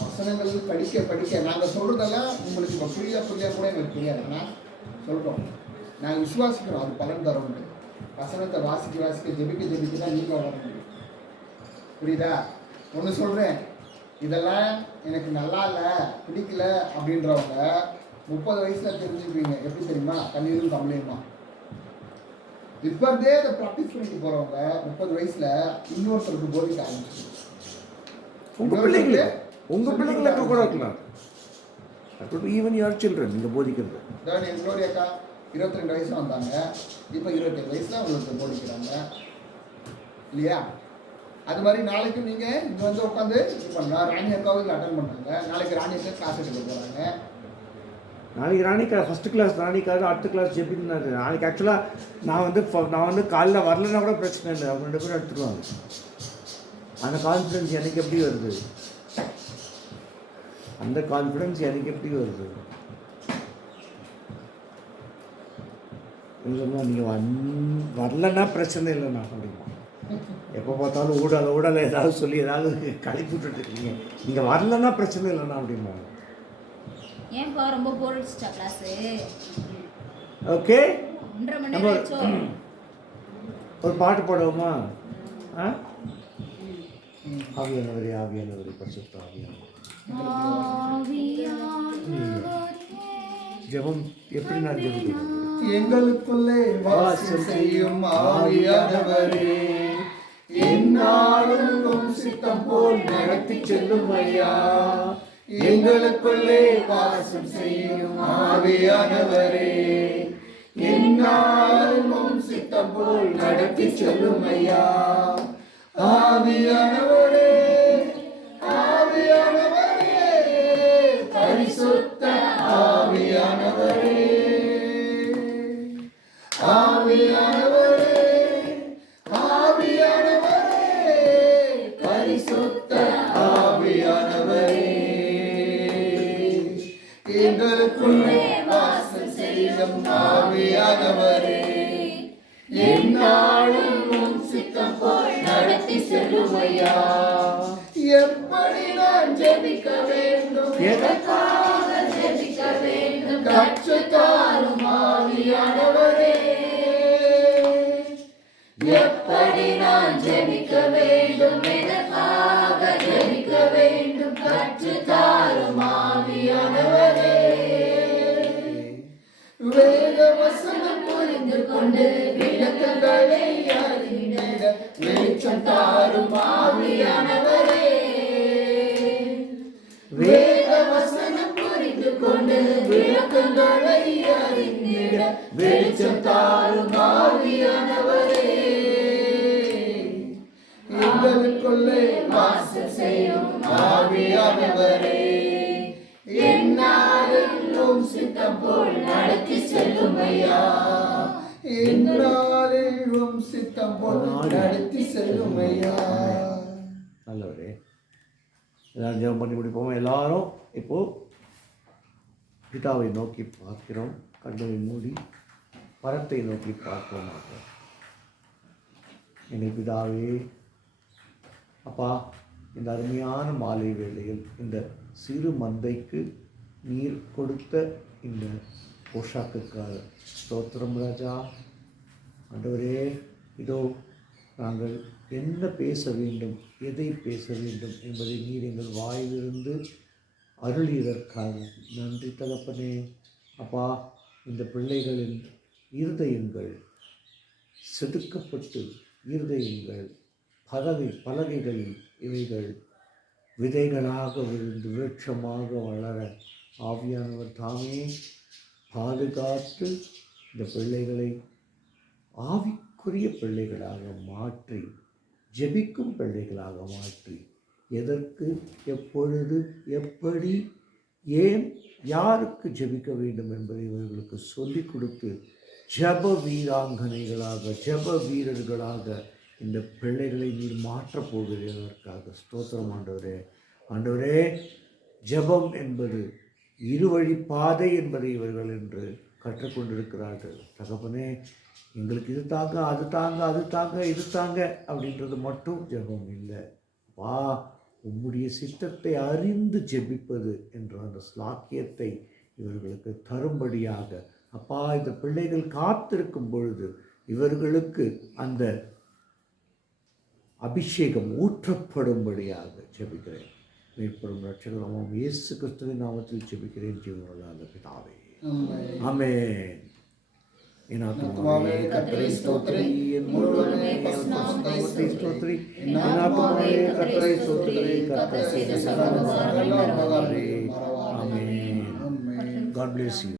வசனங்கள் படிக்க நாங்கள் சொல்கிறதெல்லாம் உங்களுக்கு இப்போ புரியா கூட எங்களுக்கு தெரியாது. ஆனால் சொல்கிறோம், நாங்கள் விசுவாசிக்கிறோம் அது பலன் தரோம். வசனத்தை வாசிக்க ஜெபிக்க தான் நீங்கள் வளர முடியும். புரியுதா? ஒன்று சொல்கிறேன், இதெல்லாம் எனக்கு நல்லா இல்லை பிடிக்கல அப்படின்றவங்க 30 வயசில் தெரிஞ்சுப்பீங்க. எப்படி தெரியுமா? கண்ணீரும் கம்ப்ளைண்ட்மா. இப்போதே அதை ப்ராக்டிஸ் பண்ணிட்டு போகிறவங்க 30 வயசில் இன்னொருத்தருக்கு போதிக்க ஆரம்பிச்சு. உங்கள் பிள்ளைங்களுக்கு கூட இருக்கலாம். ஈவன் யுவர் சில்ட்ரன் நீங்கள் போதிக்கிறது. எங்களுடைய அக்கா 22 வயசுல வந்தாங்க, இப்போ 27 வயசுல அவங்களுக்கு போதிக்கிறாங்க இல்லையா? அது மாதிரி நாளைக்கு நீங்கள் இங்கே வந்து உட்காந்து இது பண்ணலாம். ராணி அக்காவும் இங்கே அட்டன் பண்ணாங்க. நாளைக்கு ராணி அக்கா கிளாஸ் எடுக்க போகிறாங்க. நாளைக்கு ராணிக்கா ஃபஸ்ட்டு கிளாஸ், ராணிக்காக அடுத்த கிளாஸ் ஜெபின்னாரு. நாளைக்கு ஆக்சுவலாக நான் வந்து காலைல வரலன்னா கூட பிரச்சனை இல்லை, அவங்க 2 பேரும் எடுத்துருவாங்க. அந்த கான்ஃபிடென்ஸ் எனக்கு எப்படி வருது? சொன்னால் நீங்கள் வரலன்னா பிரச்சனை இல்லைண்ணா அப்படிமா. எப்போ பார்த்தாலும் ஊடலை ஏதாவது சொல்லி ஏதாவது கழிப்பு விட்டுருக்கீங்க. நீங்கள் வரலன்னா பிரச்சனை இல்லைண்ணா அப்படிமா. ஏன்பா ரொம்ப போர் அடிச்சிட்டா கிளாஸ்? ஓகே, 1.5 மணி நேரம் ஆச்சோ. ஒரு பாட்டு பாடுவோமா? ஆவியானவரே பரிசுத்த ஆவியானவரே. ஜெபம் எப்படி நான் ஜெபிக்கிறேன்? எங்களுக்குள்ளே வாசம் செய்யும் ஆவியானவரே, என்னாலும் சித்தம் போல் நடத்தி செல்லும் ஐயா. எங்களுக்குள்ளே வாசம் செய்யும் ஆவியானவரே, என்னாலும் சித்தம் போல் நடத்தி செல்லும் ஐயா. ஆவியானவரே பரிசுத்த ஆவியானவரே, பரிசுத்த ஆவியானவரே, எங்களுக்குள்ளே வாசம் செய்யும் ஆவியானவரே, என்னாலும் சித்தம் போல் நடத்தி செல்லும் ஐயா. எப்படி நான் ஜெபிக்க வேண்டும், எதற்காக ஜெபிக்க வேண்டும், கற்றுத்தாரும் ஆவியானவரே. எப்படி நான் ஜெபிக்க வேண்டும், எதற்காக ஜெபிக்க வேண்டும், கற்றுத்தாரும் ஆவியானவரே. வேத வசனம் புரிந்து கொண்டு விளக்கங்களை அறிந்திட வெளிச்சம் தாரும் ஆவியானவரே. வேத வசனம் புரிந்து கொண்டு விளக்கங்களை அறிந்திட வெளிச்சம் தாரும் ஆவியானவரே. எங்களுக்குள்ளே வாசம் செய்யும் ஆவியானவரே, என்னாலும் சித்தம் போல் நடத்தி செல்லும் ஐயா. என்னாலும் சித்தம் போல் நடத்தி செல்லும் ஐயா. நல்லவரே, எல்லாரும் ஜெபம் பண்ணி முடிப்போம். எல்லாரும் இப்போது பிதாவை நோக்கி பார்க்கிறோம். கண்களை மூடி பரத்தை நோக்கி பார்ப்போமாக. எங்கள் பிதாவே, அப்பா, இந்த அருமையான மாலை வேளையில் இந்த சிறு மந்தைக்கு நீர் கொடுத்த இந்த போஷாக்குக்காக ஸ்தோத்திரம் ராஜா. ஆண்டவரே, இதோ நாங்கள் என்ன பேச வேண்டும், எதை பேச வேண்டும் என்பதை நீர் எங்கள் வாயிலிருந்து அருளியதற்காக நன்றி தகப்பனே. அப்பா, இந்த பிள்ளைகளின் இருதயங்கள் செதுக்கப்பட்டு இருதயங்கள் பலகைகளில் இவைகள் விதைகளாக விழுந்து விருட்சமாக வளர ஆவியானவர் தாமே பாதுகாத்து இந்த பிள்ளைகளை ஆவிக்குரிய பிள்ளைகளாக மாற்றி, ஜெபிக்கும் பிள்ளைகளாக மாற்றி, எதற்கு, எப்பொழுது, எப்படி, ஏன், யாருக்கு ஜெபிக்க வேண்டும் என்பதை இவர்களுக்கு சொல்லிக் கொடுத்து ஜெப வீராங்கனைகளாக, ஜெப வீரர்களாக இந்த பிள்ளைகளை நீர் மாற்றப் போகிறதற்காக ஸ்தோத்திரம் ஆண்டவரே. ஆண்டவரே, ஜெபம் என்பது இருவழி பாதை என்பதை இவர்கள் என்று கற்றுக்கொண்டிருக்கிறார்கள். தகப்பனே, எங்களுக்கு இது தாங்க, அது தாங்க, அது தாங்க, இது தாங்க அப்படின்றது மட்டும் ஜெபம் இல்லை. வா, உம்முடைய சித்தத்தை அறிந்து ஜெபிப்பது என்ற அந்த ஸ்லாக்கியத்தை இவர்களுக்கு தரும்படியாக அப்பா, இந்த பிள்ளைகள் காத்திருக்கும் பொழுது இவர்களுக்கு அந்த அபிஷேகம் ஊற்றப்படும்படியாக ஜெபிக்கிறேன். மீட்பெரும் இரட்சகராம் இயேசு கிறிஸ்துவின் நாமத்தில் ஜெபிக்கிறேன் ஜீவனுள்ள பிதாவே, ஆமென். என் ஆத்துமாவே கர்த்தரை ஸ்தோத்திரி, என் முழுவதுமே பரிசுத்தத்தை ஸ்தோத்திரி. என் ஆத்துமாவே கர்த்தரை ஸ்தோத்திரி, கர்த்தர் செய்த சகல உபகாரங்களையும் மறவாதே. ஆமென். God bless you.